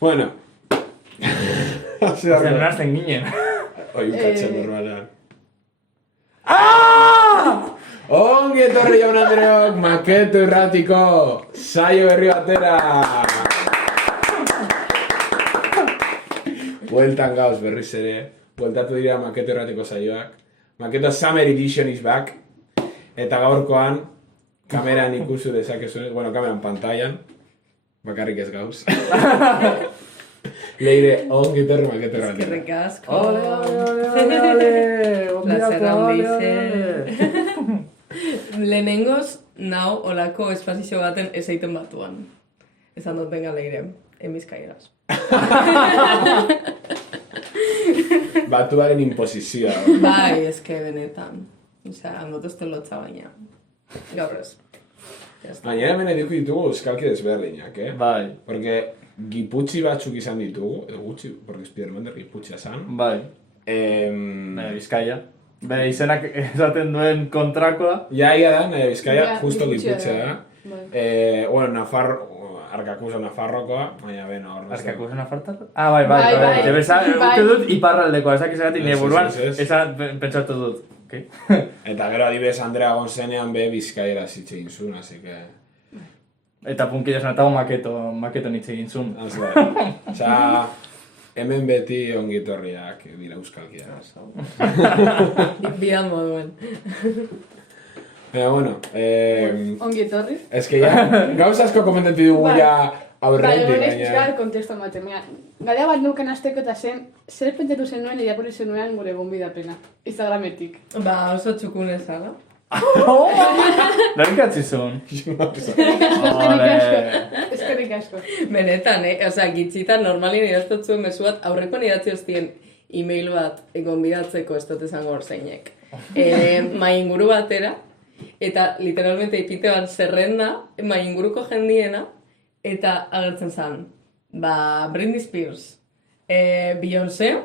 Bueno. Zer nazten ginen. Oi, katxe normalean. Ah! Ongi etorri jaun Andreok, Maketo irratiko saio berri batera! Bueltan gauz berriz ere, bueltatu dira Maketo irratiko saioak. Maketo Summer Edition is back. Eta gaurkoan, kameran ikusu dezakezunez, bueno, kameran pantailan, bakarrik ez gauz. Leire, ongi etorri Maketo irratiko. Eskerrik asko. Ole! Plazer handize. Lehenengoz, nau olako espazio baten ezeiten batuan. Esan dut benga Leire, emizkaieraz. Batuaren imposizioa. Bai, eske benetan. Osea, handotuzte lotza baina. Gaur ez. Baina hemen eduki ditugu euskalki desberdinak, Bai. Porque giputzi batzuk izan ditugu, edo gutxi, porque Spiderman giputxia zan. Bai. Bizkaia. Be, izenak esaten duen kontrakoa. Ja, da, Bizkaia, Ja, justo giputxia giputxia da. Bai. Bueno, Arkakuso Nafarrokoa, baina beno, hor. Azkakuso Nafartako? Ah, bai. Bai. Uste dut iparraldekoa, ezak izatik nire buruan, Ez. esan pentsatu dut. Okay. Eta gero adibidez Andrea Gonzenean be Bizkaiera zitze egin zuen, así que... Eta punkila esan eta maketo nitze egin zuen. Osea, hemen beti ongitorriak dira euskalkia. Bidan moduen. Baina, bueno, Ongi etorri. ez que ja, gauz asko komentatu dugu Bai. ja aurretik, Bai, baina... pixka kontesto ematen. Mira, galdera bat nuken azteko eta zen, zer pentsatu zenuen irakurri zenuen gure gonbidapena. Instagrametik. Ba, oso txukun ezala. Norik atzi zuen? Eskerrik asko. Benetan, osea, gitzitan normalin idaztot zuen mezu bat, aurreko idatzi hostien e-mail bat gonbidatzeko ez dut esango hor zeinek. Mai inguru batera, eta literalmente ipite bat zerrenda, mai inguruko jendiena, eta agertzen zen, ba, Britney Spears, Beyoncé,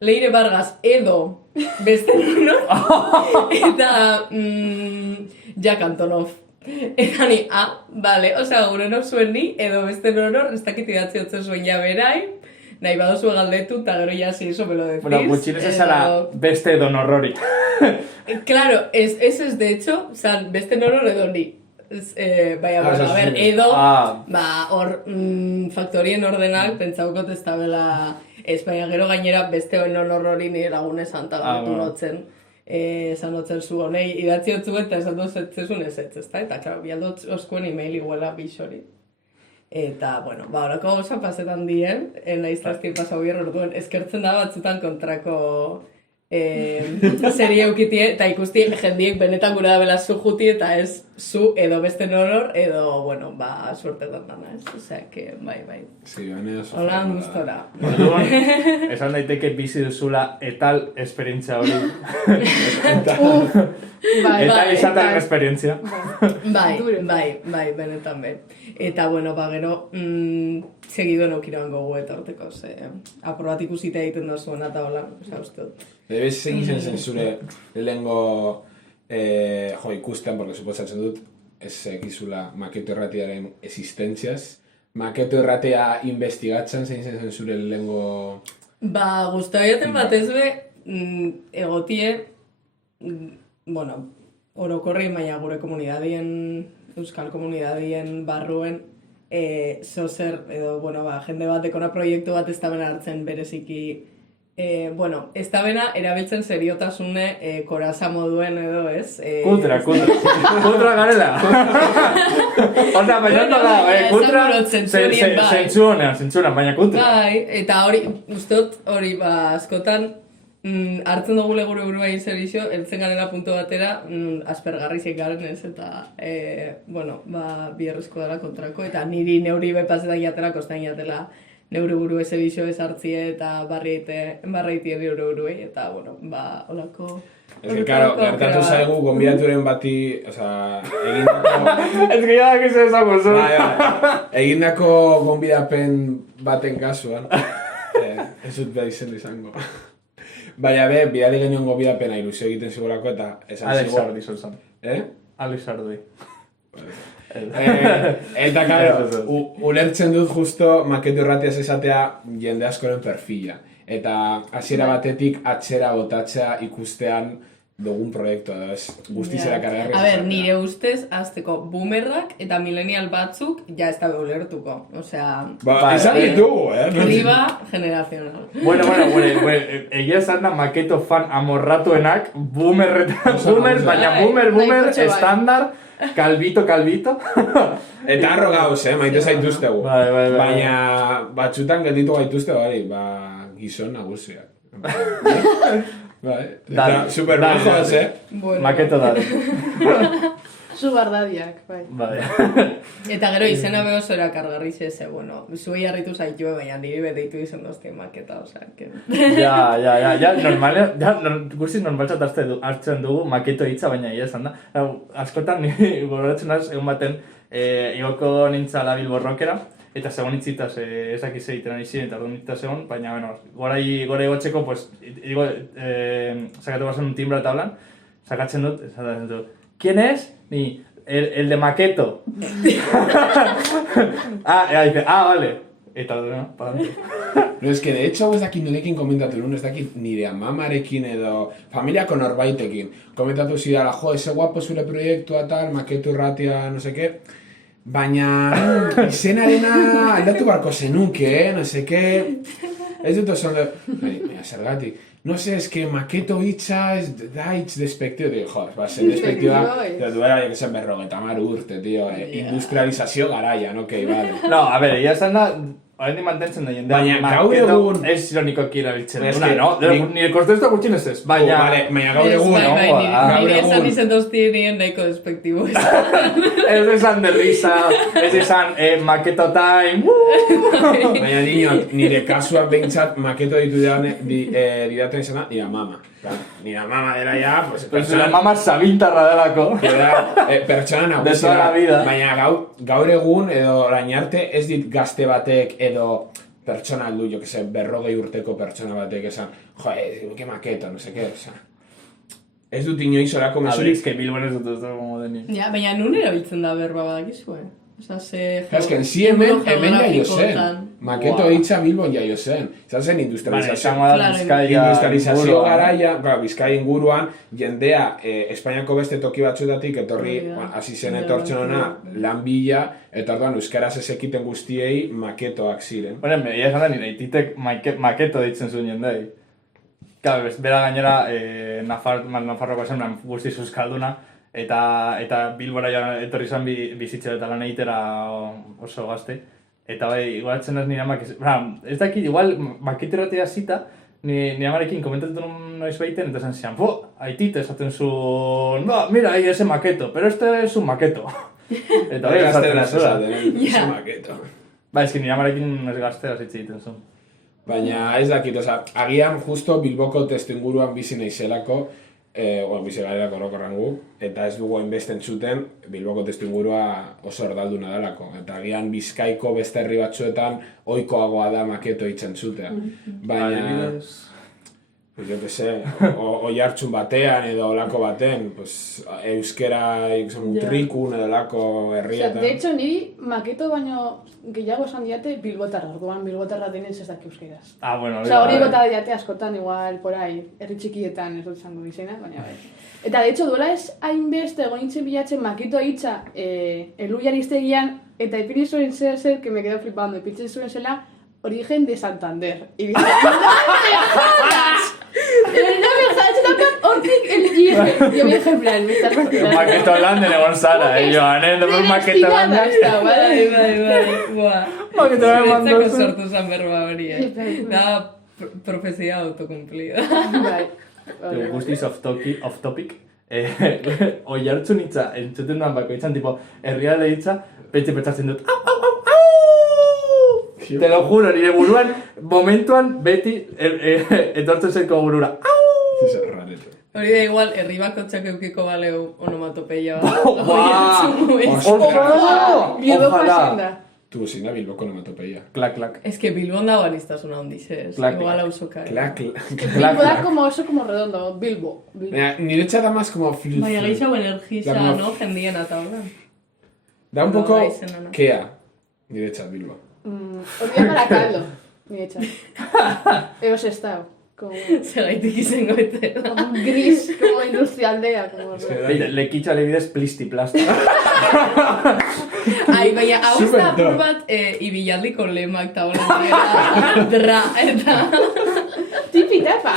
Leire Vargas edo beste nuno, eta Jack Antonoff. Eta ni, bale, osea, gure nok zuen ni, edo beste nonor, ez dakit idatzi hotzen zuen ja berai, nahi badozu galdetu, eta gero ja si eso me lo decís. Bueno, gutxinez ezala beste edo norrori. Claro, ez de hecho, zan, beste noror edo ni. Baina, bueno, a ver, edo, ba, hor, faktorien ordenak, pentsaukot ez da bela, ez, baina gero gainera beste nonor hori nire lagune santagatu notzen. Esan notzen zu honei, idatzi hotzu eta esan dozetzezun ez, ezta? Eta, klaro, bialdot oskuen e-mail iguela bixori. Eta, bueno, ba, horako gauza pasetan dien, nahiz taztien pasau bierro orduen, eskertzen da batzutan kontrako serie eukitie, eta ikusti jendiek benetan gure da bela zu juti, eta ez zu edo beste noror, edo, bueno, ba, suertetan dana, ez? Osea, que, bai. Sí, baina oso... Hola, gustora. Esan daiteke bizi duzula etal esperientzia hori. Eta izaten esperientzia. Bai, benetan be. Eta, bueno, ba, gero, segido neukiroan gogu eta horteko, ze, aprobat ikusita egiten da zuen eta hola, osea, uste dut. Debes egin zen zure lehengo ikusten, porque suposatzen dut, ez egizula Maketo Irratiaren existentziaz. Maketo Irratia investigatzen zein zen zure lehengo... Ba, guztua jaten batez be, egotie, bueno, orokorri baina gure komunidadien, euskal komunidadien barruen, zozer, edo, bueno, ba, jende bat dekona proiektu bat ez da bena hartzen bereziki, bueno, ez da bena erabiltzen seriotasune koraza moduen edo, ez? Kutra garela. Osa, baina da, kutra zentzuonean, baina kutra. Bai, eta hori, usteot, hori, ba, askotan, hartzen dugule gure burua zerbizio, eltzen garela punto batera, aspergarrizik garen ez, eta, bueno, ba, bierrezko dela kontrako, eta niri neuri bepazetan jatela, kostan jatela, neure buru ezebizio ez hartzie eta barreitien neure buruei, eta, bueno, ba, holako... Ez que, claro, gertatu zaigu gonbidaturen bati, osea, egindako... Ez que ya dakizu esango zu. Egindako gonbidapen baten kasuan, ez dut behar izango. Baina be, bidali genion gonbidapena ilusio egiten zigorako eta esan Alex Ardi zolzan. Eh? Alex Ardi. Eta, claro, ulertzen dut justo maketo irratiaz esatea jende askoren perfila. Eta hasiera batetik atzera botatzea ikustean dugun proiektua da, ez guztizera kargarri. A ber, nire ustez, azteko boomerrak eta millennial batzuk ja ez da ulertuko. Osea... Izan ditugu, Kriba generacional. Bueno, egia esan da maketo fan amorratuenak, boomer, baina boomer, estandar, kalbito. Eta arro gauz, maite zaituztegu. Bai. Baina batzutan gelditu gaituzte, gizon nagusiak. Eta super majos, Maketo dali. Zubardadiak, bai. Eta gero izena beho zora kargarri ze, bueno, zuei harritu zaitue, baina niri beteitu izan doztien maketa, osea, que... Ja, guztiz normaltzat hartzen dugu maketo hitza, baina ia esan da. Askotan, niri gogoratzen az, egun baten, igoko nintzala Bilborrokera, eta segon itzitaz ezakiz egiten ari ziren, eta orduan itzitaz egon, baina, bueno, gora igotzeko, pues, sakatu bazen un timbra tablan, sakatzen dut, esaten dut, ¿quién es? Ni, el de Maketo. Dice, vale. Eta no, pagante. No, es que de hecho ez dakit norekin komentatu nuen, ez dakit nire amamarekin edo familiako norbaitekin. Komentatu zidala, ese guapo zure proiektua tal, maketo irratia, no sé qué. Baina izenarena aldatu barko zenuke, no sé qué. Ez dut oso ondo... Baina, zergatik. No sé, es que maketo hitza da hitz despektio, tío, joder, va a ser despektio da, duela que zen 50 urte, tío, industrializazio garaia, no, okei, vale. No, a ver, ya esan da, horrendi mantentzen da jendea, baina gaur egun... Ez ironikoki erabiltzen duna, no? Nire kontextua gutxin ez ez, baina... Baina gaur egun, no? Nire esan izan doztien nien nahiko despektibo ez. Ez esan de risa, ez esan maketo time, Baina nire kasuak behintzat maketo didaten izan da, nire mama. Nire mama dela ya, pues la mama sabintarra delako. Pertsona nagusia. Baina gaur egun edo orain arte ez dit gazte batek edo pertsona aldu, jo que se, 40 urteko pertsona batek esan, que maketo, no sé qué, oza. Ez dut inoiz orako mesurik. Es que Bilbon ez dut como denik. Ja, baina nun erabiltzen da berba badakizue. Osa, ze... Es que en sí hemen jaio zen. Maketo hitza Bilbon jaio zen. Izan zen industrializazio garaia, Bizkaia inguruan, jendea Espainiako beste toki batzuetatik etorri, hasi zen etortzen ona lan bila, eta orduan euskaraz ez ekiten guztiei maketoak ziren. Bueno, media esan da nire ititek maketo ditzen zuen jendei. Claro, bera gainera Nafarroko zen guztiz euskalduna, eta Bilbora etorri zen bizitzera eta lan egitera oso gazte. Eta bai, goratzen ez nire amak, ez dakit, igual maketeratea zita, nire amarekin komentatu noiz behiten, eta esan zian, aitit esaten zuen, mira, ahí ese maketo, pero este es un maketo. Eta bai, gaztera esaten, ese maketo. Ba, ez que nire amarekin ez gaztera zitze egiten zuen. Baina ez dakit, agian justo Bilboko testu inguruan bizi naizelako, bizi garelako orokorran gu, eta ez dugu hainbeste entzuten Bilboko testu ingurua oso erdalduna delako. Eta agian Bizkaiko beste herri batzuetan ohikoagoa da maketo hitzen zutea. Baina, pues yo que sé, oihartzun batean edo olako baten, pues euskera mutrikun edo olako herrietan. De hecho, niri maketo baino gehiago esan diate Bilbotarra, orduan Bilbotarra denez ez daki euskeraz. Bueno, hori bota diate askotan, igual, por ahí, herri txikietan ez dut izango izena, baina bai. Eta, de hecho, duela ez hainbeste egon nintzen bilatzen maketo hitza eluian iztegian, eta ipini zuen zer, que me quedo flipando, ipintzen zuen zela, Origen de Santander. Y dije, ¡no me jodas! No me jodas, eta hortik, yo me dije en plan, me estás vacilando. Maketo landen egon zara, Joanen, domen maketo landen. Bai, buah. Maketo landen mandozu. Zeko sortu zan berba hori, Da, profezia autocumplida. Bai. Guztiz off topic. Oihartzun hitza, entzuten duan bako hitzan, tipo, herrialde hitza, pentsatzen dut, te lo juro, nire buruan, momentuan, beti, etortzen zeko burura. Hori da igual, herri bakotxak eukiko baleu onomatopeia bat. Ojalá. Tu, zina Bilboko onomatopeia. Klak, klak. Es que Bilbon dago anistazuna ondizez. Igual ausoka. Klak, Bilbo da como oso como redondo, Bilbo. Nire txada más como... Baina gehiago energiza, no? Jendien eta horren. Da un poco bai, zenona. Kea, niretzat Bilbo. Hori da Barakaldo, nire txat. Ego Sestao. Como Segaitik izango etela. un gris, como industrialdea. Como... Lekitza lebidez plisti-plasta. Ai, baina hau ez da Super apur top. bat ibialdiko lemak eta hola dra, eta... Tipi-tapa.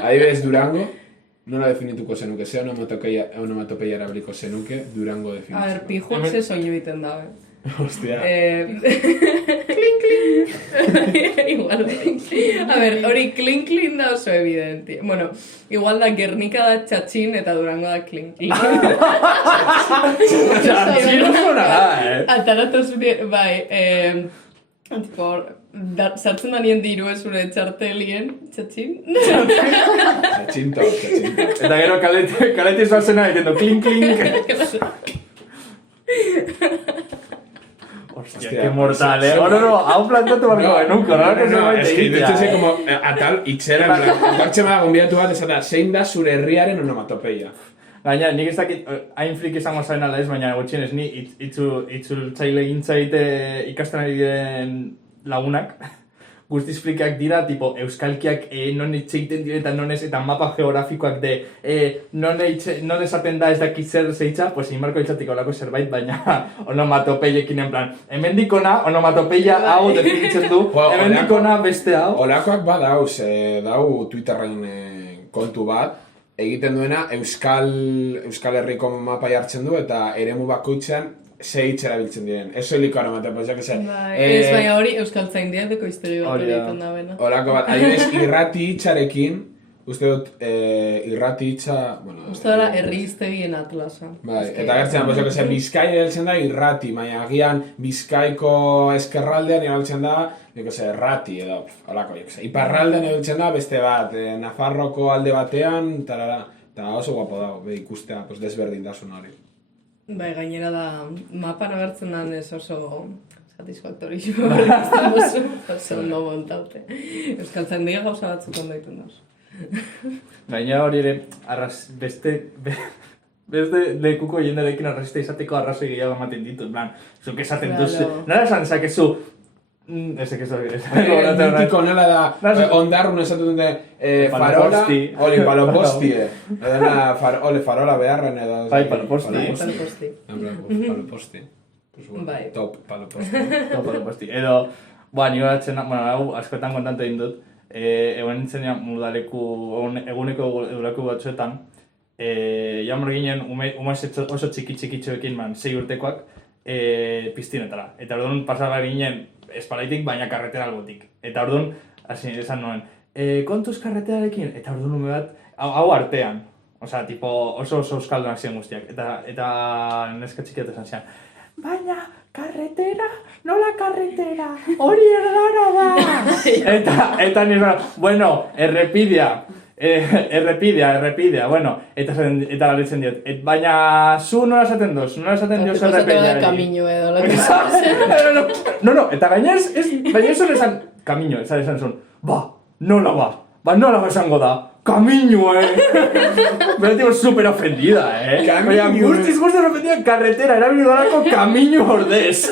Adibidez Durango, nola definituko zenuke, ze onomatopeia erabiliko zenuke Durango A ber, definitzeko. pijun ze soinu egiten da, Hostia. Kling, kling. Igual da. A ber, hori kling, kling da oso evidenti. Bueno, igual da Gernika da txatxin eta Durango da kling, kling. Txatxin zona da, Ataratu zure, bai, tipo, sartzen da nien diru zure txartelien, txatxin. Txatxinto. Eta gero kaleti zoazena egiten kling, kling. Hostia, que mortal, no, hau plantatu barko genuko, No, es que de hecho como atal itxera, en plan, gortxe bada gonbidatu bat, esata, zein da zure herriaren onomatopeia. Gaina, nik ez dakit, hain frik izango zaren ala ez, baina gutxienez ni itzultzaile gintzaite ikasten ari diren lagunak, guztiz frikak dira, tipo, euskalkiak non itxeiten direta nonez, eta mapa geografikoak de non esaten da ez dakit zer zeitza, pues inbarko itxatik olako zerbait, baina onomatopeiekin en plan, hemendikona onomatopeia hau definitzen du, hemendikona beste hau. Olakoak badauz, dau Twitterren kontu bat, egiten duena Euskal Herriko mapai hartzen du eta eremu bakoitzean ze hitz erabiltzen diren. Ez soiliko onomatopeia, que se... Ez baina hori Euskaltzaindia deko historia bat egiten da bena. Olako bat, adibidez, irrati hitzarekin, uste dut, irrati hitza... Bueno, Uste dara herri iztegien atlasa. Bai, eta gertzen da, pues, Bizkai erabiltzen da irrati, baina agian Bizkaiko eskerraldean erabiltzen da, errati edo, holako, iparraldean erabiltzen da, beste bat, Nafarroko alde batean, tarara, eta oso guapo dago, ikustea, pues, desberdintasun hori. Bai, gainera da, mapan agertzen dan ez oso satisfaktorizua oso ondo montaute. Euskaltzaindia gauza batzuk ondo egiten dauz. Gainera hori ere, beste lekuko jenderekin arrazista izateko arrazoi gehiago ematen ditut, plan, zuk esaten duzu, nola esan dezakezu, Mitiko nola da, ondarrun esaten dute farola, oli paloposti, farola beharren edo... Bai, paloposti. Paloposti. Bai. Top paloposti. Edo, nire batzen, hau askotan kontante egin dut, egon nintzen eguneko eguleku batzuetan, jamor ginen, umaz oso txiki-txikitxoekin, 6 urtekoak, piztinetara. Eta orduan pasaba ginen espalaitik, baina karretera albotik. Eta orduan, hasi esan nuen, kontuz karreterarekin? Eta orduan ume bat, hau artean. Osea, tipo, oso euskaldunak ziren guztiak. Eta neska txikiat esan zian, baina, karretera? Nola karretera? Hori erdara da! Eta nire, bueno, errepidea, bueno, eta galetzen diot. Baina, zu nola esaten doz? Nola esaten dioz errepidea? Kamino edo, lo que sea. No, eta baina ez hori esan, kamino, esan zuen, nola ba esango da, kamino, Pero digo, súper ofendida, Baina, guztiz ofendida, carretera, erabili dolako kamino ordez.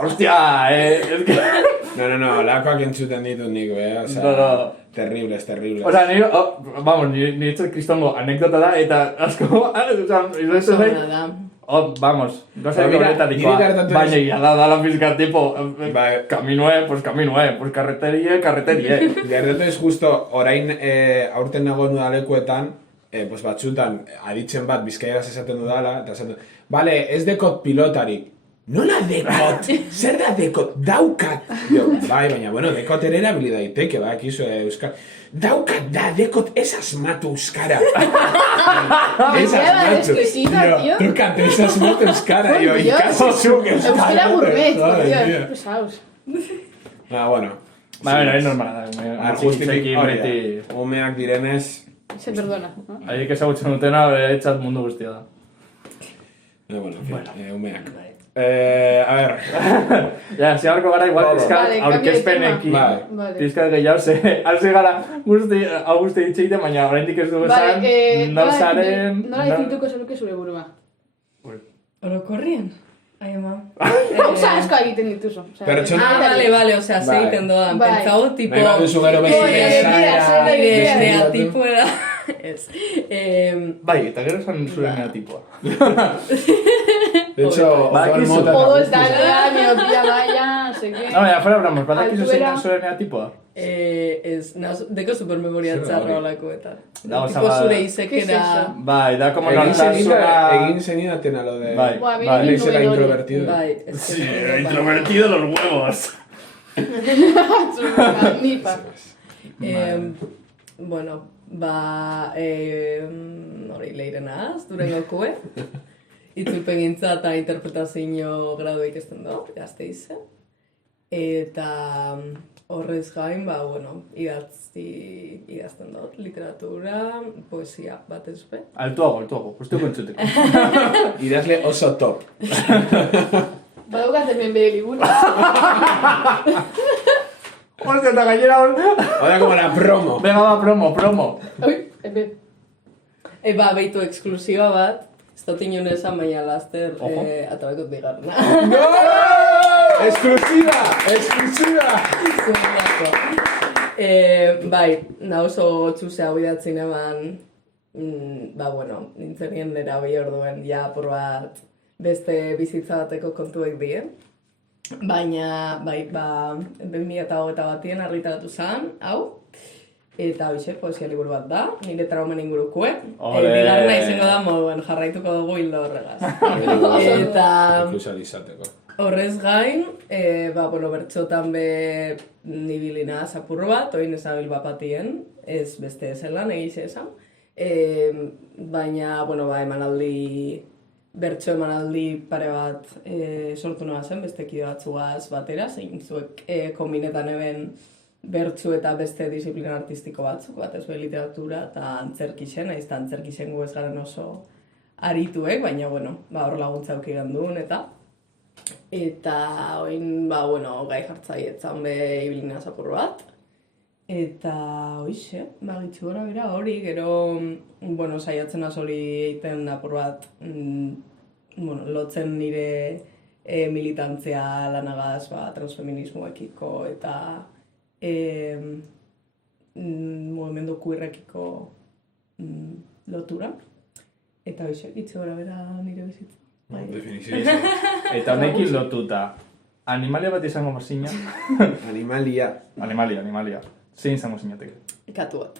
Hostia, es que... No, lakoak entzuten ditut nik, osea, No. terribles. Osea, nire txat kristongo anekdota da, eta asko, goza horretadikoa, baina egia da pizkat, tipo, kaminoe, pues karreterie. Gertatu ez justo, orain aurten nagoen udalekuetan, pues batzutan, aditzen bat bizkaieraz esaten dudala, eta esaten, vale, ez dekot pilotarik. Nola dekot? Zer da dekot? Daukat! Bai, baina, bueno, dekot ere erabili daiteke, ekizu euskal... Daukat da, dekot ez asmatu euskara! Ez asmatu! Daukat ez asmatu euskara! Ikasi zuk euskara! Euskara gourmet, tío, pesaos. Bueno. Es normal. Justik hori da. Umeak direnez... Se perdona, no? Haiek ezagutzen dutena, etxat mundu guztia da. Umeak. A ver... Ja, ziabarko gara igual pizkat aurkezpenekin. Pizkat gehiago, hauze gara guzti itxeite, baina oraindik ez dugu esan, no zaren... Nola dituko zenuke zure burua? Orokorrien? Ai, ama. Gauza asko egiten dituzu. Pertsona- Vale, osea, Bai. segiten doan. Bai. Pentsau, tipo... Nahi baduzu gero beste Nea tipo era... Ez. Bai, eta gero esan zure neatipoa. De hecho, Badakizu. mota Todo eta está guztiz. la miopía vaya, no sé qué. No, baina, fuera bramos, badakizu zein Altuera. da zure neatipoa? Ez, deko supermemoria Zer da txarra hori? olako eta. Da, Tipo oza, zure ¿Qué es izekera... eso? Bai, da como Egin nortasuna... zenida tena lo de... Bai. Buah, Bai. Naiz era hori. introvertido. Bai, ez Sí, bai. introvertido los huevos. Nipa. Bueno, hori leirenaz, durengokue. Itzulpen gintza eta interpretazio gradu ikasten dut, Gasteizen. Eta horrez gain, idazten dut, literatura, poesia batez be. Altuago, guztioko entzuteko. Idazle oso top. Badaukat hemen bere liburu. Hostia, eta gainera hor... Ahora como la promo. Venga, va, promo. Ui, hemen. Beitu eksklusiba bat, ez dut inoen esan, baina laster Ojo. atabakot bigarna. ¡No! ¡Exclusiva! Bai, oso txuse hau idatzen eman, nintzenien nera bi orduen, ja, apur bat, beste bizitza bateko kontuek die. Baina, 2021 argitaratu zen, hau. Eta hoxe, poesia liburu bat da, nire traumen ingurukue. Ole! Bigarna izango da moduen, jarraituko dugu hildo horregaz. Eta Incluso alizateko. horrez gain, bertxotan be nibilina zapurro bat, oin ezabil bapatien, ez beste zelan, egize esan. Baina, emanaldi, bertxo emanaldi pare bat sortu noa zen, beste kide batzugaz batera, zein zuek kombinetan eben bertsu eta beste disiplina artistiko batzuk, batez be literatura eta antzerkixen, nahiz eta antzerkixen gu ez garen oso arituek, baina, hor laguntza auki gandun eta oin, gai jartzaietzan be ibilina zapur bat. Eta hoixe, gitzu gora bera hori, gero, saiatzen az hori egiten apur bat, lotzen nire militantzia lanagaz, transfeminismoekiko eta mugimendu queerrekiko lotura. Eta hoixe, gitzu gora bera nire bizitza. Definizio. Eta honekin lotuta. Animalia bat izango mazina? Animalia. Animalia. Zein izango zinateke? Katu bat.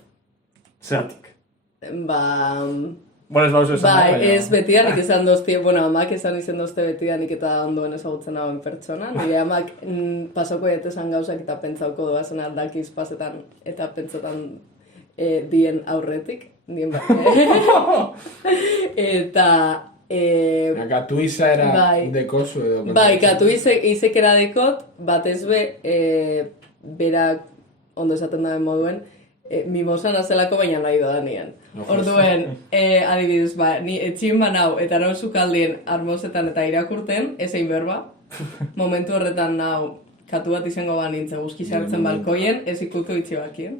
Zeratik. Bueno, ez bauzu esan. ez betidanik izan doztie, amak esan izan dozte betidanik eta ondoen ezagutzen hauen pertsona. Nire amak pasako esan gauzak eta pentsauko doazen aldakiz pasetan eta pentsotan dien aurretik. Dien bat. Eta... Katu izaera dekozu edo... Bai, katu izekera dekot, batez be, berak ondo esaten daben moduen, mimosan azelako baina nahi dodanien. Orduen, adibidez, ni etxin banau eta nau zukaldien armozetan eta irakurten, ezein berba, momentu horretan nau katu bat izango nintzen guzki sartzen balkoien, ez ikutu itxi bakien.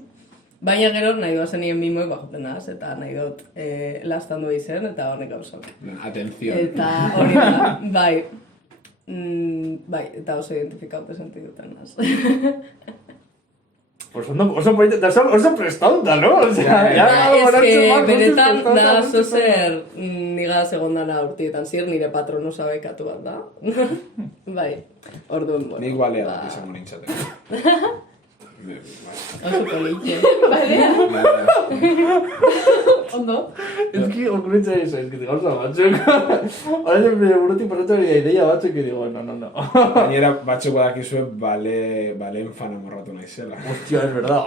Baina gero nahi doazen nien mimoek bajoten naz, eta nahi dut lastandu izen, eta honek gauzak. Atención. Eta hori da, bai, eta oso identifikaute sentiduten naz. Oso prestauta, no? Benetan da zozer niga segondana urtietan zir, nire patronu sabekatu bat da. Bai, orduen, bueno. Nik balea bat izango nintzateko. Oso politxe. Ondo. Ezki, okurritza izan, gauza batzuk. Horretzen burutik porretu hori ideia batzuk, digo, no. Gainera batzuk badakizue balen fan amorratu naizela. Hostia, es verdad.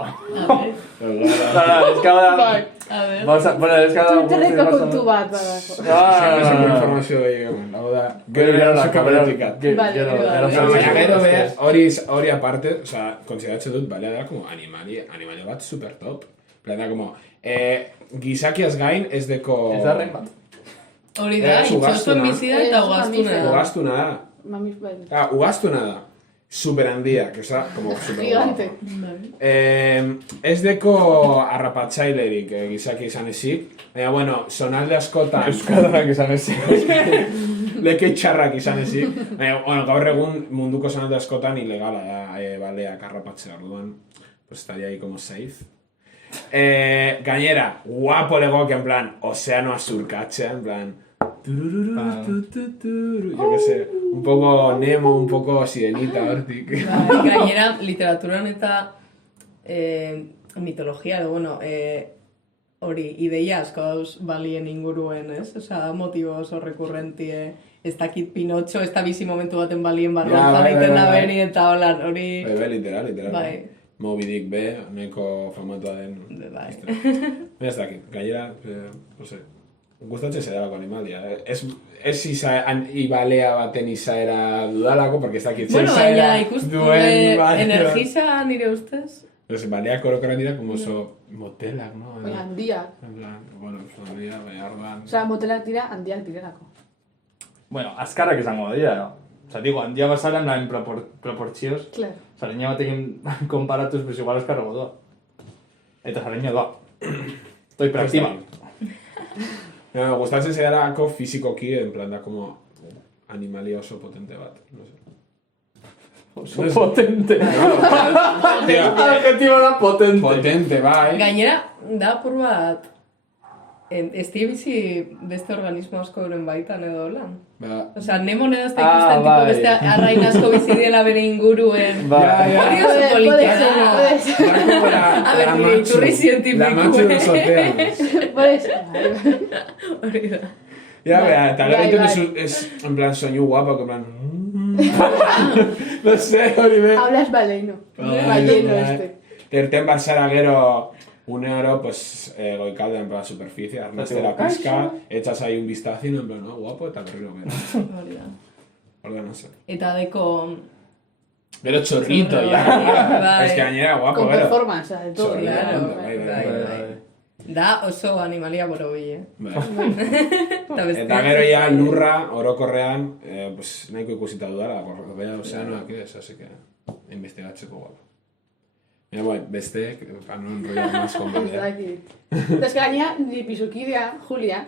A ver. Twitterreko kontu bat badako. Zeko informazio gehiago, hau da, gero erantzeko beratikat. Gero hori aparte, konsideratzen dut, balea da, como animalia bat super top. Plana, como, gizakiaz gain ez deko... Ez da rein bat. Hori da, itxostuen bizida eta ugaztuna da. Ugaztuna da. Mamis bai. Ugaztuna da. Super handia, que oza, como super Gigante. ez deko arrapatzailerik gizaki izan ezik. Baina, bueno, sonalde askotan... Euskadanak izan ezik. leke txarrak izan ezi. Bueno, gaur egun munduko sonatu askotan ilegala da, baleak harrapatzea orduan. Pues estaría ahí como safe. Gainera, guapo legoak en plan, ozeanoa surkatzea, en plan... Yo que sé, un poco Nemo, un poco Sirenita hortik. Gainera, literaturan eta mitologia, edo, bueno, hori, ideia asko dauz balien inguruen, ez? Osea, motibo oso rekurrentie, ez dakit Pinocho, ez da bizi momentu baten balien barruan jarriten da beri, eta holan, hori... Literal. Bai. Moby Dick B, neko famatua den. Bai. Ez dakit, gainera, no sé, gustatzen zedalako animalia. Ez ibalea baten izaera dudalako, porque ez dakit Bueno, izaera baina ikusten energisa nire ustez. Pero baleak orokorrak dira como oso motelak, no? Baina handiak. En plan, bueno, handia, baina orduan... Osea, motelak dira, handiak direlako. Bueno, azkarrak izango dira, no? Osa, digo, handia basara en plan proportzioz. Claro. Zareina batekin konparatuz, pues igual azkarrago doa. Eta zareina doa. Toi praktiba. Me gustatzen zedalako fizikoki, en plan da como animalia oso potente bat, no sé. Oso potente. Tio, Adjetibo da potente. potente, bai. Gainera, da apur bat, ez die bizi beste organismo asko euren baitan edo lan. Osea, Nemo edo ez da ikusten tipo bai. beste arrain asko bizi diela bere inguruen. Bai. Hori oso Puede politia ser, da. puede ser. Da como A ver, nire iturri zientifikoa. La macho de los océanos. Puede ser. Hori da. Ya, bea, eta gero Bai, egiten bai. duzu, es, en plan, soinu guapo, que en plan... No sé, hori be. Hablas baleino. Balleno este. Erten barzara gero, une oro, pues, goikalde, en plan, superficie, armazte la pizka, echas ahí un vistazo, en plan, no, guapo, eta berriro gero. Hori da. Orduan, no sé. Eta deko... Gero chorrito, ya. Bai. Es que gainera, guapo, Con gero. performance, de todo. Chorrito, Claro, bai, bai, bai, bai. bai. Da oso animalia borobile. Bai. Eta beste... Eta gero ya lurra, orokorrean, pues, nahiko ikusita dudala, bordea ozeanoak ez, así que, investigatzeko guapo. Mira, bai, besteek, para no enrollar más con balea. Eta eske gaina, nire pisukidea, Julia,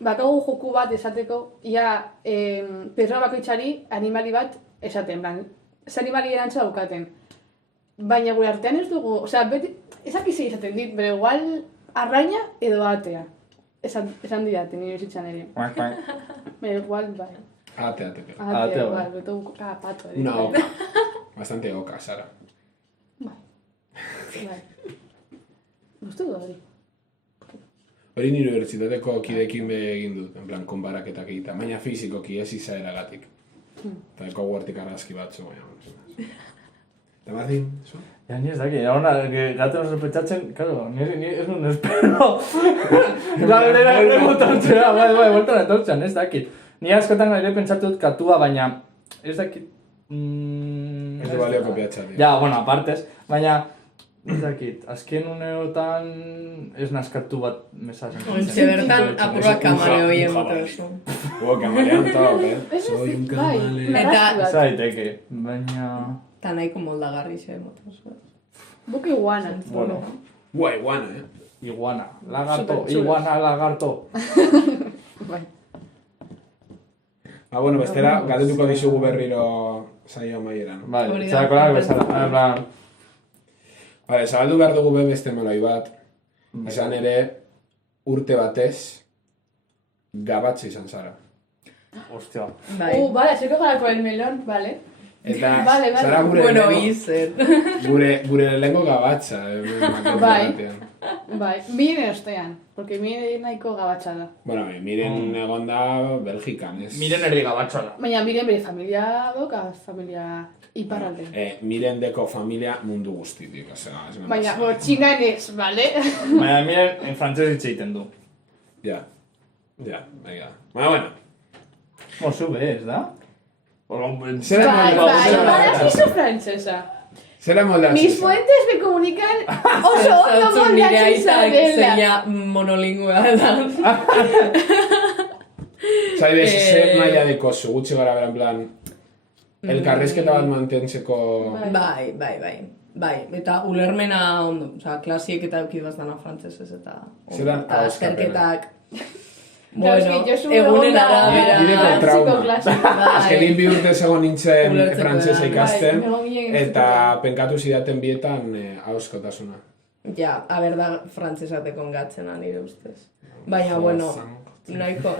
bakagu joku bat esateko, ia pertsona bakoitzari animali bat esaten, plan, ez animali erantza daukaten. Baina gure artean ez dugu, osea, beti, ezak izan izaten dit, pero igual arraina edo atea. Esan didaten, nire bizitzan ere. Pero igual, bai. Ate, pega. Atea, Atea, bai. bai, beto cada pato. Una oca. Bastante oca, Sara. Bai. Gustu du hori. Hori nire unibertsitateko kidekin egin dut, en plan, konbaraketak egita, baina fizikoki ez izaeragatik. Eta eko huertik argazki batzu, baina. Eta Martin, zu? Ja, ni ez daki, ahora, gaten sospechatzen, claro, ni ez nun espero. Galdera erremotortzea, bai, bueltan etortzen, ez dakit. Ni askotan ere pentsatu dut katua, baina ez dakit... Ez du balio kopiatza, tío. Ja, bueno, apartez, baina ez dakit, azken uneotan ez naskatu bat mesatzen. Ontxe bertan apurua kamare hoi emote oso. Kamalean top, Ez Soy un bai, camaleón. Eta- Ez daiteke, baina... Eta nahiko moldagarri xe emote oso. Buk iguana. Bueno, Guai, guana, iguana, lagarto, Superchulos. iguana, lagarto. Bai. Bueno, bestera, galdetuko dizugu berriro saio amaieran. Bai, Hori da. zerakorak bezala, en plan... Vale, zabaldu behar dugu be beste molai bat. Izan ere, urte batez, gabatxe izan zara. Ostia. Bai. Vale, seko garako el melón, vale. Eta, Vale. zara gure Bueno, lehenengo- izen. gure lehenengo gabatxa. Bai. Bai, miren ostean, porque miren nahiko gabatxa da. Bueno, miren egon da Belgikan, ez? Miren eri gabatxoa da. Baina miren bere familia doka, familia iparralde. Miren deko familia mundu guztitik, osea, ez Baina, txinan ez, vale? Baina miren en frantzez hitz egiten du. Ja, venga. Bueno. Mozu be, ez da? Zera Bai, moldatzen. bai, hizo francesa. Zera moldatzen. Mis fuentes me comunican oso ondo Zautzun nire moldatzen aitak zarela. zeina monolingua da. Zaibes, zer maila dekozu, gutxi gara bera, en plan, elkarrezketa bat mantentzeko... Bai, eta ulermena ondo, osea, klasiek eta eukidaz dana frantzesez eta Zeran eta ahoskapena. azterketak. Bueno, Josu egunen egonda arabera. Bideko frantzeko trauma. klase. Ez que nik 2 urte zegoen nintzen Ulertzeko frantzesa da. ikasten, Bai, egon ginen eta institutuan. penkatu zidaten bietan hauskotasuna. Ja, haber da frantzesateko gatzena nire ustez. Baina, bueno, nahiko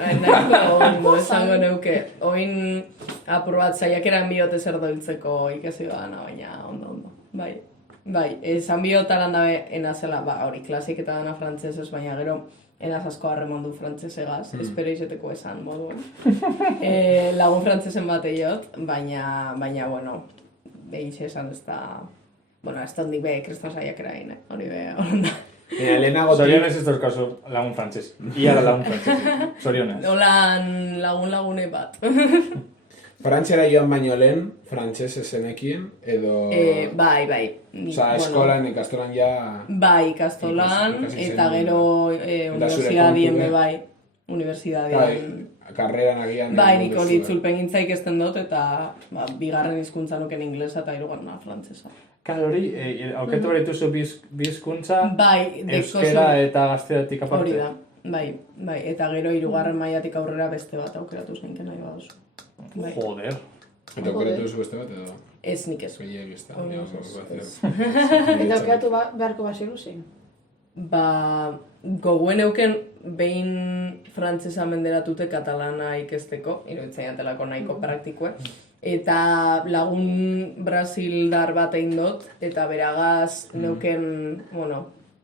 ondo esango neuke. Oin apur bat saiakeran biote zer doiltzeko ikasi dana, baina ondo. Bai, esan biotalan dabe enazela, hori klasik eta dana frantzesez, baina gero enaz asko harreman du frantzesegaz, espero izeteko esan moduen. Lagun frantzesen bat eiot, baina, bueno, behitxe esan ez da... Bueno, ez da hondik be, kriston saiakera egin, hori be, horrenda. Lehenago Zorionez ez dauzkazu lagun frantzes. Ia da lagun frantzes. Zorionez. Holan lagune bat. Frantziara joan baino lehen, frantzes ezenekien, edo... Bai. Osa, eskolan, ikastolan ja... Bai, ikastolan, ikasi eta zen- gero universidadien kontu, bai. Universidadien. Karreran agian... Bai, nik hori itzulpen gintza ikesten dut, eta bigarren hizkuntza nuken inglesa eta hirugarrena frantsesa. Kal hori, auketu behar dituzu bi hizkuntza, Bai, euskera eta gazteratik aparte. hori da. Bai, eta gero hirugarren mailatik aurrera beste bat aukeratu zeinken nahi baduzu. Bai. Joder. Eta aukeratu duzu beste bat, edo... Ez nik ez. Gehiek ez da. Hori ja, ez, ez. Eta aukeratu beharko basiru zein. Goguen euken behin frantzesa menderatute katalana ikesteko, iruditzen jatelako nahiko praktikoe. Eta lagun brasildar bat egin dut, eta beragaz neuken, bueno,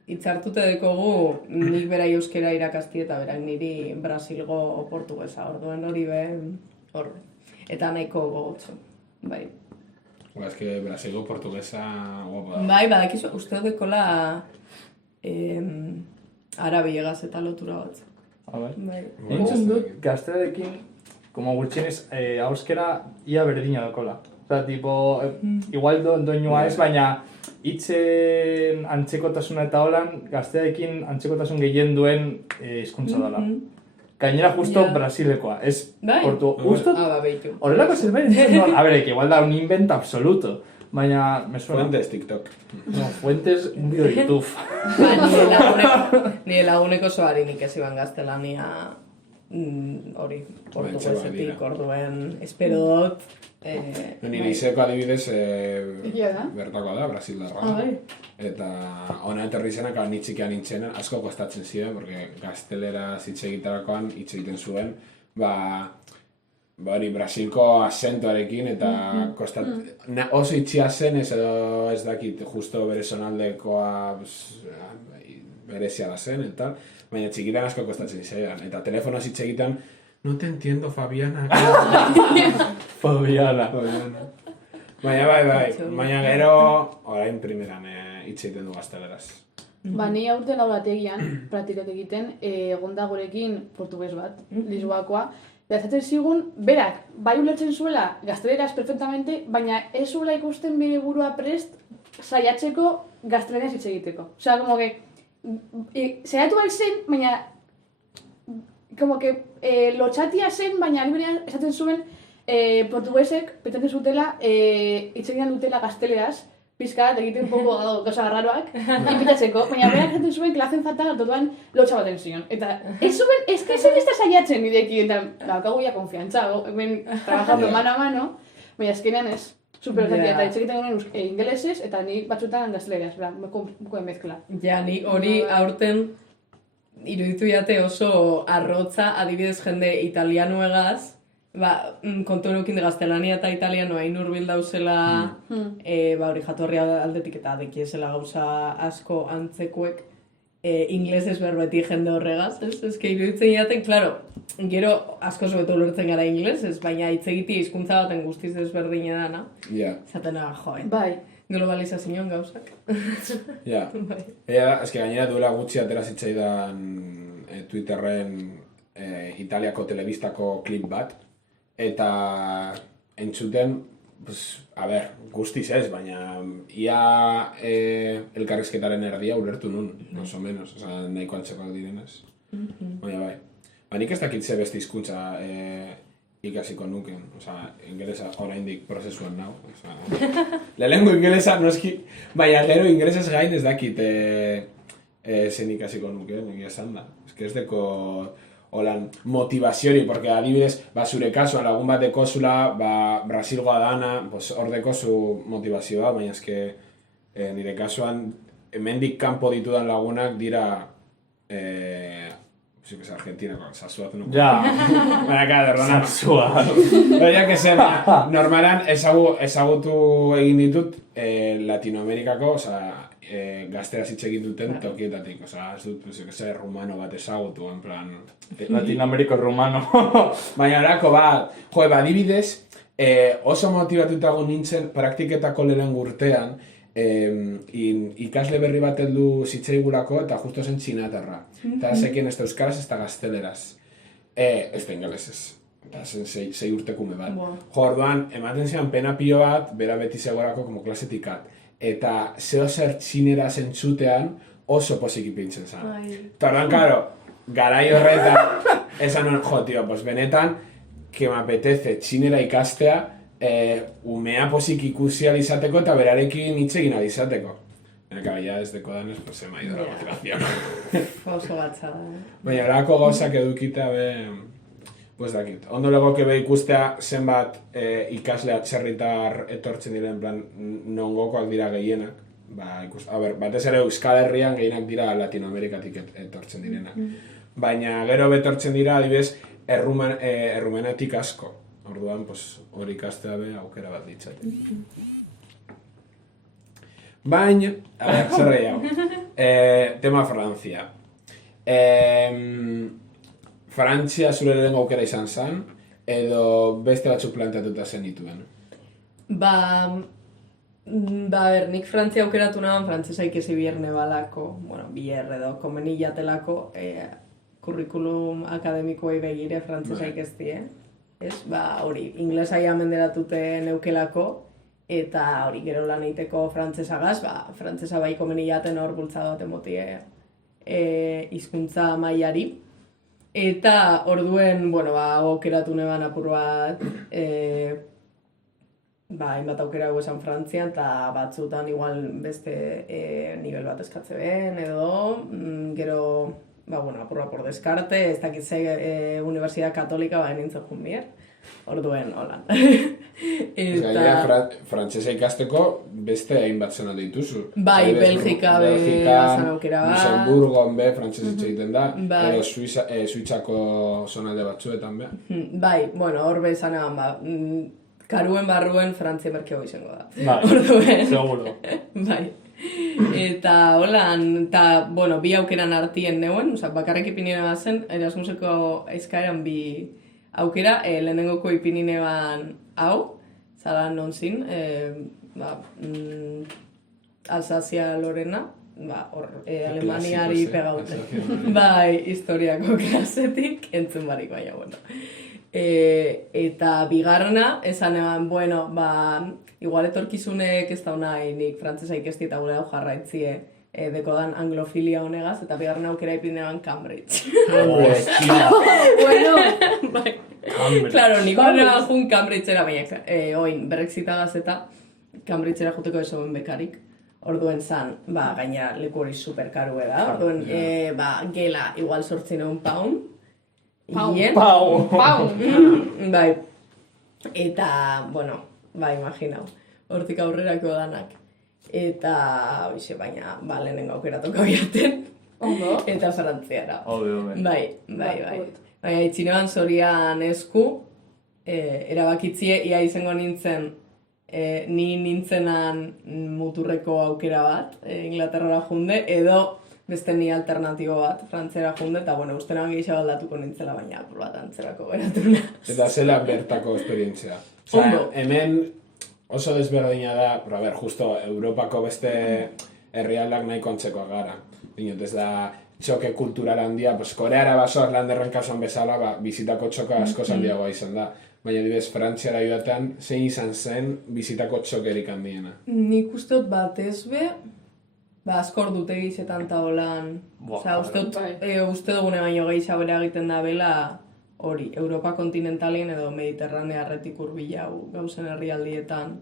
hitzartute dekogu nik berai euskera irakasti eta berak niri brasilgo portugesa, orduen hori be, hor. Eta nahiko gogotxo, bai. Ez que Brasilgo portuguesa guapa da. Bai, badakizu, uste dekola arabiegaz eta lotura bat. Bai. Bai. Nintzen dut, gazterarekin, como gutxienez, hauskera ia berdina dakola. Osa, tipo, igual doinua ez, baina hitzen antzekotasuna eta holan, gazterarekin antzekotasun gehien duen hizkuntza dela. Gainera justo Ja. Brasilekoa, ez Bai. Justo, Beitu. horrelako zerbait ditzen nuen, a ver, que igual da un invento absoluto, baina me suena... Fuentes TikTok. No, Fuentes, un vídeo de YouTube. Nire laguneko zoari nik ez iban gaztelania hori, portuguesetik, dira. orduen, espero dut. Nire izeko adibidez Egia da. bertakoa da, Brasildarra. Bai. Eta ona etorri zenak, ni txikian nintzen, asko kostatzen ziren, porque gaztelera hitz egiterakoan hitz egiten zuen, hori Brasilko azentuarekin eta oso itxia zen ez edo ez dakit, justo bere sonaldekoa berezia da zen eta baina txikitan asko kostatzen izan. Eta telefonoz hitz egiten, no te entiendo, Fabiana. Fabiana. Baina bai, baina gero orain primeran hitz egiten du gazteleraz. Ni aurten laborategian, praktikat egiten, egonda gurekin portugues bat, Lisboakoa. Behazatzen zigun, berak, bai ulertzen zuela gazteleraz perfectamente, baina ez zuela ikusten bere burua prest saiatzeko gazteleraz hitz egiteko. Osea, como que, saiatu bai zen, baina, como que, lotxatia zen, baina aliberean esaten zuen, portuguesek petenten zutela, hitz egiten dutela gazteleraz, pizkat, egiten un poco gauza raroak, inbitatzeko, baina berak esaten zuen klasen fatal, orduan lotxa baten zion. Eta ez zuen, ez que zen ez da saiatzen nideki, eta daukagu ya konfiantza, hemen trabajando mano a mano, baina azkenean ez. Super osatia, eta hitz egiten gure ingelesez, eta ni batzutan gazteleraz, bukoen mezkla. Ja, ni hori aurten iruditu jate oso arrotza, adibidez jende italianoegaz, kontu erukin gaztelania eta italiano hain hurbil dauzela hori jatorria aldetik eta dekiesela gauza asko antzekuek inglesez berbeti jende horregaz, ez que iruditzen jaten, klaro, gero asko zuetu ulertzen gara inglesez, baina hitz egiti hizkuntza baten guztiz ezberdina dana, zatena joen. Bai. Globalizazioan gauzak. Ja. Ez que gainera duela gutxi atera zitzaidan Twitterren Italiako telebistako klip bat, eta entzuten, guztiz ez, baina ia elkarrizketaren erdia ulertu nun, más o menos, nahiko antzekoak direnez. Baina bai. Nik ez dakit ze beste hizkuntza ikasiko nuken, ingelesa oraindik prozesuan nau. Lehenengo ingelesa noski, baina gero ingelesez gain ez dakit zen ikasiko nuken, egia esan da. Ez deko holan motivaziori, porque adibidez, zure kasuan lagun bat dekozula, Brasilgoa dana, pues, hor dekozu motivazioa, baina eske nire kasuan, hemendik kanpo ditudan lagunak dira, sí que es argentinako, Sasua zen. Ja. Baina, kada, erdonan. Sasua. Baina, que zen, normalan ezagutu egin ditut Latinoamerikako, oza, gazteraz hitz egin duten tokietatik, oza, ez dut, rumano bat ezagutu, en plan... Latinoameriko rumano. Baina, orako, adibidez, oso motibatutago nintzen praktiketako lehen urtean, ikasle berri bat heldu zitzaigulako eta justo zen txinatarra. Eta zekien ez da euskaraz, ez da gazteleraz. Ez da ingelesez. Eta zen 6 urtekume bat. Orduan, ematen zian pena pilo bat, bera beti zegorako como klasetikat. Eta zeo zer txinera zentzutean oso posik ipintzen zen. Eta orduan, karo, garai horretan, esan hon, tio, pues benetan, que me apetece txinera ikastea, umea posik ikusi alizateko eta berarekin hitz egin alizateko. Eta ya ez deko danez, pues se me ha ido la motivación. Oso batzada, Baina, horako gauzak edukita pues dakit. Ondo legoke be ikustea zenbat ikasle atzerritar etortzen diren, plan, nongokoak dira gehienak. Batez ere Euskal Herrian gehienak dira Latinoamerikatik etortzen direnak. Baina, gero betortzen dira, adibidez, errumenetik asko. Orduan, hori ikastea be aukera bat ditzate. Baina, zer gehiago. Tema Frantzia. Frantzia zure lehen aukera izan zen, edo beste batzuk planteatuta zen dituen? Nik Frantzia aukeratu nahan, frantzesa ikesi bierne balako, bier edo komeni jatelako, kurrikulum akademikoei begire frantzesa ikestie. Hori, inglesa ja menderatute neukelako, eta hori gero lan egiteko frantzesagaz, frantzesa bai komeni jaten hor bultzada bat emotie hizkuntza mailari. Eta orduen, aukeratu neban apur bat, hainbat aukera esan Frantzian, eta batzutan igual beste nivel bat eskatze ben, edo gero, apurra por descarte, ez dakit ze Universidad Katolika nintzen junbier, orduen, hola. Frantzesa ikasteko beste hainbat zena dituzu. Bai, Belgika zan aukera bat. Luxemburgon be, frantzesa egiten da, edo Suitzako zonalde batzuetan be. Bai, hor be zan egan karuen barruen Frantzia merkeo izango da. Bai, seguro. Bai. Eta holan, bi aukeran artien neuen, bakarrik ipinien bazen, Erasmuseko eskaeran bi aukera, lehenengoko ipinien eban hau, zara non zin, Alsazia Lorena, Alemaniari pegaute. Bai, historiako klasetik, entzun barik baina, Eta bigarrena, esan eban, igual etorkizunek ez da nahi nik frantzesa ikesti eta gure hau jarraitzie dekodan anglofilia honegaz, eta bigarren aukera ipinean Cambridge. Bai. Claro, nik horrela jun Cambridgeera, baina oin Brexitagaz eta Cambridgeera juteko esoen bekarik. Orduen zan, gaina leku hori superkaru da, orduen gela igual 800 pound. Pound! Bai. Eta, imaginau, hortik aurrerako danak. Eta, baina, lehenengo aukera toka biaten. Eta Frantziara. Bai. Baina, itxinean zorian esku, erabakitzie, ia izango nintzen, ni nintzenan muturreko aukera bat, Inglaterrara junde, edo beste ni alternatibo bat, Frantzera junde, eta ustenan gehiago aldatuko nintzela, baina apur bat antzerako beratuna. Eta zela bertako esperientzia. Hemen oso desberdina da, justo Europako beste herrialdak nahiko antzekoak gara. Dinot, ez da txoke kultural handia, Koreara basoak landerren kasuan bezala, bizitako txoka asko handiagoa izan da. Baina dibez, Frantziara joaten, zein izan zen bizitako txokerik handiena? Nik uste batez be, askor dute gizetan eta holan, uste dugune baino gehiago bere egiten da bela hori, Europa kontinentalien edo Mediterranea erretik hurbilau gauzen herrialdietan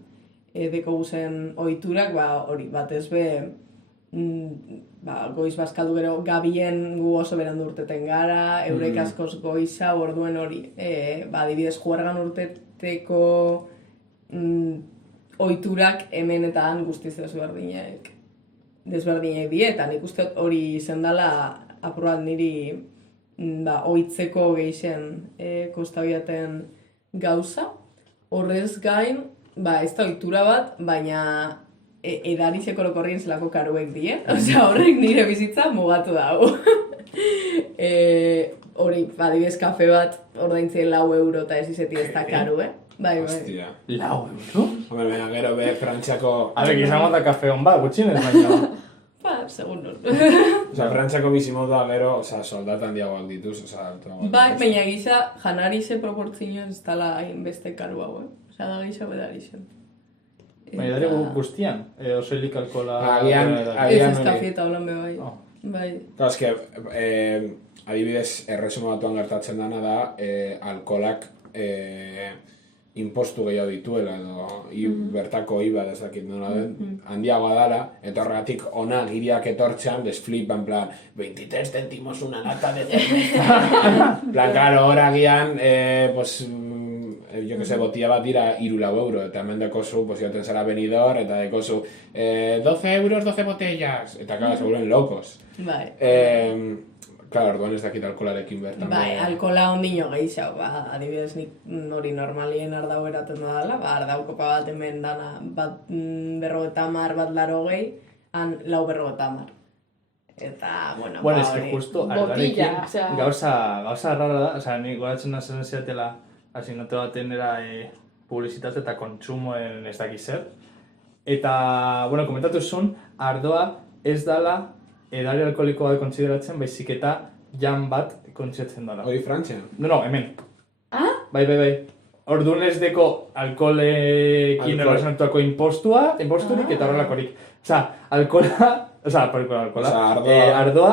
deko guzen ohiturak, hori, batez be, goiz bazkaldu gero gabien gu oso berandu urteten gara, eurek askoz goiza, orduen hori, adibidez juergan urteteko ohiturak hemen eta han guztiz desberdinek die, eta nik uste hori izen dela apurat niri ohitzeko geixen kostabiaten gauza. Horrez gain, ez da ohitura bat, baina edarizeko lokorrien zelako karuek die. Osea, horrek nire bizitza mugatu dago. Hori, adibidez kafe bat ordaintzen 4 euro eta ez izeti ez da karu, Bai. Hostia. 4 euro? Hombre, baina gero Frantziako... Abek, izango da kafe hon bat, gutxinez, baina... Segun non. Osea, Frantziako bizimodua gero, soldatan diagoak dituz, Bai, baina gisa janarize proportzioan ez dala hainbeste karu hau, Osea, da gisa bedarixen. Baina dara guztian, soilik alkola... Ez kafe eta holan bai. Bai. Claro, es que, adibidez, erresuma batuan gertatzen dana da, alkolak impostu gehiago dituela, edo bertako IVA ezakit nola den, handiagoa dala, eta horregatik ona giriak etortzean, desflipan, plan, 23 centimos una lata de cerveza. Plan, claro, horagian, pues, yo que sé, botilla bat dira 4 euro, eta hemen dekozu, pues, joten zara venidor, eta dekozu, 12 euros, 12 botellas, eta claro, se vuelven locos. Bai. Claro, orduan ez dakit alkolarekin bertan. Bai, alkola ondino gehiago, adibidez nik hori normalien ardau eraten da dela, ardau kopa bat hemen dana, bat 50, bat 80, han 450. Eta, bueno, es que justo ardarekin gauza rara da, osea, nik goratzen nazen ziatela, asignote baten era publizitate eta kontsumoen ez dakiz zer. Eta, bueno, komentatu zuen, ardoa ez dala edari alkoholiko bat kontsideratzen, baizik eta jan bat kontsideratzen dela. Hori Frantzian? No, hemen. Bai. Orduan ez deko alkoholekin erlazionatuako imposturik eta horrelakorik. Osea, ardoa,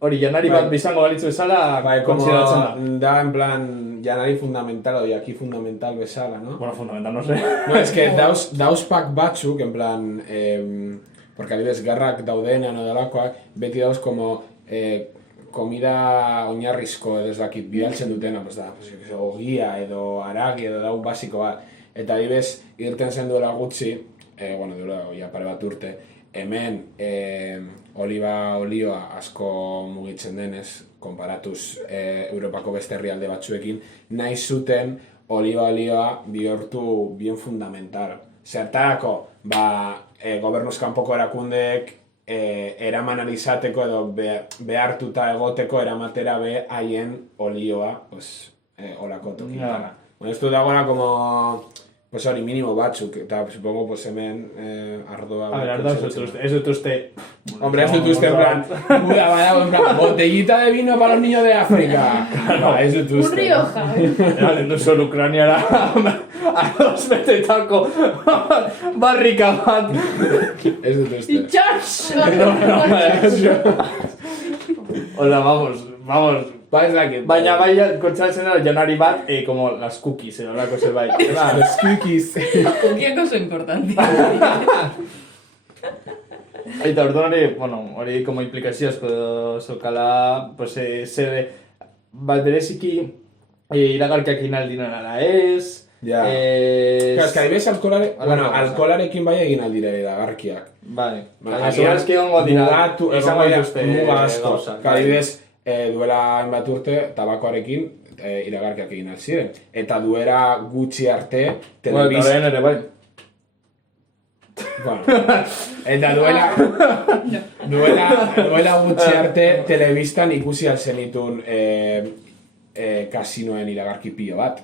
hori janari bat bizango balitzu bezala kontsideratzen da. Da, en plan, janari fundamental, o jaki fundamental bezala, no? Bueno, fundamental, no sé. No, es que dauz pak batzuk, en plan, porque adibidez, garrak daudenean odalakoak, beti dauz como comida oinarrizko edo ez dakit bidaltzen dutena, pues da, ogia edo aragi edo dau basiko bat. Eta adibidez, irten zen duela gutxi, duela ja pare bat urte, hemen oliba olioa asko mugitzen denez, konparatuz Europako beste herrialde batzuekin, nahi zuten oliba olioa bihurtu bien fundamental. Zertarako, gobernuz kanpoko erakundeek eraman alizateko edo behartuta egoteko eramatera haien olioa, olako tokitara. Bueno, esto dagoela como, pues hori, mínimo batzuk, eta supongo, pues hemen ardoa... A ver, ardoa ez dut uste... Hombre, ez dut uste, en plan, botellita de vino para los niños de África. Ez dut uste. Un Rioja. Eraten duzun Ukraniara, ados betetako barrika bat. Ez dut uste. Itxas! Hola, vamos. Ez dakit. Baina bai kontzatzen da janari bat, como las cookies, edo lako zerbait. Las cookies. Cookieko oso importante. Eta orduan hori como implikazio asko zokala, pues bereziki iragarkiak inaldinen ala ez. Ja. Es que adibidez alkolarekin bai egin aldire iragarkiak. Bai. Baina segurazki egongo dira, izango dituzte gauzak. Adibidez, duela hainbat urte, tabakoarekin iragarkiak egin alziren. Eta duela gutxi arte, Eta ere bai. Eta duela gutxi arte, telebistan ikusi alzenitun kasinoen iragarki pilo bat.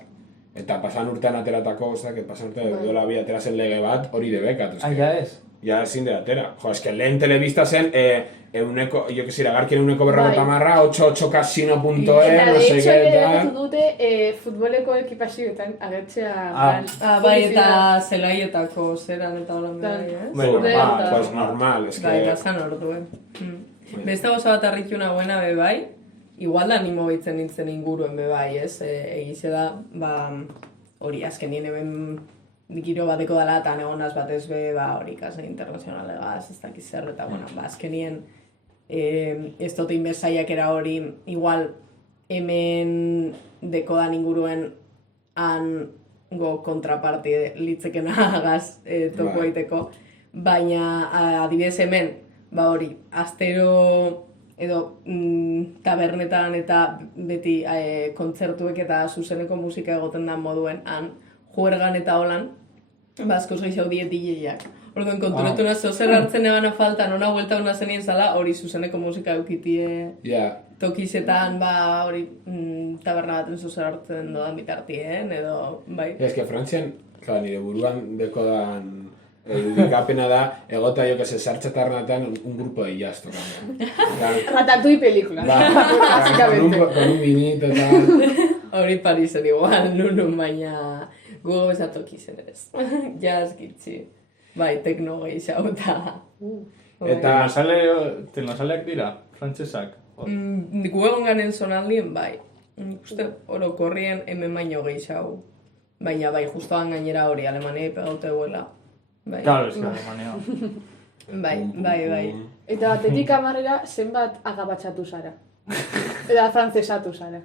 Eta pasan urtean ateratako, pasan urtean duela bi aterazen lege bat, hori debekat. Ja ez? Ja ezin de atera. Jo, eske lehen telebista zen, iragarkien 88kasino.e, no sé Eta de qué, hecho, ere dute futboleko ekipazioetan agertzea... Bai, eta zelaietako zeran eta holan behar, Pues normal, eske... Bai, gazan orduen. Beste gauza bat harrituna buena bebai, igual da animo baitzen nintzen inguruen bebai, ez? Egize da, hori azkenien eben giro bateko dela, eta negonaz batez be, hori ikasle internazionalegaz, ez dakiz zer, eta, bueno, azkenien, ez dut inbezaiak era hori, igual, hemen dekodan inguruen, hango kontraparti litzekena agaz toku aiteko, baina adibidez hemen, hori, astero edo tabernetan eta beti kontzertuek eta zuzeneko musika egoten da moduen han juergan eta holan, askoz gehiago die DJ-ak. Orduan konturatu nazo zer hartzen egana falta, nona vuelta hona zenien zala, hori zuzeneko musika eukitie tokizetan, hori taberna baten zuzer hartzen dodan bitartien, edo, bai. Ez que Frantzian, nire buruan dekodan irudikapena da, egota jo que se sartxatarnatan un grupo de jazz tocando. Ratatouille película. Con un vinito eta... Hori Parisen igual, nunun, baina gogo bezatoki zen ez. Jazz gitzi. Bai, tekno gehiago eta... Telnosaleak dira, frantsesak? Gu egon ganen zonaldien, bai. Uste, orokorrien hemen baino gehiago. Baina bai, justoan gainera hori, Alemania ipegaute guela. Claro, ez que Alemania. Bai. Eta batetik amarrera, zenbat agabatxatu zara? Eta frantzesatu zara?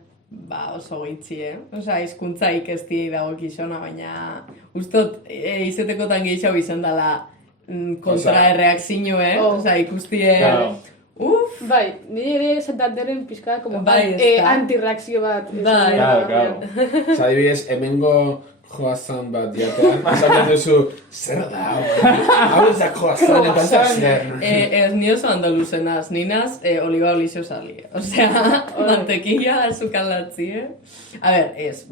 Oso gitzi, Osa, hizkuntzaik ez diei dago kixona, baina ustot izetekotan gehiago izan dela kontraerreakzio, Osa, ikustie... Uf! Bai, nire ere Santanderen pizka como antirreakzio bat. Claro. Osa, adibidez, hemengo joazan bat diatean, esaten duzu, zer da, hau ez da joazan eta zer. Ez ni oso andaluzenaz, ninaz oliba olixo sali. Osea, mantequilla azukalatzi, A ber, ez,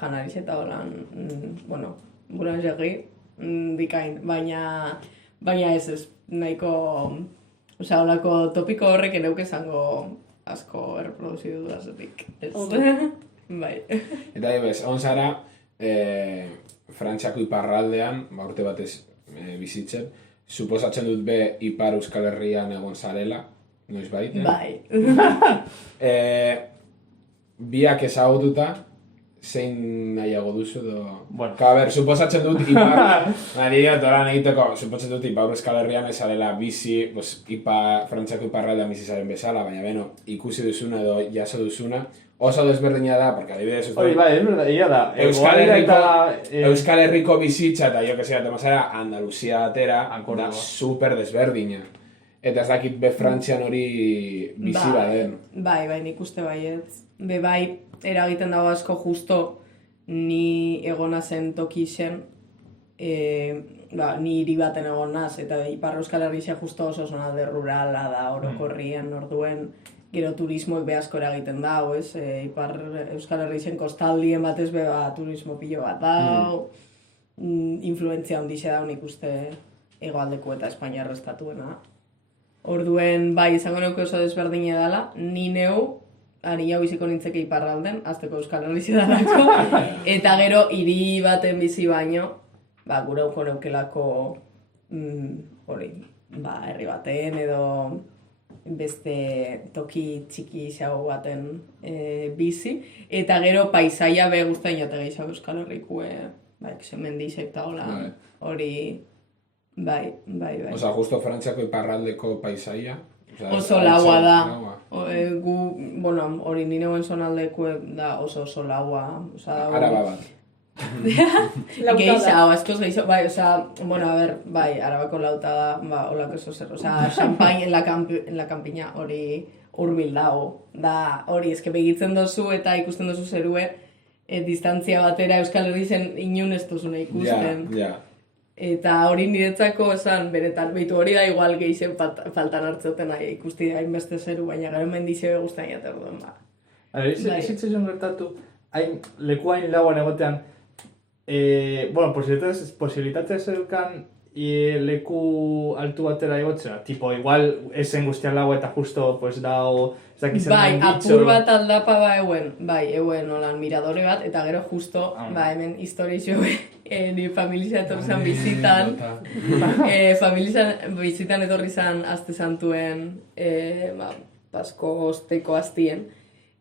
janariz eta holan, boulangerie, bikain, baina ez, nahiko, osea, holako topiko horrek eneuk esango asko erreproduzidu dudazetik. Bai. Eta ebez, on zara, Frantziako iparraldean, urte batez bizitzen, suposatzen dut be Ipar Euskal Herrian egon zarela, noiz bait? Bai. Biak ezagututa, zein nahiago duzu edo... suposatzen dut Ipar, lan egiteko, suposatzen dut Ipar Euskal Herrian ez zarela bizi, Frantziako iparraldean bizi zaren bezala, baina ikusi duzuna edo jaso duzuna, oso desberdina da, porque adibidez... Hori, bai, egia da. Euskal Herriko bizitza eta jo que sea, temazara Andaluzia atera, da super desberdina. Eta ez dakit be Frantzian hori bizi baden. Bai, nik uste baietz. Bai, eragiten dago asko justo ni egona zen toki zen, ni hiri baten egonaz, eta Ipar Euskal Herria justo oso zonalde rurala da orokorrien orduen, gero turismoek behazko eragiten dago, Ipar Euskal Herrien kostaldien batez turismo pilo bat dago, influentzia ondixe dago nik uste hegoaldeko eta Espainiar estatuena. Orduen, bai, izango neuke oso desberdine dela, ni neu, ari jau biziko nintzeke iparralden, azteko Euskal Herria dalako, eta gero hiri baten bizi baino, gure auko neukelako, herri baten edo beste toki txiki xago baten bizi, eta gero paisaia be guztain jate gehiago Euskal Herrikue, semendizek eta hola, hori, bai. Osa, justo Frantziako iparraldeko paisaia? Oso laua da. Hori nineuen zonaldekue da oso laua. Araba bat. Gehiago, askoz gehiago, bai, Arabako lauta da, holako eso zer, champagne en la campiña hori hurbil dago, da hori, eske begitzen dozu eta ikusten dozu zerue, distantzia batera Euskal Herrien inun ez duzuna ikusten. Eta hori niretzako esan, beretan, behitu hori da igual gehien faltan hartzeuten ikusti da hainbeste zeru, baina gero mendize guztain jaterduen, Ezitzen gertatu, leku hain lauan egotean, posibilitatea zeukan leku altu batera egotzea, tipo, igual esen guztian lau eta justo, dago, ez dakizen bai, apur bat aldapa euen holan miradore bat, eta gero justo, hemen historizio, ni familia etorri zan bizitan, bizitan etorri zan azte santuen, pasko osteko aztien,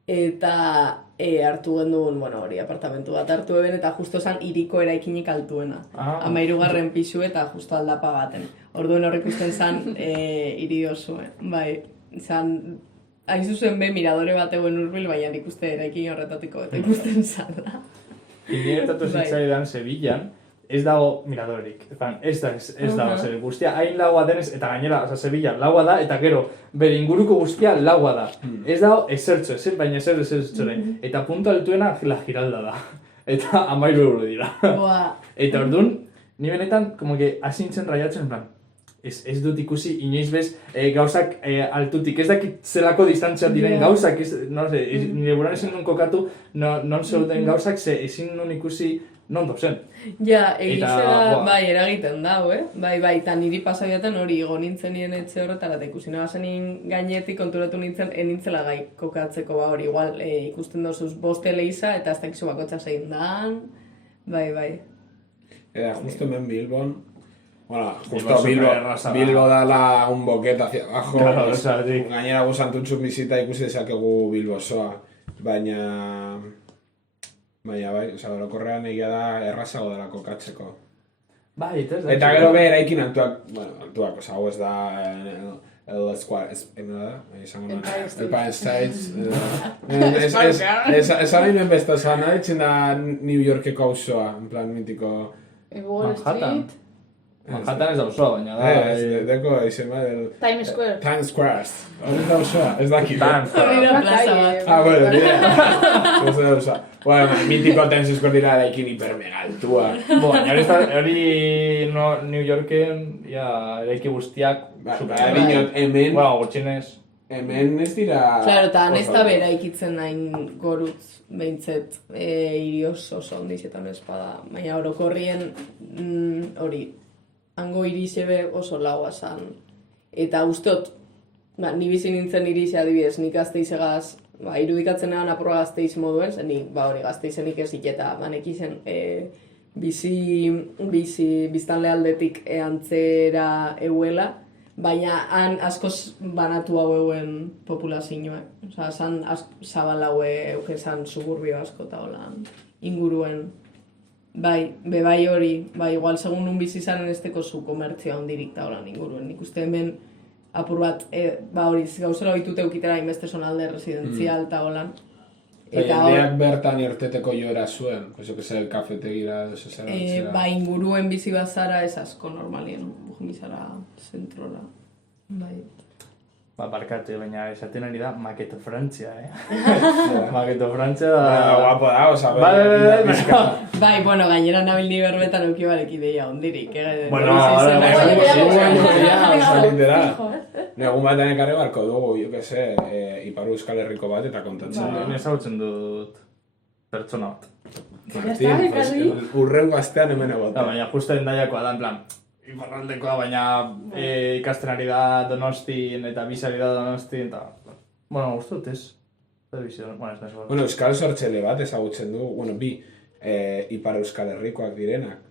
eta hartu genduen, hori apartamentu bat hartu eben, eta justo zan iriko eraikinik altuena. 13. pisu eta justo aldapa baten. Orduen horrek ikusten zan hiri osue. Bai, zan, hain zuzen be miradore bat egon urbil, baina ikuste eraikin horretatiko eta ikusten zan da. Ineretatu zitzaidan Sevillan, ez dago miradorerik. Ez dago, zer guztia hain laua denez, eta gainera, Sevilla laua da, eta gero, bere inguruko guztia laua da. Ez dago ezertxo, baina ezertxo. Eta punto altuena la Giralda da. Eta 13 euro dira. Eta orduan, ni benetan, como que asintzen raiatzen, en plan, ez dut ikusi, inoiz bez, gauzak altutik, ez dakit zelako distantzia diren gauzak, nire buran ezin nun kokatu, non zeuden gauzak, ezin nun ikusi non dozen. Ja, egizera, bai, eragiten dau, Bai, eta niri pasabiaten hori igo nintzen nien etxe horretara, eta ikusi nabazenin gainetik konturatu nintzen, enintzela gai kokatzeko, hori, igual, ikusten dozuz boste leiza, eta ez dakizu bakotxa zein dan, bai. Eta justo hemen Bilbon, bueno, justo Bilbo dala un boquete hacia abajo, claro, gainera guzantutxun bizita ikusi dezakegu Bilbo osoa, baina bai, orokorrean egia da errazago dela kokatzeko. Bai, eta gero be eraikin altuak, hau ez da Empire State. Esan hain benbesta, nahi etxen da New Yorkeko auzoa, en plan mitiko... Wall Street... Manhattan ez da osoa, baina da... Deko, izen bat... Times Square. Times Square. Hori da osoa, ez dakit. Hori da plaza bat. Bueno, ez da osoa. Bueno, mitiko Times Square dira eraikin hipermega altua. Hori New Yorken, eraiki guztiak... Hemen... Bueno, gutxinez... Hemen ez dira... Claro, eta ez da bera ikitzen nahin gorutz behintzet hiri oso ondizetan espada. Baina orokorrien hori, hango irisebe oso laua zan. Eta usteot, ni bizi nintzen irixe adibidez, nik Gasteizegaz, irudikatzen egan apurra Gasteiz moduen, zen nik hori Gasteizenik ezik eta banekizen biztanle aldetik antzera euela, baina han askoz banatu hau euen populazioa. Osa, zan zabal haue euke zan suburbio asko eta hola inguruen. Bai, bebai hori, igual segun nun bizi zanen esteko zu komertzioa hondirik da hola inguruen. Nik uste hemen apur bat, hori, gauzela oitute eukitera inbeste zonalde residenzial eta holan. Jendeak bertan irteteko joera zuen, eso que se kafetegira, eso zera. Inguruen bizi bazara ez asko normalien, bizara zentrora. Bai. Barkatu, baina esaten hori da Maketo Frantzia, Maketo Frantzia da... Guapo da, osa, Bai, bueno, gainera nabil ni berbetan euki barek ideia ondirik, Bueno, Negun batean ekarri barko dugu, jo que se, Ipar Euskal Herriko bat eta kontatzen. Nire ezagutzen dut pertsona bat. Martin, urrengo astean hemen egote. Baina justo endaiakoa da, en plan, iparraldekoa, baina ikasten ari da Donostin eta bizari da Donostin, eta... Bueno, uste dut ez. Bueno, Euskal Sortxele bat ezagutzen du, bi Ipar Euskal Herrikoak direnak.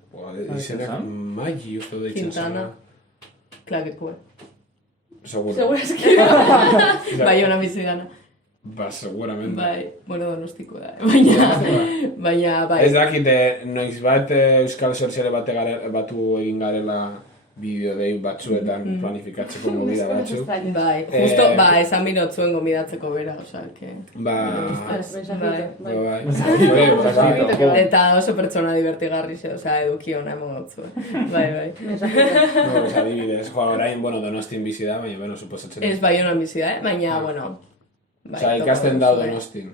Izenak Magi, uste dut deitzen zara. Quintana, Klagekue. Seguro. Segurazki. Bai, ona bizi gana. Ba, seguramente. Bai, bueno, Donostiko da. Baina, bai. Ez dakite, noiz bat Euskal Sortxele batu egin garela bideo-dei batzuetan planifikatzeko gomida batzu. Bai, justo, esan binotzuen gomidatzeko bera, osea, que... Eta oso pertsona divertigarri ze, osea, eduki hona emogotzue. Bai. Osa, adibidez, orain, Donostin bizi da, baina, suposatzen. Ez Baionan bizi da, baina, bueno... Osa, ikasten dau Donostin.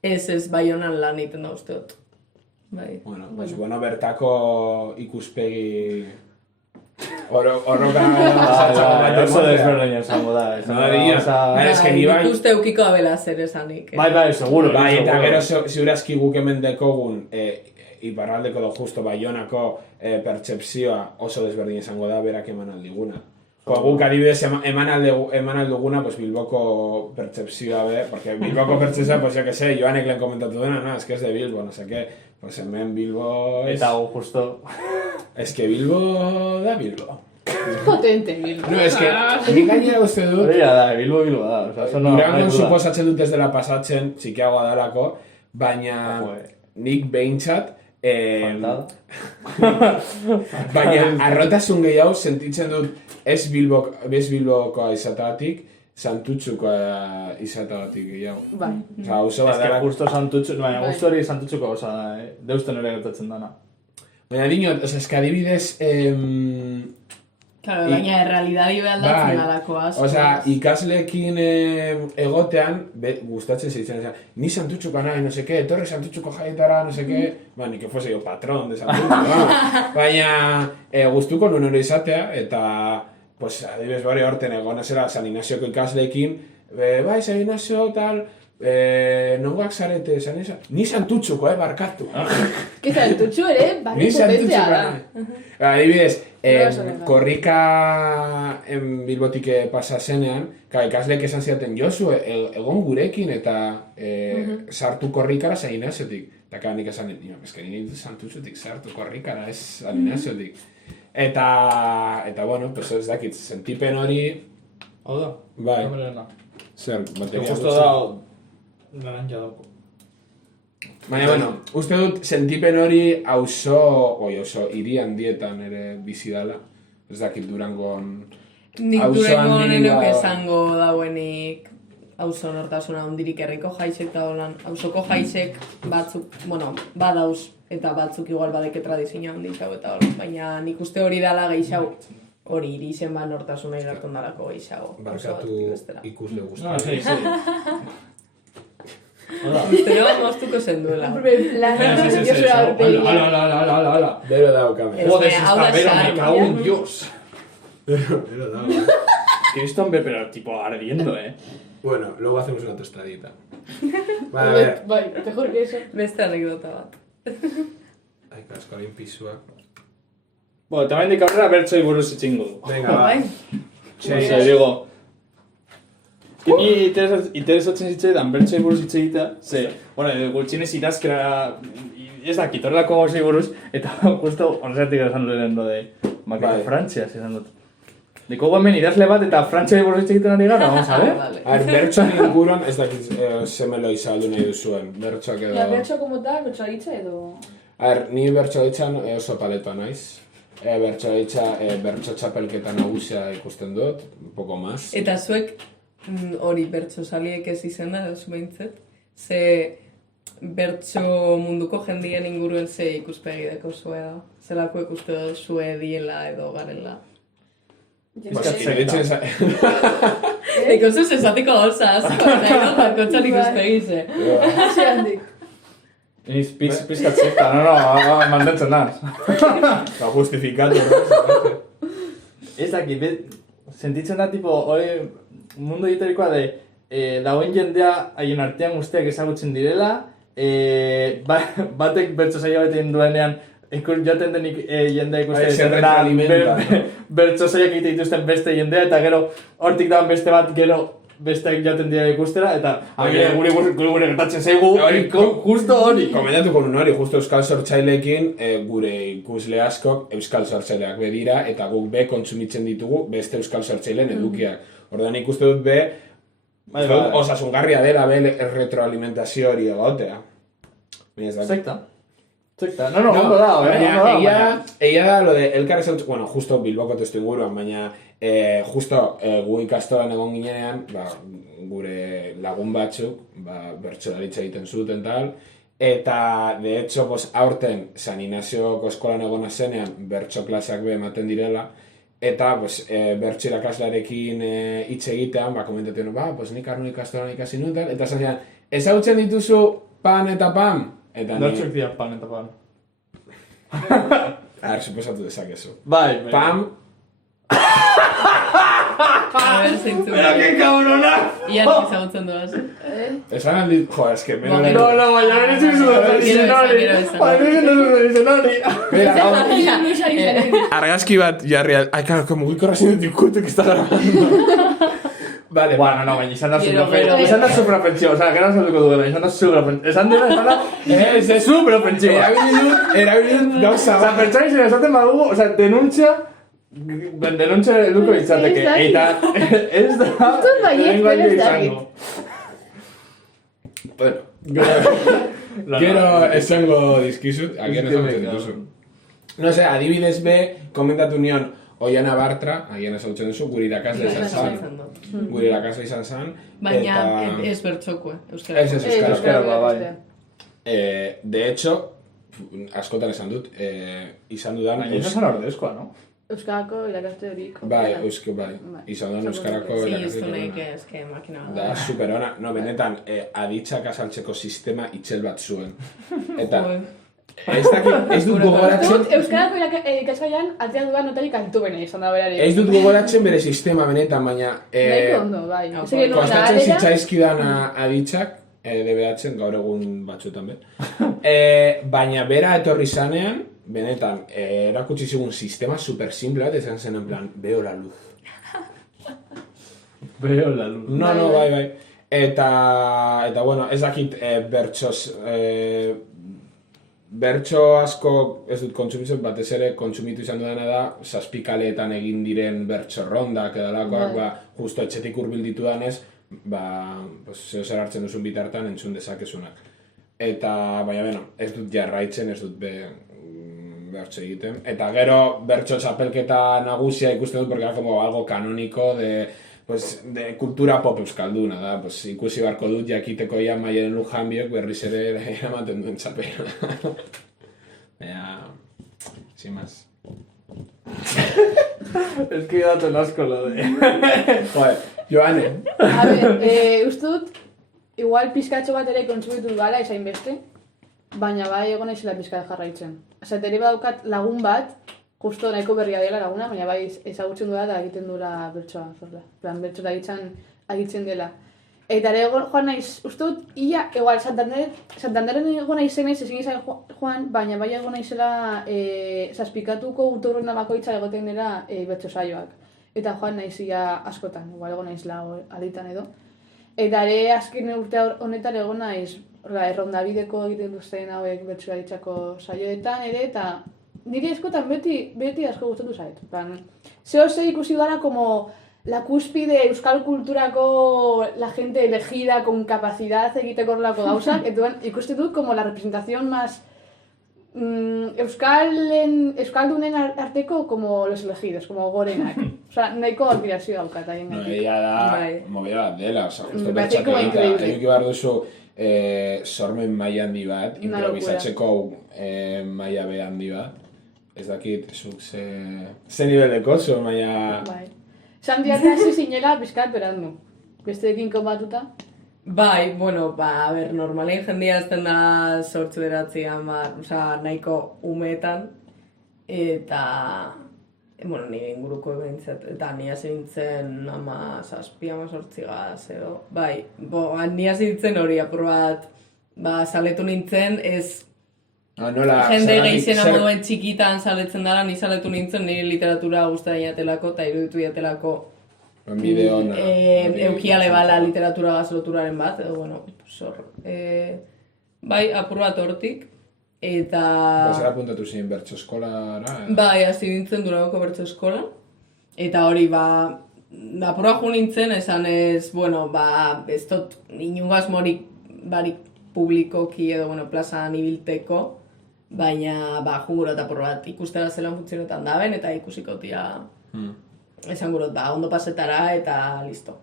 Ez Baionan lan egiten da usteot. Bai. Bueno, bertako ikuspegi... Horroka... Oso desberdina esango da. Nik uste eukiko abela zer esanik. Bai, seguro. Bai, eta gero ziurazki guk hemen dekogun iparraldeko do justo Baionako pertsepzioa oso desberdina esango da berak eman aldiguna. Guk adibidez eman alduguna Bilboko pertsepzioa be, porque Bilboko pertsepzioa, yo que sé, Joanek lehen komentatu dena, no, es que es de Bilbo, no sé qué. Pues hemen Bilbo es... Eta justo... Es que Bilbo da Bilbo. Potente, Bilbo. No, es que, nik gainera uste dut, Hori da, Bilbo da. Osa, eso no... Durangon suposatzen dut ez dela pasatzen, txikiagoa dalako, baina nik behintzat, baina arrotasun gehiago sentitzen dut ez Bilbokoa izatagatik, Santutxukoa izatagatik gehiago. Bai. Osa, oso Ez bat que dela. justo Santutxu, baina justo hori Santutxuko, osa, deusten ere gertatzen dana. Baina dinot, osa, eski adibidez, Claro, baina errealidadi behaldatzen alako asko. Osea, ikasleekin egotean, gustatzen zeitzen, ni Santutxuko nahi, no seke, etorri Santutxuko jaietara, no seke, ni que fuese yo patrón de Santutxuko, baina gustuko nuen hori izatea, eta, pues, adibidez bari horten egon zera San Ignazioko ikasleekin, bai, San Ignazio, tal, nongoak zarete, ni Santutxuko, barkatu. Que Santutxu ere, bari Ni potentea da. Santutxuko. Adibidez, korrika Bilbotik pasa zenean, ikasleek esan zidaten, Josu, egon gurekin eta sartu korrikara San Ignaziotik. Eta nik esan, eske nire Santutxutik sartu korrikara, ez San Ignaziotik. Eta bueno, pues ez dakit, sentipen hori... Hau da? Bai. Zer, bateria Justo da, naranja dauko. Baina, bueno, uste dut sentipen hori auzo hiri handietan ere bizi dala. Ez dakit Durangon... Nik Durangon enok esango dauenik auzo nortasuna hondirik herriko jaisek eta holan. Auzoko jaisek batzuk, bueno, badauz eta batzuk igual badeke tradizioa hondik hau eta holan. Baina nik uste hori dala gehiago. Hori iri izen ba nortasuna igarton dalako gehiago. Barkatu ikusle guztia. No, sí. Ustero moztuko zen duela. Ala. Bero daukame. Joder, hau da pero me xarma. cago en Dios. Bero daukame. Cristo, pero tipo ardiendo, Bueno, luego hacemos una tostadita. Vale, a ver. Bai, mejor que eso. Beste anekdota bat. Ai, kaskoaren pisua. Bueno, también de carrera bertxoi buruz itxingo du. Venga, va. No sé, digo... Ni interesatzen zitzaidan bertxoi buruz hitz egitea, ze, bueno, gutxinez idazkera ez dakit horrelako gauzei buruz, eta justo horrezatik esan duen lo de Maketo Frantziaz esan dut. Deko hemen idazle bat eta Frantziai buruz hitz egiten ari gara, vamos a ver? A ver, bertxoan inguruan ez dakit zemelo izaldu nahi duzuen, bertxoak edo... Ja, bertso como tal, bertso hitza edo... A ver, ni bertso hitzan oso paletoa naiz. Bertso hitza, bertso txapelketa nagusia ikusten dut, un poco más. Eta zuek hori bertso saliek ez izena, zu behintzet, ze bertso munduko jendien inguruen ze ikuspegi deko zue da. Zelako ikuste zue diela edo garela. Eko zuz esatiko gauza asko, nahi dut bakotxan ikuspegi ze. Hasi handik. Iniz pizkatzek, no, mantentzen naz. Ba, justifikatu, no? Ez dakit, sentitzen da, tipo, hori mundu egiterikoa de dagoen jendea haien artean guztiak ezagutzen direla, batek bertso saio bat egin duenean joaten denik jendea ikusten bertso saioak egite dituzten beste jendea, eta gero hortik dagoen beste bat gero besteak jaten dira ikustera, eta gure gertatzen zaigu, justo hori. Komentatuko nun hori, justo euskal sortzaileekin gure ikusle askok euskal sortzaileak bedira, eta guk be kontsumitzen ditugu beste euskal sortzaileen edukiak. Orduan ikuste dut be, osasungarria dela be retroalimentazio hori egotea. Sekta. No, ondo da, baina egia da lo de elkar esan, bueno, justo Bilboko testu inguruan, baina justo gu ikastolan egon ginean, gure lagun batzuk, bertsolaritza egiten zuten tal, eta de hecho, aurten San Ignazioko eskolan egona zenean bertso klaseak be ematen direla, eta bertso irakaslearekin hitz egitean, komentatzen, nik arnu ikastolan ikasi nuen tal, eta esan zidan, ezagutzen dituzu pan eta pam? Nortzuk dira pan eta pan. Suposatu dezakezu. Bai. Pam. A ver, zeintzu. Pero que cabrona! Ian ezagutzen duaz. Esan handi, jo, eske... No, baina berezik zuen tradizionari. Argazki bat jarri... Ai, claro, como mugikorra sin dikutek está grabando. Vale, bueno, no, baina izan da superofentsio, oza, gero salduko duela, izan da superofentsio. Esan dira, izan da superofentsio. Erabilidut gauza bat. Oza, pertsona izan esaten badugu, oza, denuntzia Denontxe eduko itzateke, eta ez da lehenengo aldia izango. Bueno, gero esango dizkizut, agian ezagutzen dituzu. No sé, adibidez be, komentatu nion Oiana Bartra, agian ezagutzen duzu, gure irakasle izan zen. Baina ez bertxoko, euskara. Ez euskara, bai. De hecho, askotan esan dut, izan dudan... Baina ez esan ordezkoa, no? Euskarako irakasle horik. Bai, izan dudan Euskarako irakasle horik. Da, super ona. No, benetan, aditzak azaltzeko sistema itxel bat zuen. Eta... Ez dut gogoratzen... Euskarako ikasgaian atzea duan notarik altu bene izan da berari. Ez dut gogoratzen bere sistema benetan, baina... Nahiko ondo, bai. Kostatzen zitzaizkidan aditzak, DBH-en gaur egun batzuetan be. Baina bera etorri zanean, benetan, erakutsi zigun sistema super simple bat, ezan zen en plan, veo la luz. Veo la luz. No, bai. Eta bueno, ez dakit bertso asko ez dut kontsumitzen, batez ere kontsumitu izan dudana da, zazpikaleetan egin diren bertso rondak edalakoak, justo etxetik hurbil ditudanez, zeo zer hartzen duzun bitartan entzun dezakezunak. Eta, baina, ez dut jarraitzen, ez dut bertso egiten. Eta gero bertso txapelketa nagusia ikusten dut, porque da como algo canónico de kultura pop euskalduna da, ikusi barko dut jakiteko ja Maialen Lujanbiok berriz ere eramaten duen txapela. Sin más. Ez que daten asko lo de... Joder, Joane. A ver, uste dut, igual pizkatxo bat ere kontsumitu gala esain beste, baina bai egon naizela pizkat jarraitzen. Osa, ere badaukat lagun bat, justo nahiko berria dela laguna, baina bai ezagutzen duela eta egiten duela bertsoa, plan bertsoa agitzen dela. Eta ere joan naiz, uste dut, igual, Santanderen egon naizenez ezin izan joan, baina bai egon naizela zazpikatuko utorrenda bakoitza egoten dela bertso saioak. Eta joan naiz askotan, igual egon naiz aditan edo. Eta ere azken urte honetan egon naiz, errondabideko egiten duzten hauek bertsoa ditzako saioetan ere, eta nire askotan beti asko gustatu zait. Zeo ikusi gara como la cúspide euskal kulturako la gente elegida con capacidad egiteko horrelako gauzak, eta ikusten dut como la representación más euskaldunen arteko como los elegidos, como gorenak. Osa, nahiko admirazio daukat haien gaitik. Ella da movida bat dela, osa, justo bertxak egita. Eduki behar duzu sormen maila handi bat, improvisatzeko maila be handi bat. Ez dakit, zuk ze nibeldeko zu, maila... Sandiak hasi zinela pizkat berandu. Besteekin konbatuta? Bai, bueno, a ber, normalein jendia azten da 8-9, nahiko umeetan, eta, bueno, nire inguruko egintzat, eta ni hasi nintzen 17-18 edo, bai, ni hasi nintzen hori apur bat, saletu nintzen, ez, jende gehizena moduen txikitan saletzen dara, ni saletu nintzen, nire literatura guztaren jatelako, eta iruditu jatelako, eukiale bala literatura gazloturaren bat, edo, bueno, bai, apur bat hortik, eta... Zer apuntatu zin bertso eskolara? Bai, hasi nintzen Durangoko bertso eskola, eta hori, apur bat jo nintzen, esan ez, bueno, ez dut inungaz morik barik publikoki edo, bueno, plazan ibilteko, baina, jungurot apur bat ikustera zelan funtzionetan daben, eta ikusiko tia... Esan gurot, ondo pasetara eta listo.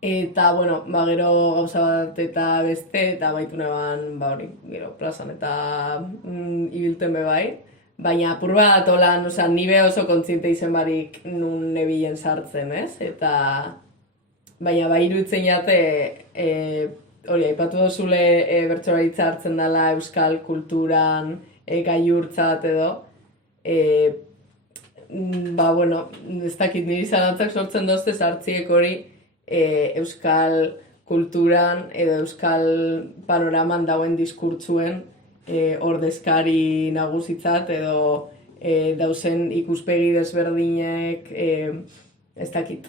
Eta, bueno, gero gauza bat eta beste, eta baitu neban, hori, gero, plazan eta ibilten bebai. Baina apur bat, holan, nibe oso kontziente izen barik nun nebilen sartzen, ez? Eta, baina iruditzen jate, hori, aipatu dozule bertsoaritza hartzen dela euskal kulturan, gaiurtzat edo, bueno, ez dakit niri zalantzak sortzen dozte sartziek hori euskal kulturan edo euskal panoraman dauen diskurtzuen ordezkari nagusitzat edo dauzen ikuspegi desberdinek ez dakit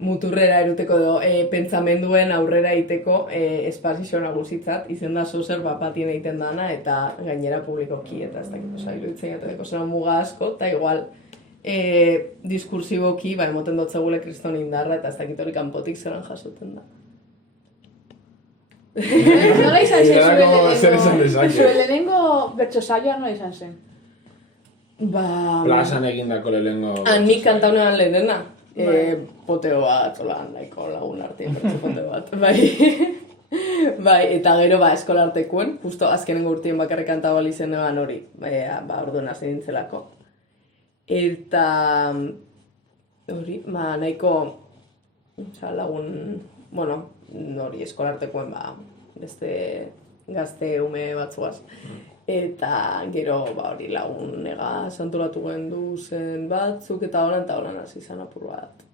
muturrera eruteko edo pentsamenduen aurrera egiteko espazio nagusitzat izen da zozer bapatien egiten dana eta gainera publikoki eta ez dakit, iruditzen jateko zera muga asko eta igual diskursiboki, emoten dut zegule kriston indarra, eta ez dakit hori kanpotik zelan jasoten da. Nola izan zen Zer izan dezake? zure lehenengo bertso saioa nola izan zen? Ba... Plazan egindako lehengo... Nik kantaunean lehenena. Poteo bat, hola, nahiko lagun artean poteo bat. Bai, eta gero eskolartekoen, justo azkenengo urtien bakarrik kanta bali zenean hori, orduan hasi nintzelako. Eta hori, nahiko lagun, hori eskolartekoen beste gazte ume batzuaz. Eta gero hori lagun ega santolatu gendu zen batzuk eta holan hasi izan apur bat.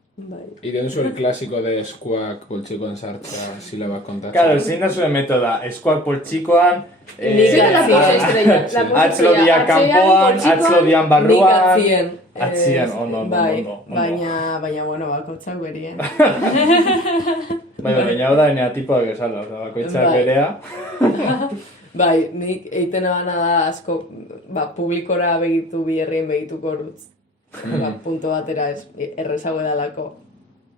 Idean zuen klasiko de eskuak poltsikoan sartza silabak kontatzen. Claro, zein da zuen metoda, eskuak poltsikoan, Atzlo dia kanpoan, atzlo dian barruan, nik atzien, ondo. Baina, bakoitzak berien. Baina hau da enea tipoak esala, bakoitzak berea. Bai, nik eiten abana da asko, publikora begitu biherrien begituko rutz. Punto batera errezago edalako,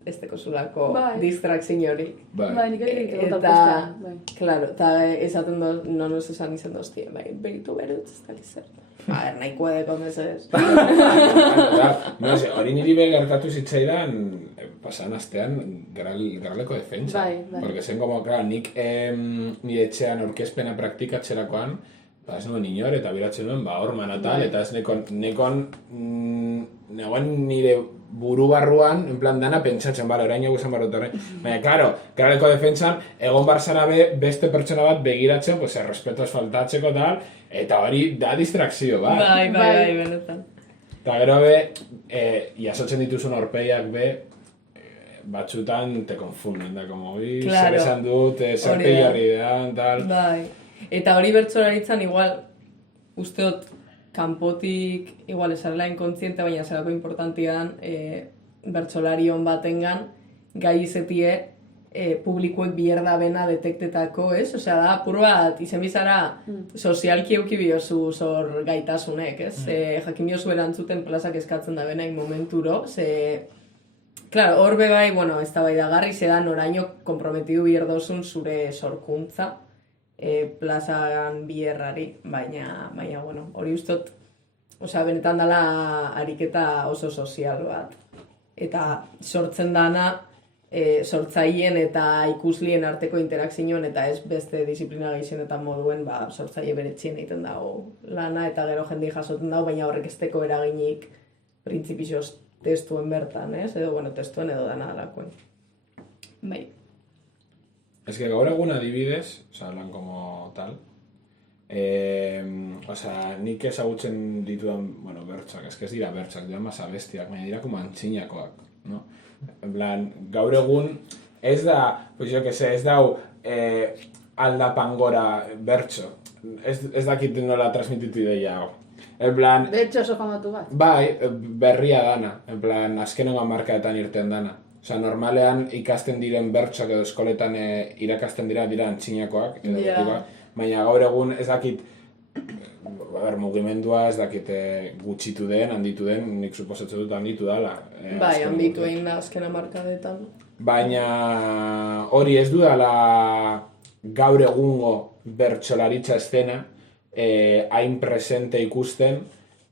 ez dekozulako distrakzin hori. Bai, nik egiteko Eta, postan. claro, eta esaten nonos esan izan doztien, begitu berutz, ez dakiz zer. Nahikoa deko mesez. Hori niri gertatu zitzaidan, pasan astean, geraleko defentsa. Porque zen como, claro, nik nire etxean orkespena praktikatxerakoan, ez nuen inor, eta biratzen nuen, horman atal, eta ez nekon nire buru barruan, en plan, dana pentsatzen, orain eguzan barrotorre. Baina, claro, geraleko defentsan, egon barzara beste pertsona bat begiratzen, pues, errespetos faltatzeko tal, eta hori da distrakzio, Bai, benetan. Eta gero jasotzen dituzun aurpegiak batzutan te konfunden, da, como, zer esan dut, zer jarri da, tal. Bai. Eta hori bertsolaritzan igual, usteot, kanpotik igual esarela inkontziente, baina zerako importantian bertsolarion batengan gai izetie publikoek bierda bena detektetako, ez? Osea, da, apur bat, izen bizara sozialki euki biozu zor gaitasunek, ez? Jakin biozu erantzuten plazak eskatzen da benaik momenturo, claro, hor bebai, ez da bai dagarri, zedan oraino komprometidu bierdozun zure sorkuntza, plazan bierrari, baina, hori ustot, benetan dela ariketa oso sozial bat. Eta sortzen dana, sortzaien eta ikuslien arteko interakzioen eta ez beste disiplina gehienetan moduen, sortzaile beretzien egiten dago lana eta gero jendei jasoten dago, baina horrek esteko eraginik printzipizioz testuen bertan, ez? Edo, testuen edo dana dalakoen. Bai. Es que gaur egun adibidez, lan como tal, nik ezagutzen ditudan, bertsoak, ez dira bertsoak, dira masa bestiak, baina dira como antxinakoak, no? En plan, gaur egun ez da, ez dau aldapangora bertso, ez dakit nola transmititu ideia hau. En plan... Bertso oso famatu bat. Bai, berria dana, en plan, azkenengo hamarkadetan irten dana. Normalean ikasten diren bertsoak edo eskoletan irakasten dira antxinakoak, baina gaur egun ez dakit mugimendua ez dakit gutxitu den, handitu den, nik suposatzen dut handitu dela. Bai, handitu egin da azken hamarkadetan. Baina hori ez dudala gaur egungo bertsolaritza eszena hain presente ikusten.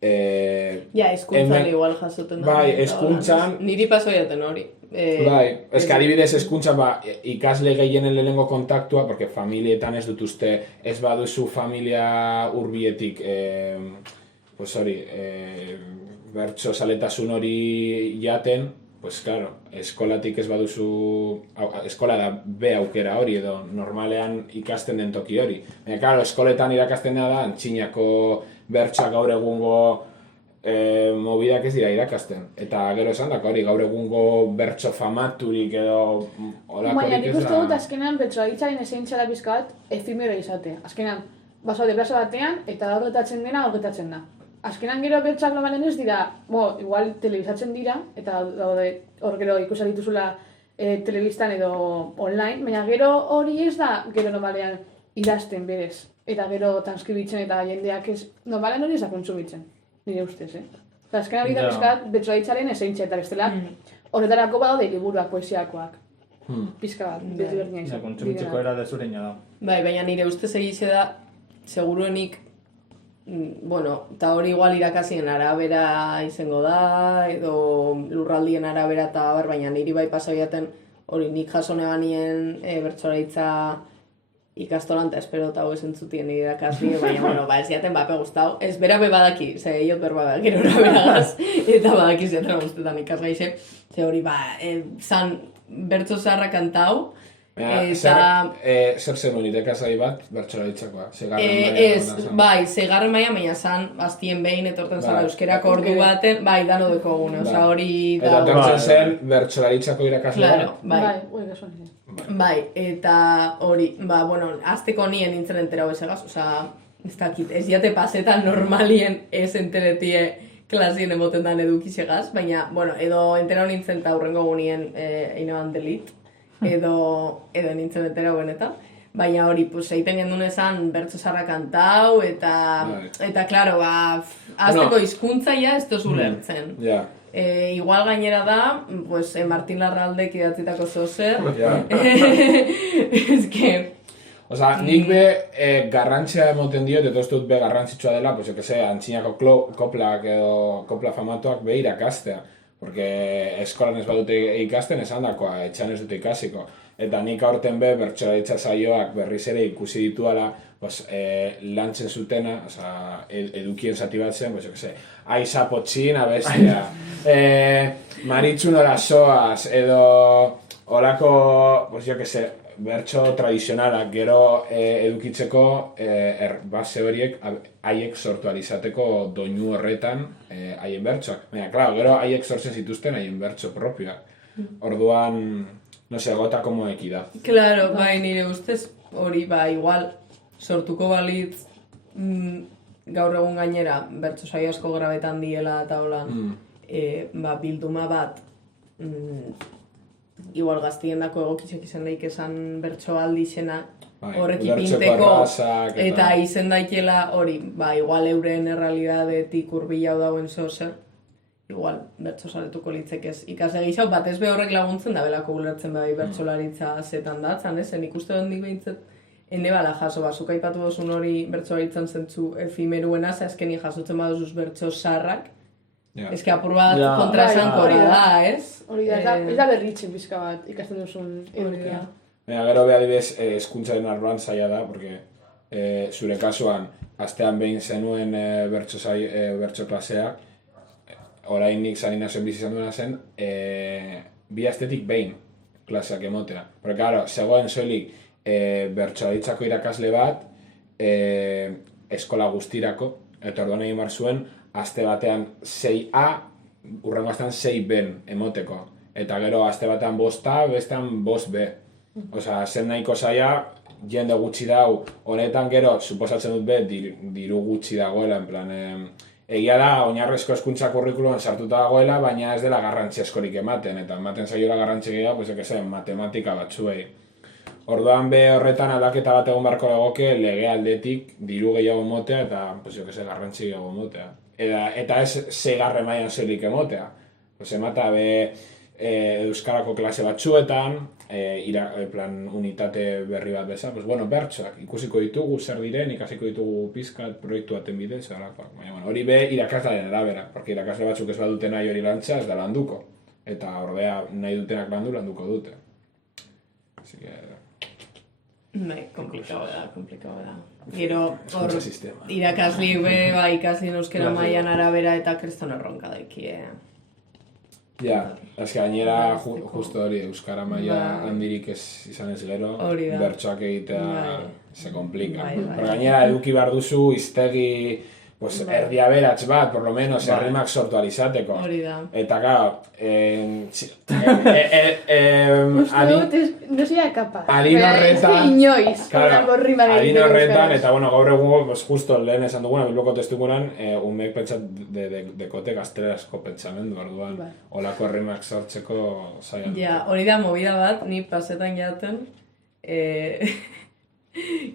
Hezkuntzan igual jasoten da. Bai, hezkuntzan... Niri pasoiaten hori. Bai, ez que adibidez hezkuntzan ikasle gehienen lehenengo kontaktua, porque familietan ez dut uste, ez baduzu familia hurbietik, pues hori, bertso zaletasun hori jaten, pues claro, eskolatik ez baduzu, eskola da be aukera hori edo normalean ikasten den toki hori. Baina, claro, eskoletan irakasten da antxinako bertsoak gaur egungo mobidak ez dira irakasten. Eta gero esan dako hori, gaur egungo bertso famaturik edo olakorik ez da... Baina, nik uste dut azkenean bertsolaritzaren esentzia pizka bat efimero izate. Azkenean, basaude plaza batean eta gaur gertatzen dena gaur gertatzen da. Azkenan gero bertsoak normalen ez dira, igual telebizatzen dira, eta hor gero ikusak dituzula telebistan edo online, baina gero hori ez da gero normalean idazten berez. Eta gero transkribitzen eta jendeak ez, normalean hori ez da kontsumitzen, nire ustez, Azken hori da Ja. pizkat bertsolaritzaren esentzia eta bestela horretarako badaude liburuak, poesiakoak. Pizka bat, desberdina izan. Kontsumitzeko era desureina da. Bai, baina nire ustez egize da, seguruenik, bueno, eta hori igual irakasien arabera izango da, edo lurraldien arabera eta bar, baina niri bai pasabiaten hori nik jaso neganien bertsolaritza ikastolan, eta espero eta hau esentzutien nire irakasli, baina, bueno, ba, ez jaten bape guztau. Ez bera be badaki, ze hiot berba gero beragaz, eta badaki ziatena guztetan ikasgaize, ze hori, ba, zan bertso zaharra kantau, eta... Zer zenuen irakasgai bat, bertsolaritzakoa? Ez, bai, zeigarren maila, baina zan, bastien behin etorten zara euskerako ordu baten, bai, dano dekogune, oza, hori... Eta etortzen zen bertsolaritzako irakasle Claro, bat? bai. Bai, eta hori, ba, bueno, azteko nien nintzen enterau ezagaz, oza, ez dakit, ez jate pasetan normalien ez enteretie klasien emoten dan edukizegaz, baina, bueno, edo enterau nintzen eta hurrengo gunien einaban delit, edo nintzen enterau benetan. Baina hori, pues, egiten gendun esan bertso zarra kantau, eta claro, ba, azteko hizkuntza ja ez tozu lertzen. Ja. Igual gainera da, pues, Martin Larraldek idatzitako zozer. Ez que... Osa, nik be garrantzia emoten diot, eta ez dut be garrantzitsua dela, pues, antzinako koplak edo kopla famatuak be irakastea. Porque eskolan ez badute ikasten esan dakoa, etxan ez dute ikasiko. Eta nik aurten be bertsolaritza saioak berriz ere ikusi dituala, pues, lantzen zutena, oza, edukien zati bat zen, pues, Aiza Potxin abestia, Maritxun Olasoaz, edo horako, pues, bertso tradizionalak gero edukitzeko base horiek haiek sortu alizateko doinu horretan haien bertsoak. Baina, klaro, gero haiek sortzen zituzten haien bertso propioak. Orduan, no se gota como equidad. Claro, bai, nire ustez hori, ba, igual sortuko balitz gaur egun gainera bertso saio asko grabetan diela eta holan ba, bilduma bat igual gaztiendako egokitzek izan daik esan bertso aldizena horrek ipinteko eta izen daikela hori, ba, igual euren errealidadetik hurbilau dauen zozer, igual bertso saretuko litzekez ikase gixau, bat ez be horrek laguntzen da belako ulertzen bai bertsolaritza zetan datzan, zen ikuste hondik behintzat ene bala jaso, bazuk aipatu dozun hori bertsolaritzan zentzu efimeruena, azkeni jasotzen baduzuz bertso sarrak, eske apur bat kontraesankora da, ez? Hori da, ez da berritzen bizka bat ikasten duzun edukia. Gero behadibez, eskuntzaren arloan zaila da, porque zure kasuan, astean behin zenuen bertso klaseak, orain nik saninazen bizi izan duena zen, bi astetik behin klaseak emotea. Porque, claro, zegoen soilik bertsolaritzako irakasle bat, eskola guztirako, eta orduan egin bar zuen, aste batean 6A, urrengo astean 6B emoteko. Eta gero aste batean 5A, bestean 5B. Osa, zen nahiko zaila, jende gutxi dau, honetan gero, suposatzen dut be, diru gutxi dagoela, en plan, egia da, oinarrezko hezkuntza kurrikuluan sartuta dagoela, baina ez dela garrantzi askorik ematen, eta ematen zaiola garrantzi gehiago, pues, matematika batzuei. Orduan be horretan aldaketa bat egon beharko dagoke lege aldetik diru gehiago emotea eta pues, garrantzi gehiago emotea. Eta ez seigarren mailan soilik emotea. Pues, emata be euskarako klase batzuetan, plan unitate berri bat beza, pues, bueno, bertsoak ikusiko ditugu zer diren, ikasiko ditugu pizkat proiektu baten bidez, baina hori be irakaslaren arabera, porque irakasle batzuk ez badute nahi hori lantza, ez da landuko. Eta ordea nahi dutenak landuko dute. Así que... Bai, komplikau da. Gero, hor, irakasli be, ba, ikaslien euskera mailan arabera eta kriston erronka daikie. Ja, eske gainera justo hori, euskara maila handirik ez izan ez gero, bertsoak egitea se komplika. Pero gainera eduki behar duzu iztegi pues, erdi aberats bat, por lo menos, errimak sortu alizateko. Hori da. Eta, claro, no sea capaz. Adin horretan, inoiz, adin horretan, eta, bueno, gaur egungo, pues, justo lehen esan duguna, bilboko testugunan, umeek pentsat dekote gaztelerazko pentsamendu, orduan, olako errimak sortzeko zailan. Ja, hori da movida bat, ni pasetan jaten,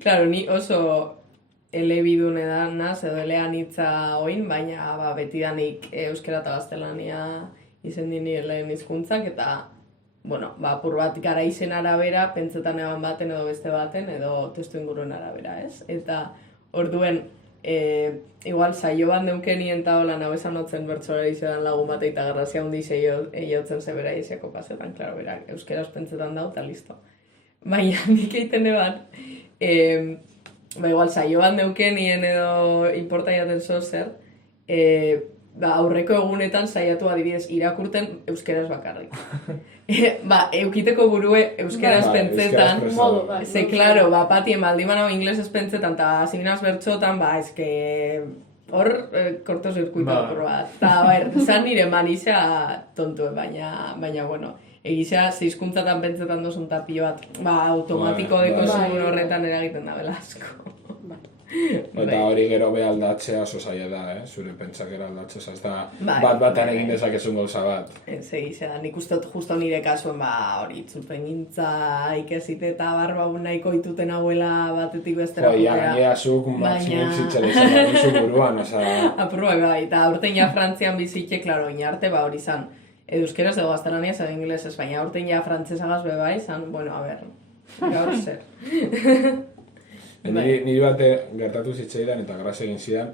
claro, ni oso elebidun edanaz, edo eleanitza oin, baina betidanik euskera eta gaztelania izen dini lehen hizkuntzak, eta bueno, apur bat garaizen arabera, pentsetan eban baten edo beste baten, edo testu inguruen arabera, ez? Eta orduen, igual saio bat neukenien eta hola nago esan otzen bertsolari izedan lagun bat eta garrazia hundiz eiotzen zebera iziako pasetan, klaro, berak, euskeraz pentsetan dau, eta listo. Baina nik egiten eban, igual saio bat neukenien edo inporta jaten zer, aurreko egunetan saiatu adibidez irakurten euskeraz bakarrik. Eukiteko burue euskeraz pentsetan, ze, klaro, patien baldimanago inglesez pentsetan, eta ziminaz bertxotan, eske hor korto zirkuito bat. Eta, zan nire manisa tontue, baina, bueno, egizea zeizkuntzatan pentsetan dozun tapio bat, automatiko deko segun horretan eragiten da bela asko. Eta hori gero aldatzea oso zaila da, zure pentsakera aldatzea, ez da bat-batan egin dezakezun gauza bat. Egizea, nik uste justo nire kasuen hori itzulpen gintza ikesite eta barba nahiko ituten hauela batetik bestera putera. Gainera zuk maksimum zitzera izan duzu buruan, oza... Apurua, eta aurten ja Frantzian bizitxe, klaro, inarte hori zan, euskeraz edo gaztelaniaz edo inglesez, baina aurten ja frantzesagaz bai, zan, bueno, a ber, gaur zer. Niri bate gertatu zitzaidan eta graz egin zidan,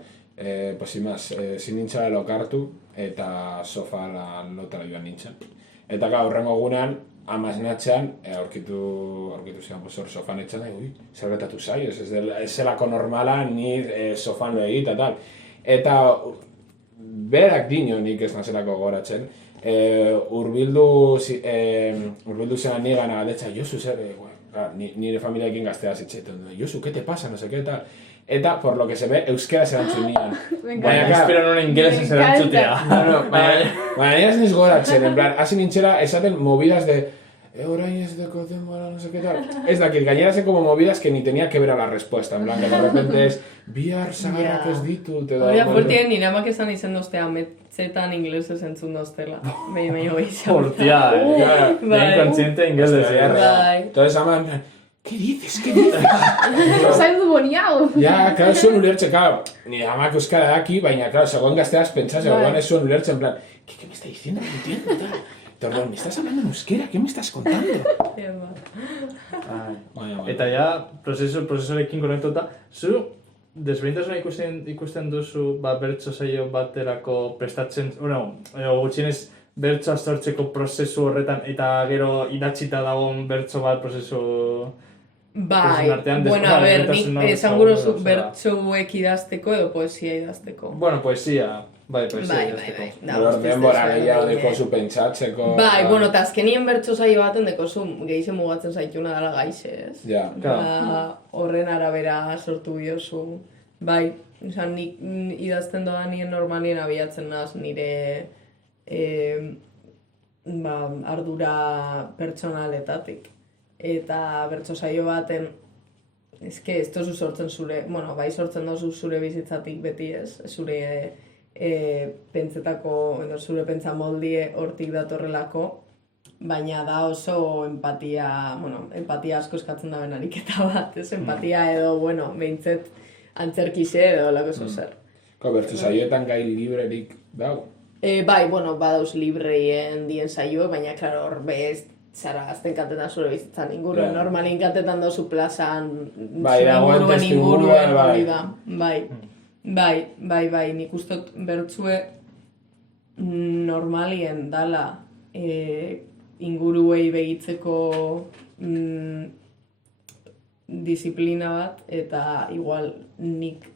posimaz, zin nintzala lokartu eta sofara lotara joan nintzen. Eta horrengo egunean, amaznatzean, aurkitu zidan hor sofan etxan, zer gertatu zai, ez zelako normala, nir sofan lo egit, eta tal. Eta berak dino nik ez nazelako goratzen, urbildu zenan nigana galdetza, Josu zer, nire familiaekin gaztea zitzetan, Josu, ¿qué te pasa? No sé qué tal. Eta, por lo que se ve, euskera zerantzun nian. Baina, espero nuen ingelesa zerantzutea. Baina, nire zen goratzen, en plan, hasi nintzera, esaten movidas de orain ez deko denbora, no sé qué tal. Ez dakit, gainera zen como movidas que ni tenía que ver a la respuesta, en plan, que de repente es bihar zagarrak ez ditut, edo... Hori apurtien, nire amak esan izen doztea, metzetan inglesez entzun doztela. Baina gehiago. Hortia, bien consciente inglesez. Entonces, ama, ¿qué dices? ¿Qué dices? Zaitu boniago. Ja, claro, zuen ulertzen, claro, nire amak euskara daki, baina, claro, segon gazteaz pentsaz, egon ez zuen ulertzen, en plan, ¿qué me está diciendo? No entiendo, tal. Perdón, ¿me estás hablando en euskera? ¿Qué me estás contando? Eta ja, prozesorekin konektuta, zu desberdintasuna ikusten duzu bertso saio baterako prestatzen, gutxienez bertso aztortzeko prozesu horretan eta gero idatzita dagoen bertso bat prozesu... Bai, bueno, a ver, nik esan gurozu bertsoek idazteko edo poesia idazteko. Bueno, poesia... Bai, poesia idazteko. Denbora gehiago dekozu pentsatzeko... Bai, bueno, eta azkenien bertso saio baten dekozu gehize mugatzen zaituna dela gaixe, ez? Ja. Horren arabera sortu biozu. Bai, nik idazten dodanien normalien abiatzen naz nire ardura pertsonaletatik. Eta bertso saio baten, ez tozu sortzen zure, bueno, bai sortzen dozu zure bizitzatik beti ez, zure pentsetako, zure pentsa moldie hortik datorrelako, baina da oso empatia asko eskatzen da benariketa bat, ez? Empatia edo, bueno, behintzet antzerkize edo lako zer. Bertso saioetan gai librerik dau? Bai, bueno, badauz libreien dien saio, baina, klaro, hor bez, zara, azten katetan zure bizitzan inguruen, normalin katetan dozu plazan, inguruen, hori da. Bai, nik ustot bertzue normalien dala inguruei begitzeko disiplina bat, eta igual nik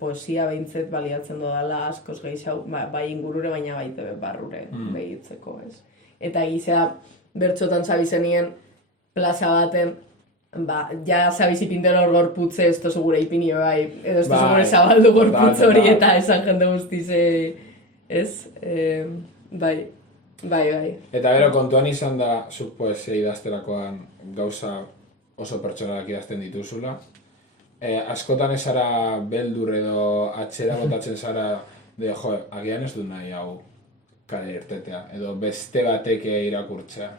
poesia behintzet baliatzen dodala askoz gehiago, bai ingurure baina baite barrure begitzeko, ez. Eta egizea bertxotan zabizenien plaza baten, ja zabizi pintera hor gorputze ez tozu gure ipini bai, edo ez tozu gure zabaldu gorputz hori eta esan jende guztize, ez? Bai. Eta gero kontuan izan da, zuk poesia idazterakoan gauza oso pertsonalak idazten dituzula. Askotan ez zara beldur edo atxera botatzen zara de, agian ez du nahi hau kare irtetea, edo beste bateke irakurtzea.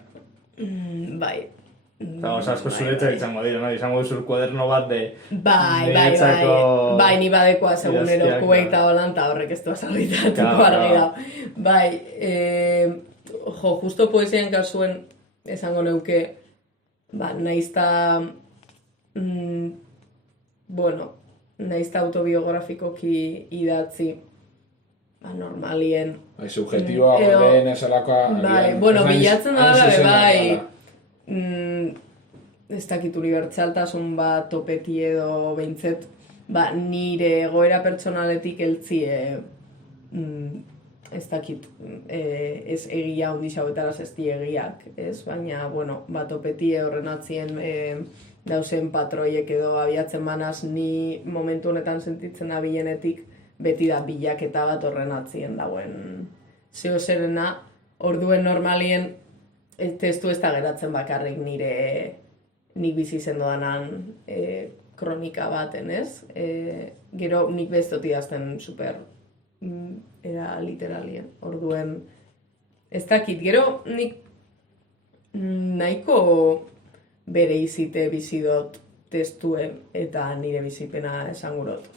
Bai, Eta asko zuretzak izango dira, no? Izango duzu kuaderno bat de... Bai, ni badekoa segunero eta holan, eta horrek ez du azalbitaratuko argi da. Bai, justo poesian kasuen esango neuke, naizta, naizta autobiografikoki idatzi, normalien. Bai, subjetiboa goleen esalakoa... Bilatzen da, ez dakit unibertsaltasun bat topeti edo behintzet, nire egoera pertsonaletik eltzie, ez dakit, ez egia ondix hauetaraz ez egiak, ez? Baina, topeti horren atzien dauzen patroiek edo abiatzen manaz ni momentu honetan sentitzen abilenetik beti da bilaketa bat horren atzien dauen zeo zerena, orduen normalien testu ez da geratzen bakarrik nik bizi zendoanan kronika baten, ez? Gero nik beztot idazten super era literalien, orduen ez dakit, gero nik nahiko bere izite bizidot testuen eta nire bizipena esangurot.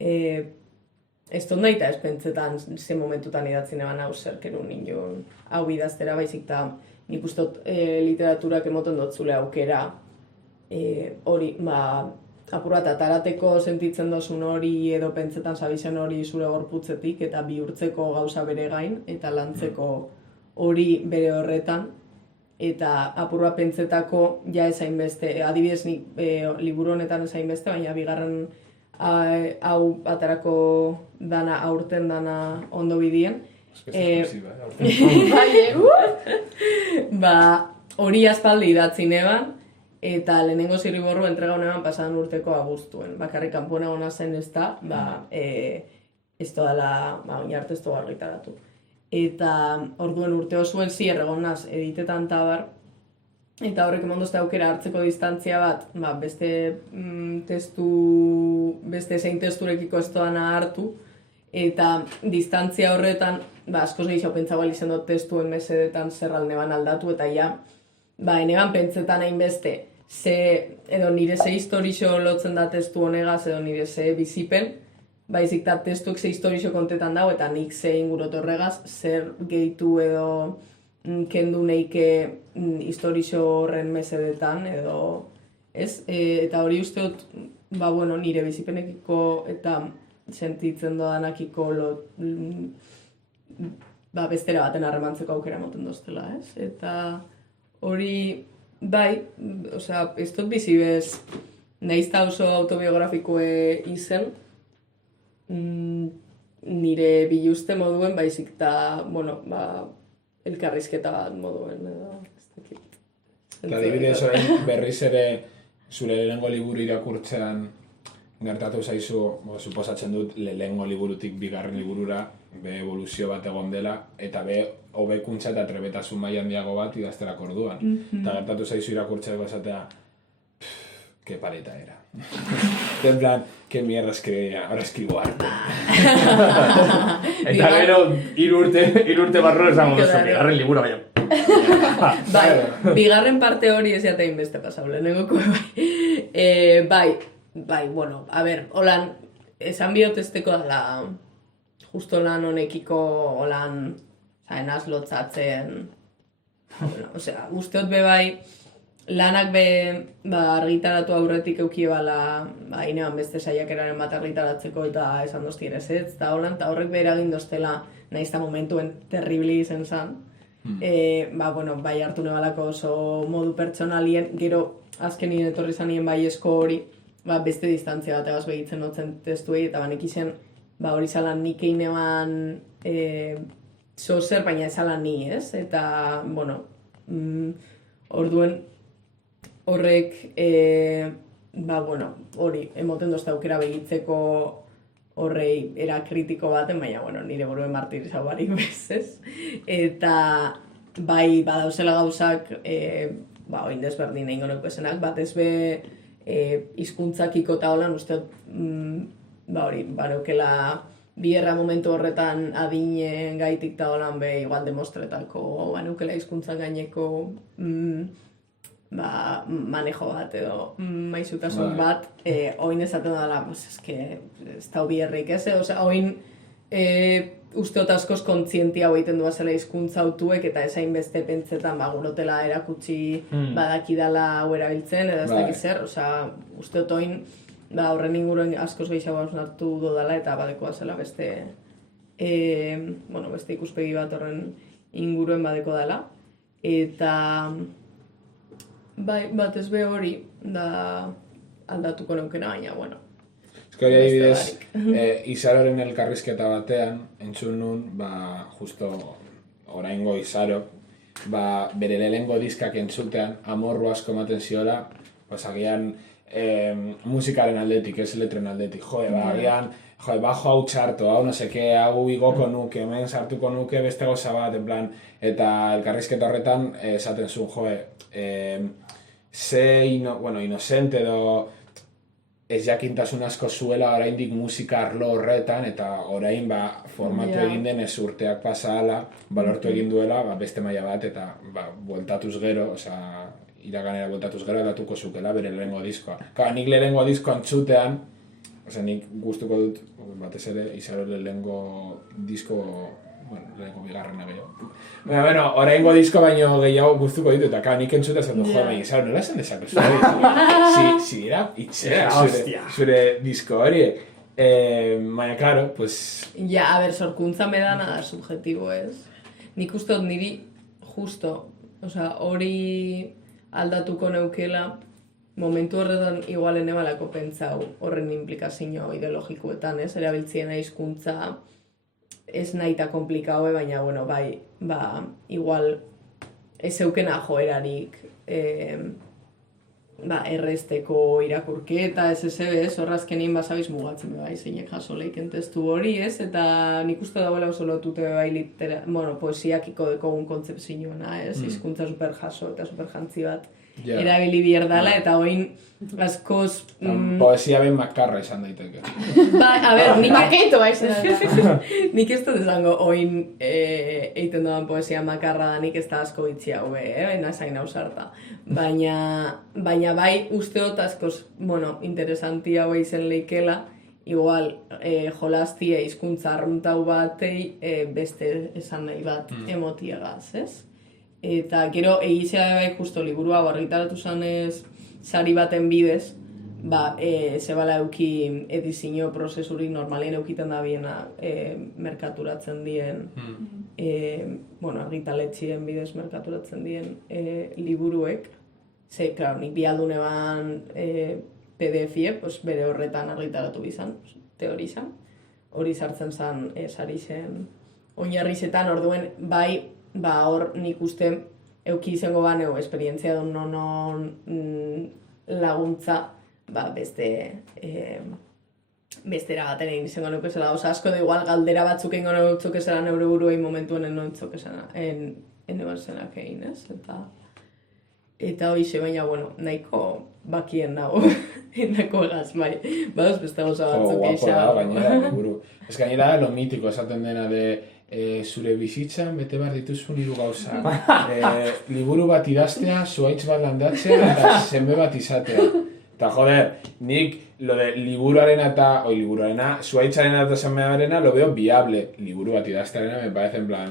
Ez dut nahi eta ez pentsetan ze momentutan idatzen eban hau zerkeru nion hau idaztera baizik eta nik ustot literaturak emoten dut zule aukera hori, apur bat atarateko sentitzen dozun hori edo pentsetan zabizen hori zure gorputzetik eta bihurtzeko gauza bere gain eta lantzeko hori bere horretan eta apur bat pentsetako ja ezain beste, adibidez nik liburu honetan ezain beste, baina bigarren hau atarako dana, aurten dana ondo bidien. Hori aspaldi idatzi neban, eta lehenengo zirriborru entrega honeban pasadan urteko abuztuen. Bakarrik kanpoan egona zen ez da, ez dela, oinarte ez du argitaratu. Eta orduen urte osuen zier egonaz editetan tabar, eta horrek emondozte aukera hartzeko distantzia bat, beste zein testurekiko ez doana hartu, eta distantzia horretan, askoz gehiago pentsago izan dut testuen mesedetan zerral neban aldatu, eta ja, neban pentsetan hain beste, edo nire ze historixo lotzen da testu honegaz, edo nire ze bizipen, baizik da testuek ze historixo kontetan dago, eta nik ze ingurot horregaz, zer gehitu edo kendu neike historixo horren mesedetan, edo, ez? Eta hori usteot, nire bizipenekiko eta sentitzen dodanakiko bestera baten harremantzeko aukera moten doztela, ez? Eta hori, ez dut bizi bez, nahizta oso autobiografikoe izen, nire biluste moduen, baizik eta, elkarrizketa bat moduen, edo, ez dakit. Eta adibidez berriz ere zure lehenengo liburu irakurtzean gertatu zaizu, suposatzen dut, lehenengo liburutik bigarren liburura be evoluzio bat egon dela, eta be hobekuntza eta trebetasun maila handiago bat idazterako orduan. Eta gertatu zaizu irakurtzeko esatea, qué paleta era. En plan, qué mierda escribía, ahora escribo arte. Eta gero, irurte barro esango duzu, bigarren liburu baina. Bigarren parte hori ez jatein beste pasau, lehenengoko bai, a ber, holan, esan biotesteko dela, justo lan honekiko, holan, enaz lotzatzen, usteot be bai, lanak be argitaratu aurretik euki bala, inean beste saiakeraren bat argitaratzeko eta esan dozti ere zetz, eta holan, eta horrek be eragin doztela, nahizta momentuen terribli izen zan, bai hartu nebalako oso modu pertsonalien, gero azkenien etorri zanien bai esko hori, beste distantzia bat egaz behitzen notzen testuei, eta banek izen, hori zalan nik einean zozer, baina ezalan ni, ez? Eta, orduen horrek, hori, emoten dozta aukera begitzeko horrei era kritiko baten, baina, nire buruen martirizau barik bezez. Eta, badauzela gauzak, oin desberdin egin goneko esenak, batez be, hizkuntzakiko eta holan, uste, bareukela bierra momentu horretan adinen gaitik eta holan igual demostretako, baneukela hizkuntzak gaineko manejo bat edo maizutasun bat, oin esaten dela, eske, ez da bierrik, ez? Osea, oin usteot askoz kontzientia egiten duazela hizkuntza autuek eta esain beste pentsetan gurotela erakutsi badakidala hau erabiltzen edo ez dakit zer, osea, usteot oin horren inguruen askoz gehiago hausnartu dudala eta badekoa zela beste beste ikuspegi bat horren inguruen badeko dela eta batez be hori da aldatuko neukena baina, bueno. Hori adibidez, Izaroren elkarrizketa batean, entzun nun, justo oraingo Izaro, bere lehengo diskak entzutean, amorru asko ematen ziola, agian musikaren aldetik, ez letren aldetik, agian, bajo hau txarto, hau no seke, hau igoko nuke, hemen sartuko nuke beste goza bat, en plan, eta elkarrizketa horretan, esaten zuen, inocente edo, ez jakintasun asko zuela oraindik musika arlo horretan eta orain formatu egin denez urteak pasa ala, balortu egin duela beste maila bat eta bueltatuz gero, iraganera bueltatuz gero datuko zukela bere lehenengo diskoa. Nik lehenengo diskoa entzutean, nik gustuko dut, batez ere, Izaro lehenengo disko, lehenengo bigarrena gehiago. Oraingo disko baino gehiago gustuko ditu eta nik entzuta zen du, Izaro, nola esan dezakezu hori? Si dira, itxera, zure disko horiek. Baina, claro, pues... Ja, a ber, sorkuntza me da nada subjetibo, ez? Nik uste dut niri, justo, hori aldatuko neukela, momentu horretan igualen ebalako pentsau horren implikazio ideologikoetan, ez? Erabiltziena hizkuntza ez nahi eta komplikaue, baina, igual ez eukena joerarik errezteko irakurketa, ez horrazkenin basabiz mugatzen zeinek jaso leiken testu hori, ez? Eta nik uste dagoela oso lotute poesiakiko dekogun kontzepzioa, ez? Hizkuntza super jaso eta super jantzi bat erabili bierdala, eta oin askoz... Poesia ben makarra izan daiteke. A ber, nik... Maketo izan da. Nik ez dut esango oin eiten doan poesia makarra da, nik ez da asko itxia hube, baina zain ausarta. Baina bai usteot askoz, interesanti hau izen leikela, igual jolastie hizkuntza arruntau batei beste esan nahi bat emotiegaz, ez? Eta gero egizea bai justo liburua argitaratu zanez sari baten bidez, zebala euki edizio prozesurik normalien eukiten da biena merkaturatzen dien, argitaletxien bidez merkaturatzen dien liburuek. Claro, nik bialdune ban PDF-ie, bere horretan argitaratu bizan, teorizan. Hori sartzen zen sari zen oinarrizetan, orduen bai, hor nik uste euki izango baneo esperientzia dut non laguntza bestera baten egin izango nuke zela. Asko da igual galdera batzuk egin gano utzuk esela neure buruei momentuen enoitzok esela eneban zenak egin, ez? Eta hoize, baina, nahiko bakien nago, nahiko egaz, bai. Badoz beste gauza batzuk guapo da, gainera, liburu. Ez gainera, lo mitiko esaten dena de zure bizitzan bete behar dituzun hiru gauza. Liburu bat idaztea, zuhaitz bat landatzea eta zenbe bat izatea. Eta joder, nik lo de liburuarena, zuhaitzarena eta zenbearena lo veo viable. Liburu bat idaztearena me parece en plan...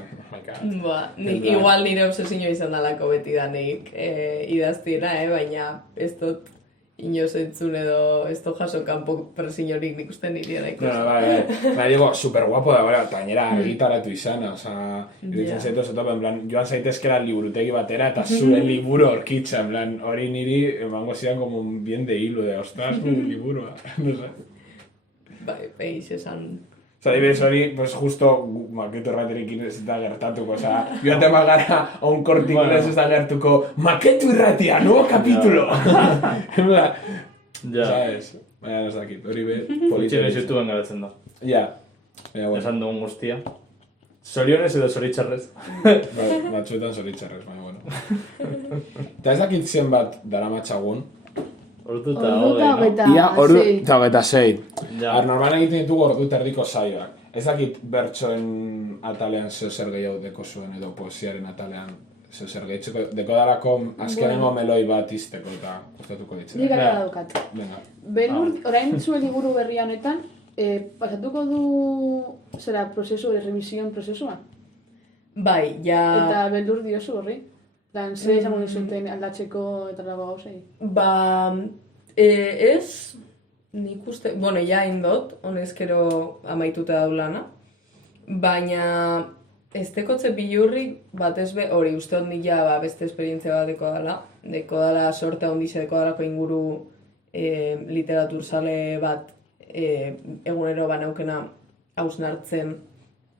Igual nire obsesinio izan dalako beti da nik idaztiena, baina ez dut inoz entzun edo ez dut jaso kanpo presiorik nik uste niri eraiko. Baina digo, super guapo da, eta gainera argitaratu izana, iruditzen zaitu en plan, joan zaitezkera liburutegi batera eta zure liburu aurkitza, en plan, hori niri emango zidan como un bien de hilo, de ostras, liburua, no sé. Bai, esan... Adibidez hori, justo Maketo Irratiarekin ez da gertatuko, joaten bagara a un corte inglés ez da gertuko Maketo Irratia, nuevo capítulo! ¿Sabes? Baina ez dakit, hori be... Politxen ez YouTubeen garatzen da. Ja. Esan dugun guztia. Zorionez edo zoritxarrez. Batzuetan zoritxarrez, baina bueno. Eta ez dakit zen bat daramatxagun. Orduta hogei, no? Ia, orduta hogeita sei. Normalen egiten ditugu orduta erdiko saioak. Ez dakit bertsoen atalean zer gehiago deko zuen edo poesiaren atalean Eso zer gehitxeko, dekodarako azkenengo meloi bat izteko eta kostatuko ditzen. Nik gara daukat. Venga. Belur, orain zuen liburu berria honetan, pasatuko du zera prozesu, revision prozesua? Bai, ja... Eta beldur diozu horri? Dan, zer izango dizuten aldatzeko eta lago gauzei? Ba, ez, nik uste, bueno, ja indot, honezkero amaituta daulana, baina ez tekotze bilurrik, batez be, hori usteot nik ja beste esperientzia bat deko dala sorte ondize deko dalako inguru literaturzale bat egunero banaukena hausnartzen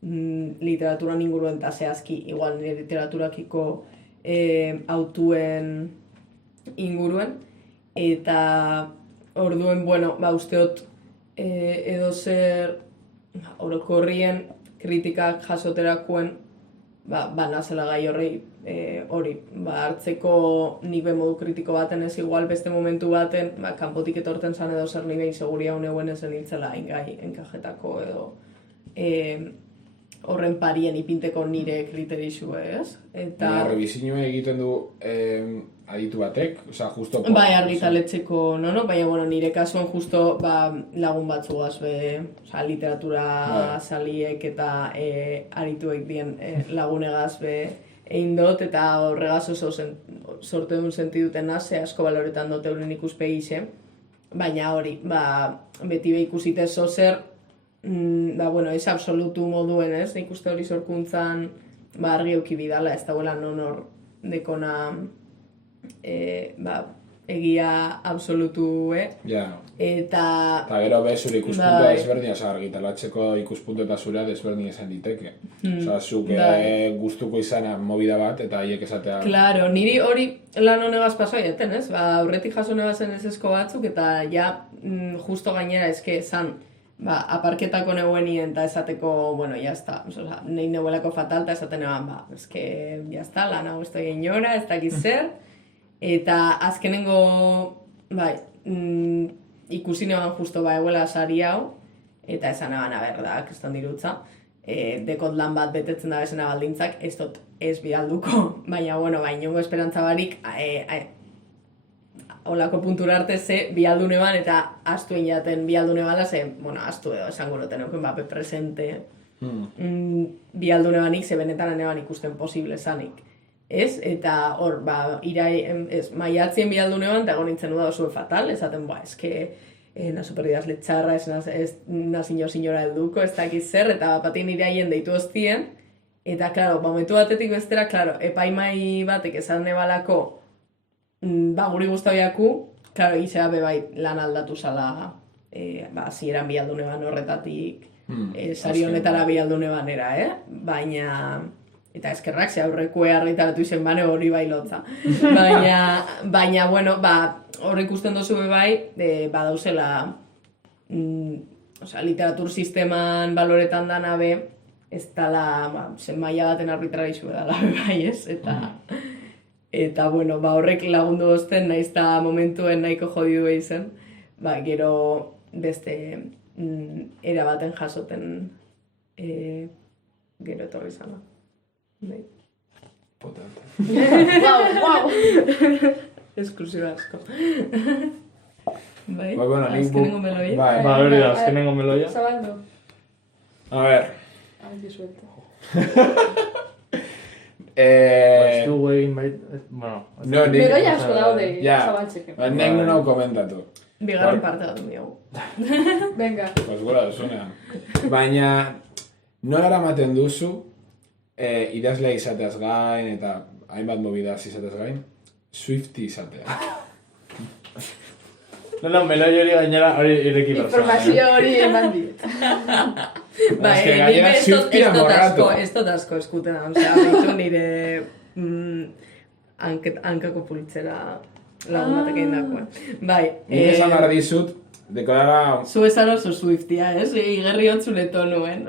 literaturan inguruen eta zehazki, igual nire literaturakiko autuen inguruen, eta orduen, bueno, usteot edo zer orokorrien kritikak jasoterakoen nazela gai hori, hartzeko nik modu kritiko baten ez igual beste momentu baten, kanpotik etorten zan edo zer nire inseguria uneuen ezen hiltzela ingai enkajetako edo horren parien ipinteko nire kriterixu, ez? Eta revisioa egiten du aditu batek, osea, justo... Bai, argitaletxeko, baina, bueno, nire kasuan justo lagun batzugaz osea, literatura saliek eta arituek dien lagunegaz egin dut, eta horregaz oso sortu duen sentiduten ze asko baloretan dut euren ikuspegi baina hori, beti ikusite zozer, bueno, ez absolutu moduen, ez? Nik uste hori sorkuntzan argi euki bidala, ez dagoela nonor dekona egia absolutu, eta gero zure ikuspuntua desberdin, argitalatzeko ikuspuntu eta zurea desberdin esan diteke. Osa, zuk gustuko izana movida bat, eta haiek esatea... Claro, niri hori lan honegaz pasoa jaten, ez? Aurretik jaso nebazen ezezko batzuk, eta ja justo gainera eske esan aparketako neuenien eta esateko, bueno, jazta, nahi neuelako fatal, eta esaten eban, eske, jazta, lan hau esto egin jora, ez dakiz zer, eta azkenengo, ikusi neban justo eguela sari hau, eta esan eban, kriston dirutza, dekot lan bat betetzen da bezena baldintzak, ez dut ez bidalduko, baina, bueno, inongo esperantza barik, olako puntura arte bihaldune ban eta astuen jaten bihaldune bala bueno, astu edo esango noten euken presente bihaldune banik benetan aneban ikusten posible zanik. Ez? Eta hor, maiatzien bihaldune ban, eta gonintzen da oso fatal, esaten, eske naso perdidaz letxarra, ez nazin jo sinora helduko, ez dakiz zer, eta patien iraien deitu hostien, eta, klaro, momentu batetik bestera, klaro, epaimai batek esan nebalako guri guztabiaku, klaro, izea bebai lan aldatu zala, zieran bihaldune ban horretatik, sari honetara bihaldune banera, baina, eta eskerrak, ze aurreko argitaratu izen bane hori bai lotza. Baina, bueno, hor ikusten dozu bebai, badauzela, literatur sisteman baloretan dana be, ez dala, zen maila baten arbitrarizu edala bebai, ez? Eta, bueno, horrek lagundu dozten, nahiz eta momentuen nahiko jodidu izen, gero beste erabaten jasoten gero etorri zana. Potente. Wow! Esklusiba asko. Bueno, azkenengo meloia. Hori da, azkenengo meloia. Zabaldo. A ver. Ay, suelto. Ez du egin bueno... Meloia asko daude, zabaltzeke. Nek nuen hau komentatu. Bigarren parte bat diogu. Venga. Pues gura duzunean. Baina, nola eramaten duzu, idazlea izateaz gain eta hainbat mobidaz izateaz gain, Swiftie izatea. No, meloi hori gainera hori ireki persona. Informazio hori eman dit. Gainera Swiftie amorratu. Ez dut asko eskutena, behitu nire hankako pulitzera lagun batek egin dakoen. Nik esan behar dizut, dekorara... Zu esan oso Swiftia, ez? Igerri hotzule nuen.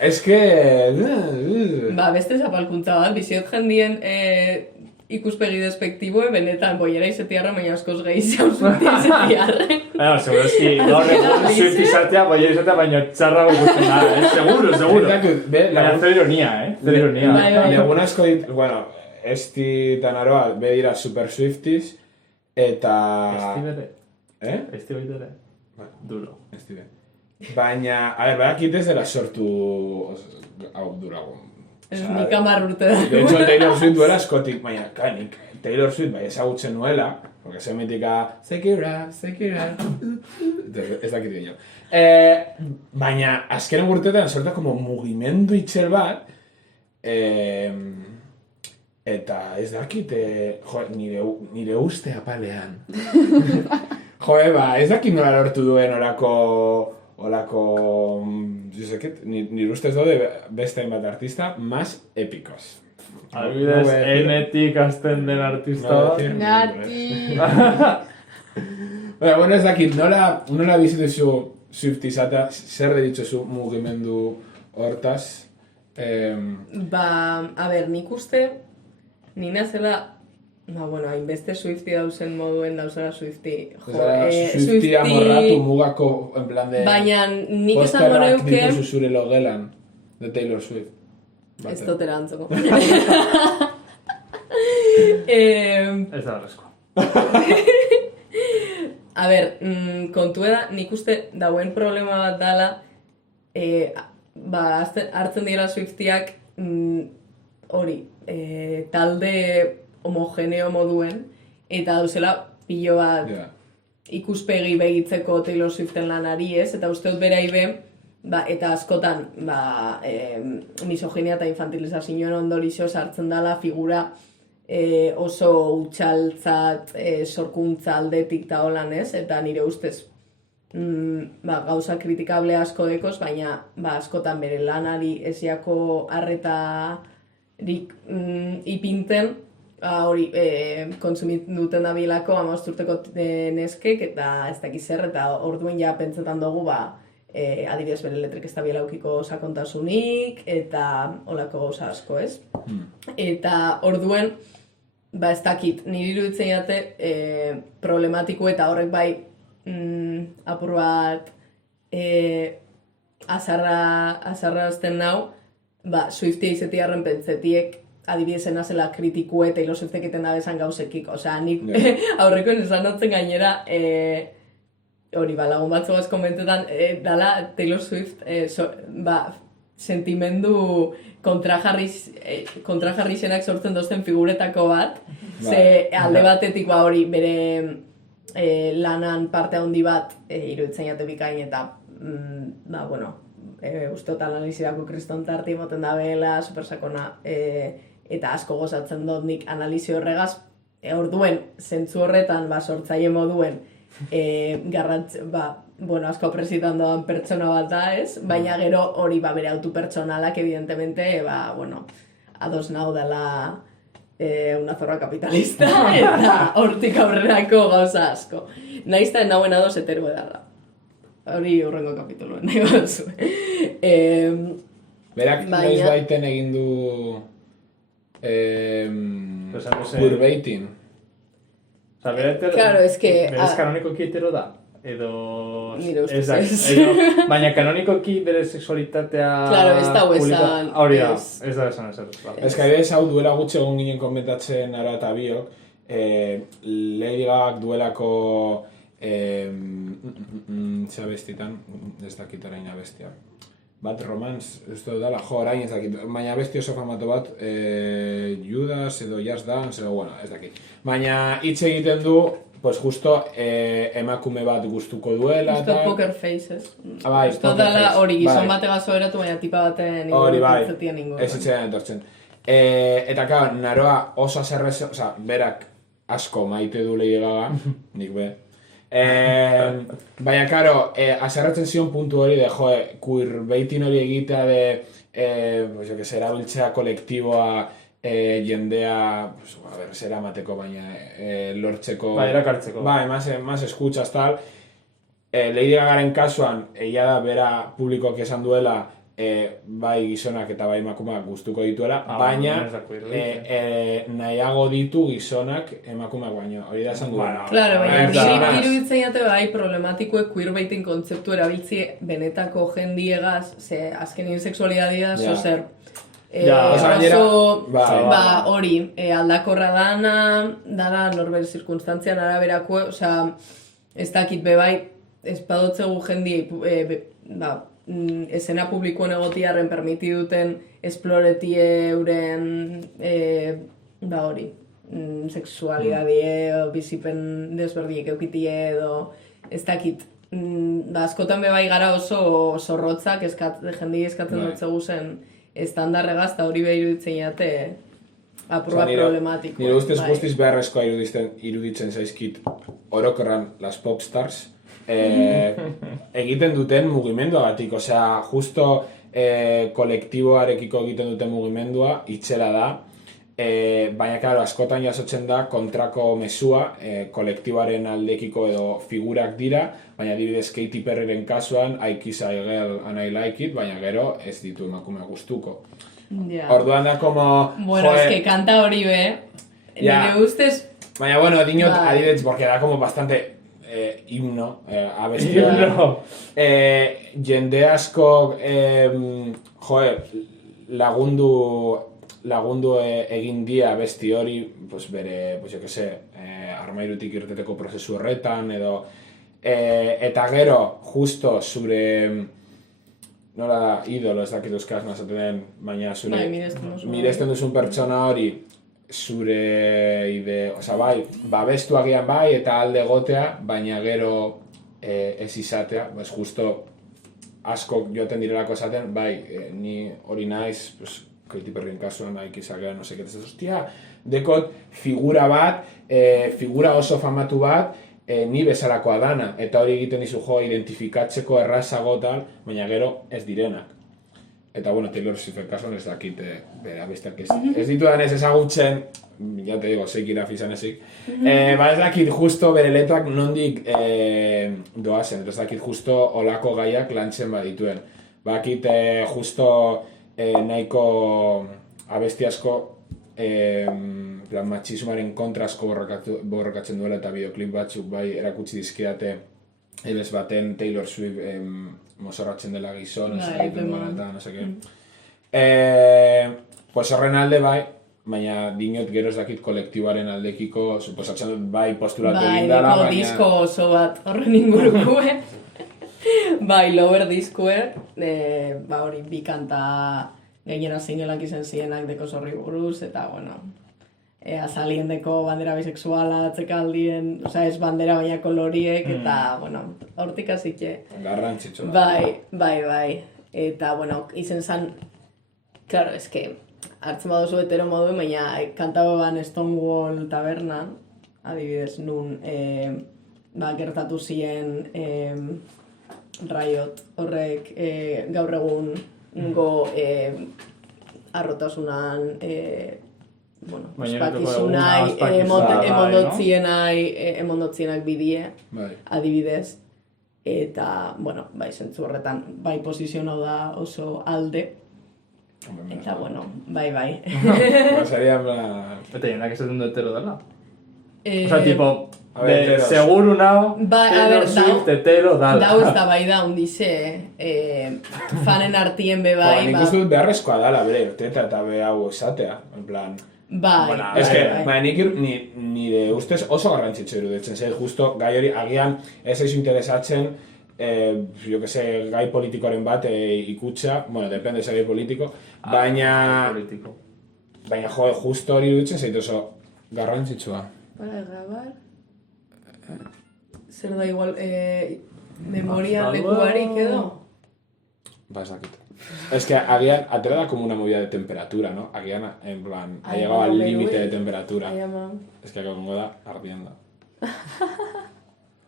Ez que... Beste zapalkuntza bat, biziot jendien ikuspegi despektiboe, benetan boiera izetiarra, baina askoz gehiago Swiftie izetiarren. Seguro, eski, gaur egun Swift izatea, boia izatea, baina txarrago ikusten da, seguro. Baina zer ironia, zer ironia. Legun asko dit, bueno, Esti eta Naroa, be dira super Swifties, eta... Esti bere. Esti bere. Duro. Esti bere. Baina, a ber, badakit ez dela sortu hau durago. Ez nik 10 urte da. De hecho, Taylor Swift duela askotik, baina, nik Taylor Swift bai ezagutzen nuela, porque se mitika Shakira. Ez dakit dira. Baina, azkenen urteetan sorta como mugimendu itxel bat, eta ez dakit, nire uste apalean. Ez dakit nola lortu duen olako, nire ustez daude beste hainbat artista, más épicos. Adibidez, N-tik azten den artista bat. Nati! Bueno, ez dakit, nola bizituzu Swift izatea, zer deritzozu mugimendu hortaz? A ber, nik uste, nina zela, hainbeste Swiftie dauzen moduen dauzela Swiftie. Swiftie amorratu mugako, en plan de... Baina nik esango neuke... Posterrak dituzu zure logelan, de Taylor Swift. Ez dutera antzoko. Ez da horrezko. A ber, kontu da, nik uste dauen problema bat dala, hartzen dira Swiftiak hori, talde homogeneo moduen, eta dauzela pilo bat ikuspegi begitzeko Taylor Swiften lanari ez, eta uste dut berai be, eta askotan misoginia eta infantilizazioen ondorixo sartzen dela figura oso utxaltzat, sorkuntza aldetik da holan ez, eta nire ustez gauza kritikable asko dekoz, baina askotan bere lanari esiako arretarik ipinten, hori, kontsumit duten dabilako 15 urteko neskek, eta ez dakiz zer, eta orduen ja pentsetan dugu, adibidez bere letrik ez da bielaukiko sakontasunik, eta olako gauza asko, ez? Eta orduen, ez dakit, niri iruditzen jate problematiko eta horrek bai apur bat azarra azten nau, Swiftie izetiarren pentsetiek adibidezena zela kritikue Taylor Swiftek eten dabezan gauzekik. Osea, nik aurrekoen esan notzen gainera, hori, lagun batzu gaz komentetan, dala Taylor Swift, sentimendu kontrajarrizenak sortzen dozten figuretako bat, ze alde batetik hori bere lanan parte handi bat iruditzen jate bikain eta, usteot analizirako kriston tarti moten da behela, supersakona, eta asko gozatzen dut nik analizi horregaz, orduen, zentzu horretan, sortzaile moduen, asko apresitan doan pertsona bat da, ez? Baina gero hori bere autu pertsonalak, evidentemente, ados nau dela una zorra kapitalista, eta hortik aurrerako gauza asko. Naizta nauen ados hetero edarra. Hori hurrengo kapituluen nahi batzu. Berak noiz baiten egin du queerbaiting. Claro, es que... Berez kanonikoki hetero da? Edo... Nire ustez ez. Baina kanonikoki bere sexualitatea... Claro, ez da esan. Hori da, ez da esan. Ez que ez hau duela gutxe egon ginen komentatzen ara eta biok, Lady Gagak duelako abestitan, ez dakit orain abestia. Bat romance, ez dela, orain ez dakit, baina abesti oso formato bat, Judas edo Just Dance, edo ez dakit. Baina hitz egiten du, pues justo emakume bat gustuko duela. Justo Poker Faces. Bai, Poker Face. Hori gizon bategazo eratu, baina tipa baten ingurutzetia ningu. Ez itxean etortzen. Eta claro, Naroa oso azerrez, berak asko maite du Lady Gaga, nik be. Baina, karo, azerratzen zion puntu hori de, queerbaiting hori egitea de, erabiltzea kolektiboa, jendea, zera mateko, baina lortzeko... erakartzeko. Más escuchas, tal. Lady Gagaren kasuan, egia da bera publikoak esan duela, bai gizonak eta bai emakumeak gustuko dituela, baina ez da nahiago ditu gizonak emakumeak baino, hori da esan duena. Claro, baina Ez da- iruditzen jate bai problematikoek queerbaiting kontzeptu erabiltzie benetako jendiegaz, ze azkenin sexualidadea Ja. zer. Ja, osa, gainera, oso, bai. hori, aldakorra dana norbert zirkunstantzian araberako, osea, ez dakit bebai, ez badotzegu jendiei, esena publikoen egotiarren permiti duten esploretie euren, hori, sexualidadie, bizipen desberdiek eukitie edo, ez dakit, askotan bebai gara oso zorrotzak jendei eskatzen Bai. dutzegu zen estandarregaz, eta hori beha iruditzen jate aproba problematiko. Nire ustez guztiz beharrezkoa iruditzen zaizkit orokorran las popstars egiten duten mugimenduagatik, osea, justo kolektiboarekiko egiten duten mugimendua itxera da, baina, claro, askotan jasotzen da kontrako mezua, kolektiboaren aldekiko edo figurak dira, baina adibidez Katy Perryren kasuan, I kiss a girl and I like it, baina gero ez ditu emakume gustuko. Ja. Orduan da como... Bueno, es que kanta hori be, Ja. nire ustez, Baina, bueno, dinot Bai. adibidez, porque da como bastante himno, abestia. Himno. Jende asko, lagundu egin dia besti hori, pues bere, pues yo que sé, armairutik irteteko prozesu horretan, edo, eta gero, justo zure, nola da, idolo, ez dakit euskaraz nazaten den, baina zure, Bai, miresten duzun pertsona hori, zure osea, bai, babestu agian bai, eta alde egotea, baina gero ez izatea, pues justo asko joten direlako esaten, bai, ni hori naiz, pues, Katy Perryn kasuan, nahi kizagera, no seket, hostia, dekot figura bat, figura oso famatu bat, ni bezalakoa dana, eta hori egiten dizu jo, identifikatzeko errazago tal, baina gero ez direnak. Eta, bueno, Taylor Swift kasuan ez dakit, bera besteak ez ditudan ez ezagutzen, ya te digo, zeik iraf izan ezik, ba ez dakit justo bere letuak nondik doazen, ez dakit justo olako gaiak lantzen badituen. Bakit justo nahiko abesti asko matxismoaren kontra asko borrokatzen duela eta bideoklip batzuk bai erakutsi dizkiate ebes baten Taylor Swift mozorratzen dela gizon, ez egiten duela eta no seke. Pues horren alde bai, baina dinot gero ez dakit kolektiboaren aldekiko, suposatzen dut bai posturatu egin dela, baina... Bai, disko oso bat horren ingurukue. Bai, Lover Diskue, hori bi kanta gainera singleak izan zienak deko zorri buruz, eta, bueno, azaliendeko bandera bisexuala, atzekaldien, osea, ez bandera baina koloriek, eta, bueno, hortik azitxe. Garrantzitsu da. Bai. Eta, bueno, izen zan, claro, eske, hartzen baduzu hetero modu, baina kantagoan Stonewall tabernan, adibidez, nun, gertatu ziren Riot horrek gaur egungo arrotasunan, ospakizunai, emondotzienak bidie, adibidez. Eta, bueno, bai, zentzu horretan, bai posizionau da oso alde. Eta, bueno, bai. Sería en plan... Eta jendak esaten du hetero dela. Osea, tipo, heteros. seguru nao, Ba, a Taylor ver, Swift hetero dala. Dau ez da bai da, undize, fanen artien be bai, Nik uste dut beharrezkoa dala, bere, irteta eta be hau esatea, en plan... bai. Ez que, nire ustez oso garrantzitsu iruditzen zait, justo gai hori agian ez aizu interesatzen, jo que se, gai politikoaren bat ikutsa, bueno, depende ze gai politiko, baina, jo, justo hori iruditzen zait oso garrantzitsua. Para grabar... Zer da igual, memoria lekuarik edo? Ba, ez dakit. Es que agian, atera da como una movida de temperatura, ¿no? Agian, en plan, ha llegado al límite de temperatura. Es que akongo da, ardiendo.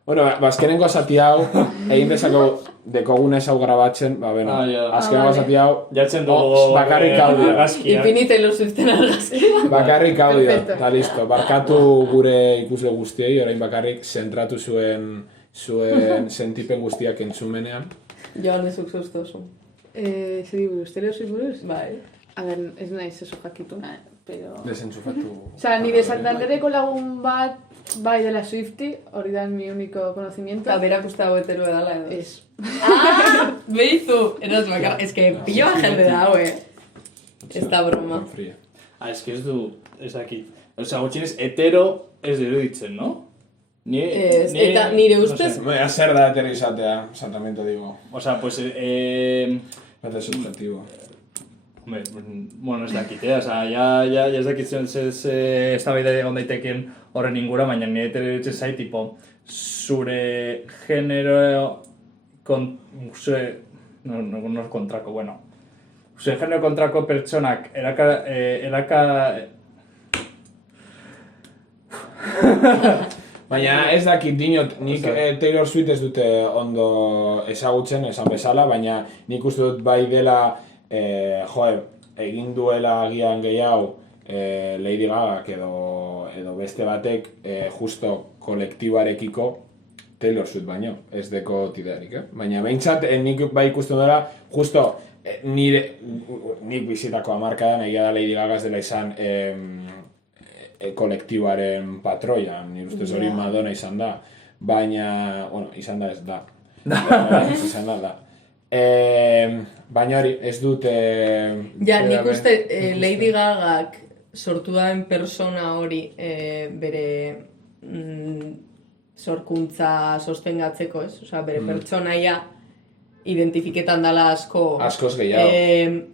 Bueno, azkenengo zati hau, egin bezako dekogune hau grabatzen, ba, bueno, azkenengo zati hau, Jatzen dugu bakarrik audio. Ipini Taylor Swiften argazkia. Bakarrik audio, eta listo. Barkatu gure ikusle guztiei, orain bakarrik zentratu zuen sentipen guztiak entzumenean. Joan ezuk zuztozu. Zeri buruz, Taylor buruz? Bai. A ber, ez naiz oso jakituna, pero... Desenchufatu. Osa, nire Santanderreko lagun bat, bai dela Swiftie, hori da mi único conocimiento. Eta berak uste hau hetero edala edo. Ez. Behizu! Eraz bakar, ez que pilo bat jende da, ez da broma. Fría. Ez que ez du, ez dakit. Osa, gutxinez, hetero ez diruditzen, no? Eta nire ustez... Baina zer da hetero izatea, exactamente digo. Osa, pues... Bate subjetivo. Hombre, bueno, ez dakit, osa, ja ez dakit ez da baita egon daiteken horren ingura, baina nire hetero diruditzen zait, tipo, zure genero... No kontrako, bueno. Zure genero kontrako pertsonak Baina ez dakit dinot, nik Taylor Swift ez dute ondo ezagutzen, esan bezala, baina nik uste dut bai dela, egin duela agian gehiago Lady Gagak edo beste batek justo kolektibarekiko Taylor Swift baino, ez deko tidearik, Baina behintzat, nik bai ikusten dela, justo nik bizitako hamarkadan egia da Lady Gaga ez dela izan kolektibaren patroian, nire ustez hori Madonna izan da, baina, bueno, izan da ez da. Izan da. Baina hori, ez dut... Ja, nik uste Lady Gagak sortu daen persona hori bere sorkuntza sostengatzeko, ez? Osea, bere pertsonaia identifiketan dela askoz gehiago.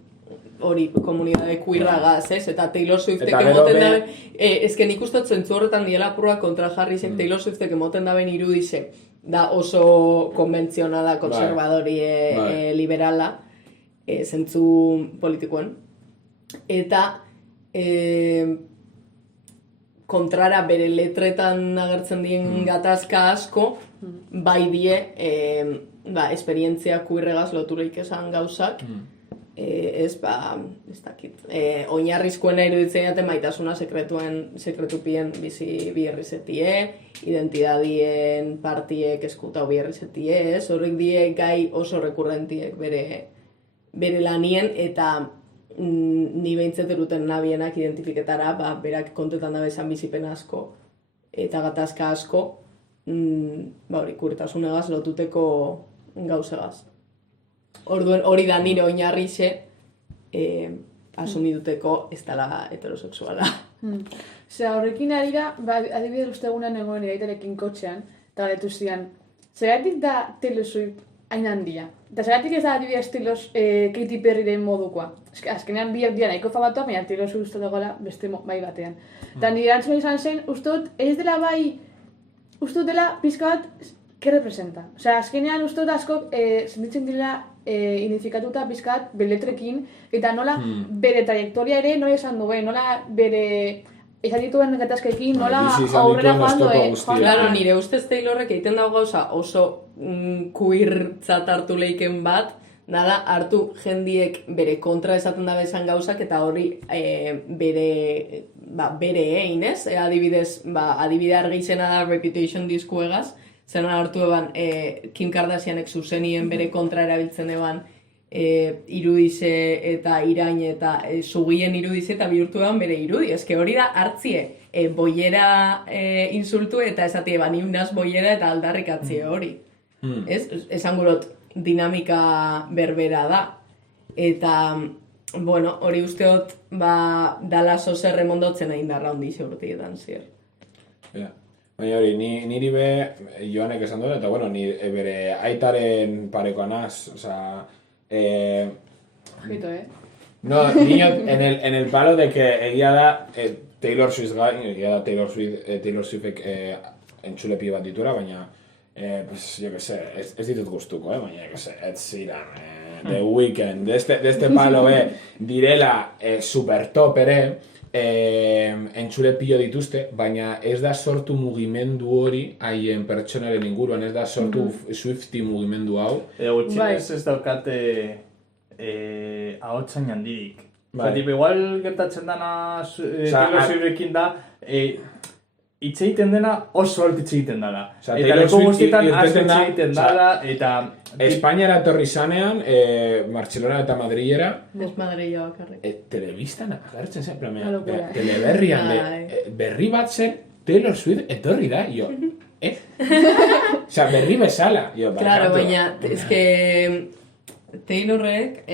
Hori, komunidade queerragaz, ez? Eta Taylor Swiftek emoten dabe... Ez que nik uste zentzu horretan diela purua kontra jarri zen Taylor Swiftek emoten daben irudize. Da oso konbentzionala, konservadorie, liberala, zentzu politikoen. Eta kontrara bere letretan agertzen dien gatazka asko, bai die, esperientzia queerregaz loturik esan gauzak, ez dakit. Oinarrizkoena iruditzen jaten maitasuna sekretupien bizi bierrizetie, identidadien partiek eskutau bierrizetie, ez? Horrek die gai oso rekurrentiek bere lanien, eta ni behintzet eruten nabienak identifiketara, berak kontuetan dabe esan bizipen asko eta gatazka asko, hori kurtasunegaz lotuteko gauzegaz. Orduen hori da nire oinarrixe asumiduteko ez dela heterosexuala. Osea, horrekin arira, adibidez ustegunan egoen iraitarekin kotxean, eta galetu zian, zeratik da Taylor Swift hain handia? Eta zeratik ez da adibidez Katy Perryren modukoa? Azkenean biak dira nahiko famatuak, baina Taylor Swift uste dagoela beste bai batean. Eta nire erantzun izan zen, uste dut ez dela dela pizka bat ke representa. Osea, azkenean uste dut asko sentitzen dira identifikatuta pizkat beletrekin, eta nola bere trajektoria ere nola esan duen, nola bere esan dituen gatazkekin, nola aurrera joan. Claro, nire ustez Taylorrek egiten dago gauza oso queertzat hartu leiken bat, nada, hartu jendiek bere kontra esaten dabe esan gauzak, eta hori bere egin, ez? Adibidez, adibide argizena da Reputation diskuegaz, zenan hartu eban Kim Kardashianek zuzenien bere kontra erabiltzen eban irudize eta irain eta sugien irudize eta bihurtu eban bere irudi. Ez que hori da hartzie boiera insultu eta esatie ni unaz boiera eta aldarrikatzie hori. Esan gurot dinamika berbera da. Eta, bueno, hori usteot dala zozer remondotzen egin darra ondize urtietan zier. Baina hori, niri be, Joanek esan dut, eta bueno, bere aitaren parekoa naz, osea... Ojito, No, niño, en el palo de que egia da Taylor Swift egia da Taylor Swiftek entxulepi bat ditura, baina, pues, yo que sé, ez ditut gustuko, baina, yo que sé, Ed Sheeran, The Weeknd, de este palo, direla super top ere, entxule pilo dituzte, baina ez da sortu mugimendu hori haien pertsonaren inguruan, ez da sortu Swiftie mugimendu hau. Gutxinez ez daukate ahotsan handirik. Igual gertatzen dana Taylor Swiftekin da hitz egiten dena oso alt hitz egiten dela. Osea, Eta Taylor leku Swift guztietan irteten asko hitz da, egiten osea, dela, eta... Espainiara etorri zanean, Bartzelona eta Madrilera, Ez Madrillo bakarrik. telebistan agertzen zen, pero Una locura. teleberrian, Bai. berri bat zen, Taylor Swift etorri da, jo, Osea, berri bezala, jo, Claro, barkatu. baina, ez que Taylorrek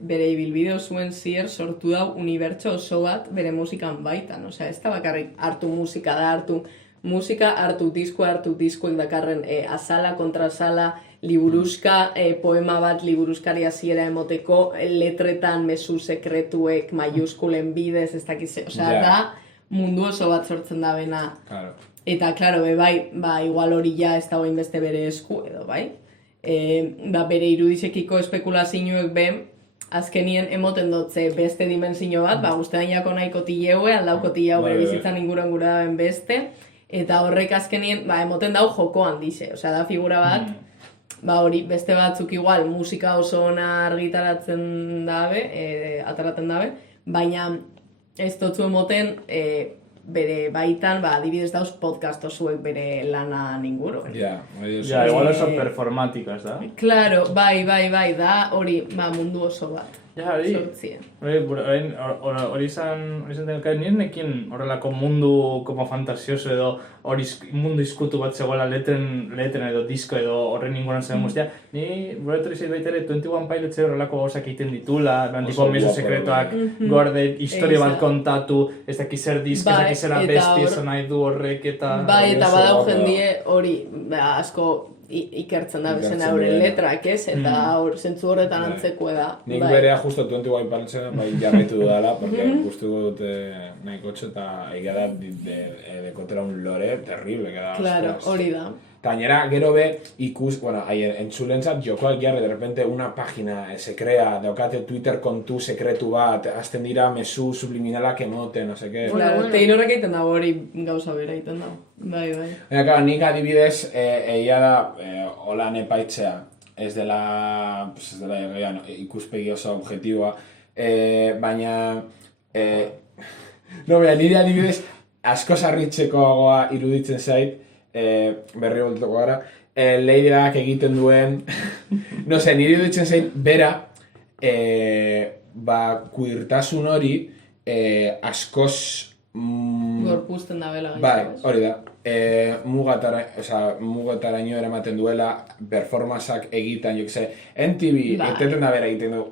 bere ibilbide zuen zier sortu dau unibertso oso bat bere musikan baitan. Osea, ez da bakarrik hartu musika da, hartu musika, hartu diskoek dakarren azala, kontrasala, liburuska, poema bat liburuskari hasiera emoteko, letretan mezu sekretuek, maiuskulen bidez, ez dakiz, osea, Ja. da mundu oso bat sortzen da bena. Claro. Eta, klaro, bai, igual hori ja ez dago inbeste bere esku edo, bai? Bere irudisekiko espekulazioek azkenien emoten dutze beste dimensio bat, guztean jako nahiko tileue, aldauko tileu bere bizitzan inguruan gura daben beste, eta horrek azkenien, emoten dau joko handize, osea, da figura bat, hori, beste batzuk igual, musika oso ona argitaratzen dabe, ataraten dabe, baina ez dutzu emoten, bere baitan, adibidez dauz podcast osuek bere lana inguru. Ja, Ja, igual oso performáticas, da? Claro, bai, da hori, mundu oso bat. Ja, hori. Sortzien. Hori izan tenka, nire nekin horrelako mundu como fantasioso edo hori mundu izkutu bat zegoela letren edo disko edo horren inguran zen guztia. Ni buretori zait baita ere 21 Pilots horrelako gauzak egiten ditula, tipo meso sekretoak gorde, historia bat kontatu, ez daki zer disk, ez daki zera besti esan nahi du horrek eta... Bai, eta badau jendie hori, asko ikertzen da bezen euren letrak, ez? Eta zentzu horretan antzeko da. Nik berea justo 21 Pilotsena jarraitu dudala, porque guztuko dute nahiko txo, eta egia da dekotera un lore terrible, que da. Claro, hori da. Gainera, gero be, entzulentzat jokoak jarri, de repente una página se crea, daukate Twitter kontu sekretu bat, azten dira mezu subliminalak emoten, no sé qué. Claro, Taylorrek egiten dago hori gauza bera egiten dago. Bai. Baina, claro, nik adibidez, egia da, holan epaitzea, ez dela ikuspegi oso objetiboa, baina, nire adibidez, asko sarritzekoagoa iruditzen zait, berri voltoko gara, Lady Gagak egiten duen, nire iruditzen zait, bera, kuirtasun hori, askoz... Gorpuzten da bela. Bai, hori da. Mugataraino eramaten duela, performanceak egiten, jo que se, MTV, eteten da bera egiten du,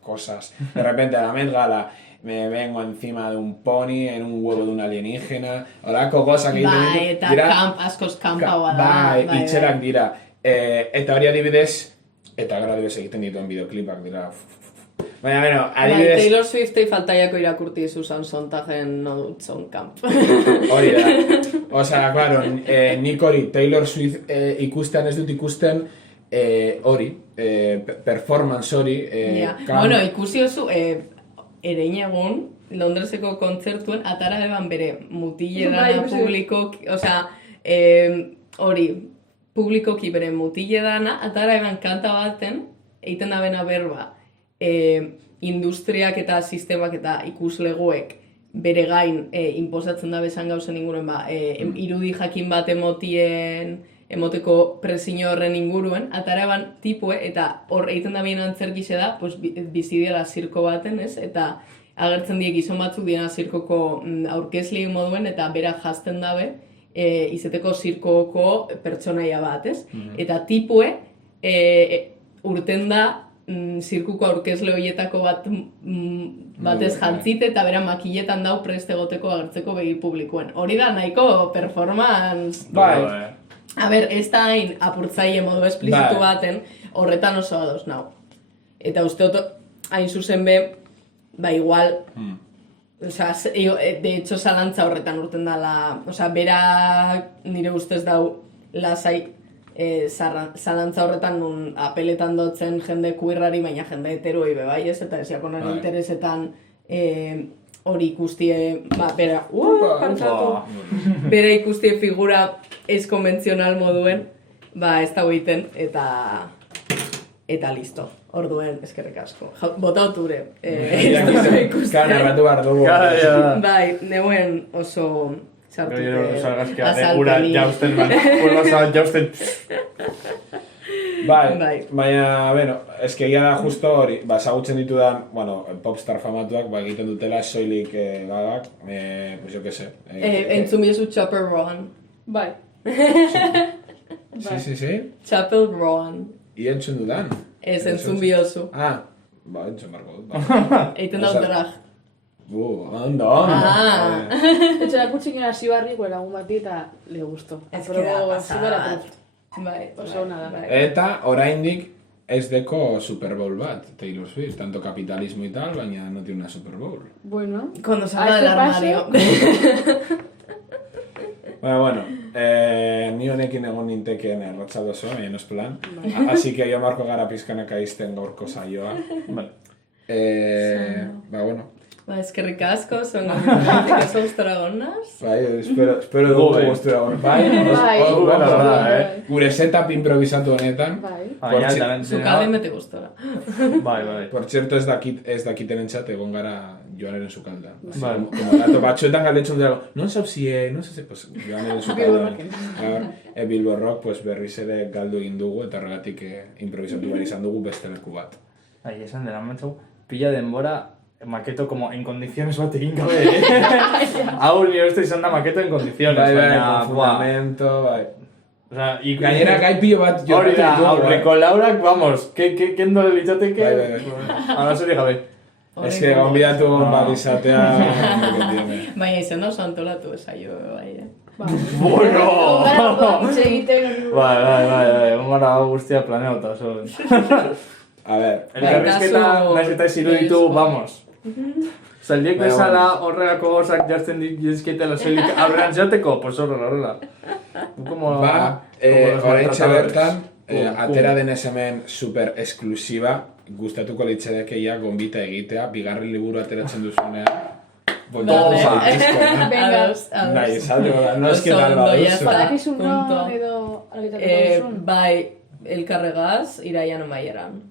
cosas, de repente a la Met Gala, me vengo encima de un pony, en un huevo de un alienígena, holako gozak egiten ditu. Bai, eta askoz kampaua da. Bai, itxerak dira. Eta hori adibidez, eta gara adibidez egiten dituen bideoklipak dira. Baina, bueno, adibidez... Taylor Swiftei faltaiako irakurti Susan Sontagen No Dutson Camp. Hori da. Osea, claro, nik hori Taylor Swift ikusten ez dut ikusten hori, performance hori. Bueno, ikusi oso, erein egun, Londreseko kontzertuen, atara eban bere mutile dana publikoki, osea, hori, publikoki bere mutile dana, atara eban kanta baten, egiten da bena berba, industriak eta sistemak eta ikuslegoek bere gain inposatzen da bezan gauzen inguruen, irudi jakin bat emoteko presio horren inguruen, atara eban tipue, eta hor egiten da behin antzerkize da, bizidiela zirko baten, ez? Eta agertzen die gizon batzuk diena zirkoko aurkezli moduen, eta bera jazten dabe, izeteko zirkoko pertsonaia bat, ez? Eta tipue, urten da, zirkuko aurkezle horietako batez jantzite eta bera makiletan dau prest egoteko agertzeko begi publikoen. Hori da nahiko performance... Bai. A ber, ez da hain apurtzaile modu esplizitu baten, horretan oso ados nau. Eta usteot hain zuzen be, igual, de hecho zalantza horretan urten dala, bera nire ustez dau lasai, zalantza horretan nun apeletan dotzen jende kuirrari, baina jende heteroi bai, ez? Eta esiakonan interesetan hori ikustie, bera, bera ikustie figura ez konbentzional moduen, ez da egiten, eta listo. Orduen, eskerrik asko. Bota oture. Kan, narratu behar dugu. Bai, neuen oso sartute Sargazkia, ura azalpeni. jausten, jausten. Bai, baina, bueno, eske egia da justo hori, ezagutzen ditudan, bueno, popstar famatuak, egiten dutela soilik gagak, pues yo que sé. Entzun biozu Chapel Roan. Bai. Sí. Chapel Roan. I entzun dudan. Ez entzun biozu. Entzun barko dut. Eiten da drag. Ondo. Etxe dakutxekin hasi barri, lagun bati eta le gusto. Ez kera pasada. Bai, oso ona da. Eta oraindik ez deko Super Bowl bat, Taylor Swift, tanto capitalismo y tal, baina no tiene una Super Bowl. Bueno. Cuando salga del armario. Bueno, ni honekin egon nintekeen erratza dozu, baina no es plan. Así que jo marko gara pizkanaka izten gaurko saioa. Bueno. Eskerrik asko, zuen gomitatik oso gustora gonaz. Espero dugu gustora gonaz. Gure setup improvisatu honetan. Zukalen bete gustora. Bai. Por cierto, ez dakiten entzat, egon gara Joaneren sukalda. Como dato batxoetan galdetzen dira, non zauzie, pues Joaneren sukalda. Bilbo Rock, pues berriz ere galdu egin dugu, eta horregatik improvisatu behar izan dugu beste leku bat. Esan dela, mentzu, pila denbora, maketo como en condiciones bat egin gabe, Hau nire uste izan da maketo en condiciones, con fundamento, O sea, gainera gai pilo bat jo hori da, aurreko Laurak, vamos, kendo litzateke, arazori gabe. Ez que gonbidatu bat izatea, baina izan da oso antolatu esaio, bai, Bueno! Bai, ongara guztia planeauta, oso. A ver, elkarrizketa nahiz eta ez iruditu, vamos. Zaldiek bezala horregako gozak jartzen dizkietela soilik aurrean jateko, pues horrela. Horreintxe bertan, atera denez hemen super esklusiba, gustatuko litzadekeia gonbita egitea, bigarren liburu ateratzen duzunean. Bontatu zaitizko, nahi, saldo, no es que tal baduzu. Badakizun non edo argitatuko duzun? Bai, elkarregaz, iraian omaieran.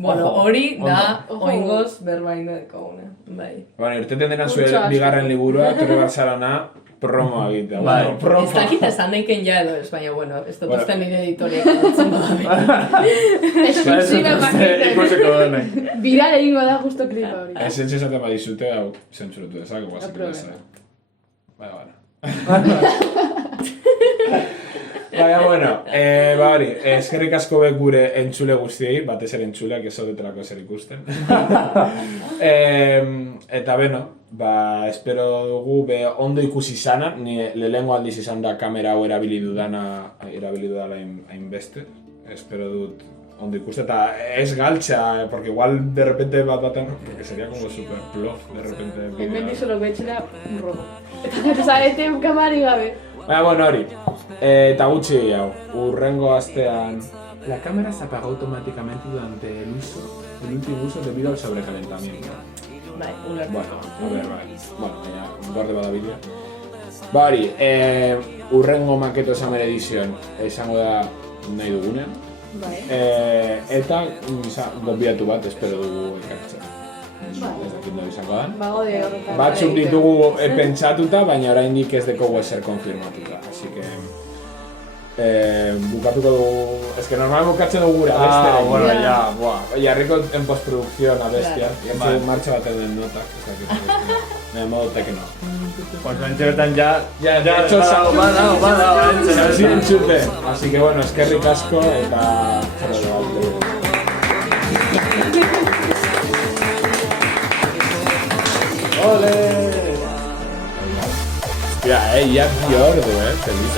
Bueno, hori da oingoz berbaino dekogune, bai. Bueno, irteten dena zuen bigarren liburua, Torre Barcelona, promoa egitea. Ez dakit esan neiken ja edo ez, baina, bueno, ez dut uste nire editoriak adotzen da. Esklusiba makete. Ikusiko dene. Viral egingo da justo klipa hori. Esentxe esaten badizute, hau, zentzurotu dezako, guazik desa. Baina, bueno, hori, eskerrik asko be gure entzule guztiei, batez ere entzuleak ez zaudetelako zer ikusten. Eta beno, espero dugu ondo ikusi izana, ni lehengo aldiz izan da kamera hau erabili dudala hainbeste. Espero dut ondo ikuste eta ez galtza, porque igual de repente baten, porque sería como super plof, de repente. Hemen dizolo betxera un robo. Eta zarete kamari gabe. Baina, bueno, hori. Eta gutxi hau, urrengo astean... La cámara se apagó automáticamente durante el último uso debido al sobrecalentamiento. Bai, ulertu. Bueno, a ver, bai. Bueno, baina, gorde badabila. Hori, urrengo maketo Summer Edition esango da nahi dugunean. Eta gonbidatu bat espero dugu ekartzen. Ez dakit nahi izango da. Batzuk ditugu pentsatuta, baina oraindik ez dekogu ezer konfirmatuta. Así que... bukatuko dugu... Ez que normal bukatzen dugu gure abestea. Bueno, ya, buah. Jarriko en postproducción abestia. Gertzu martxa baten den notak. Ez dakit. En modo tekno. Pues entxebetan ya... Ya hecho Bada, entzute. Así que bueno, eskerrik asko eta... ¡Ole! Ya, ya 10 ordu, feliz.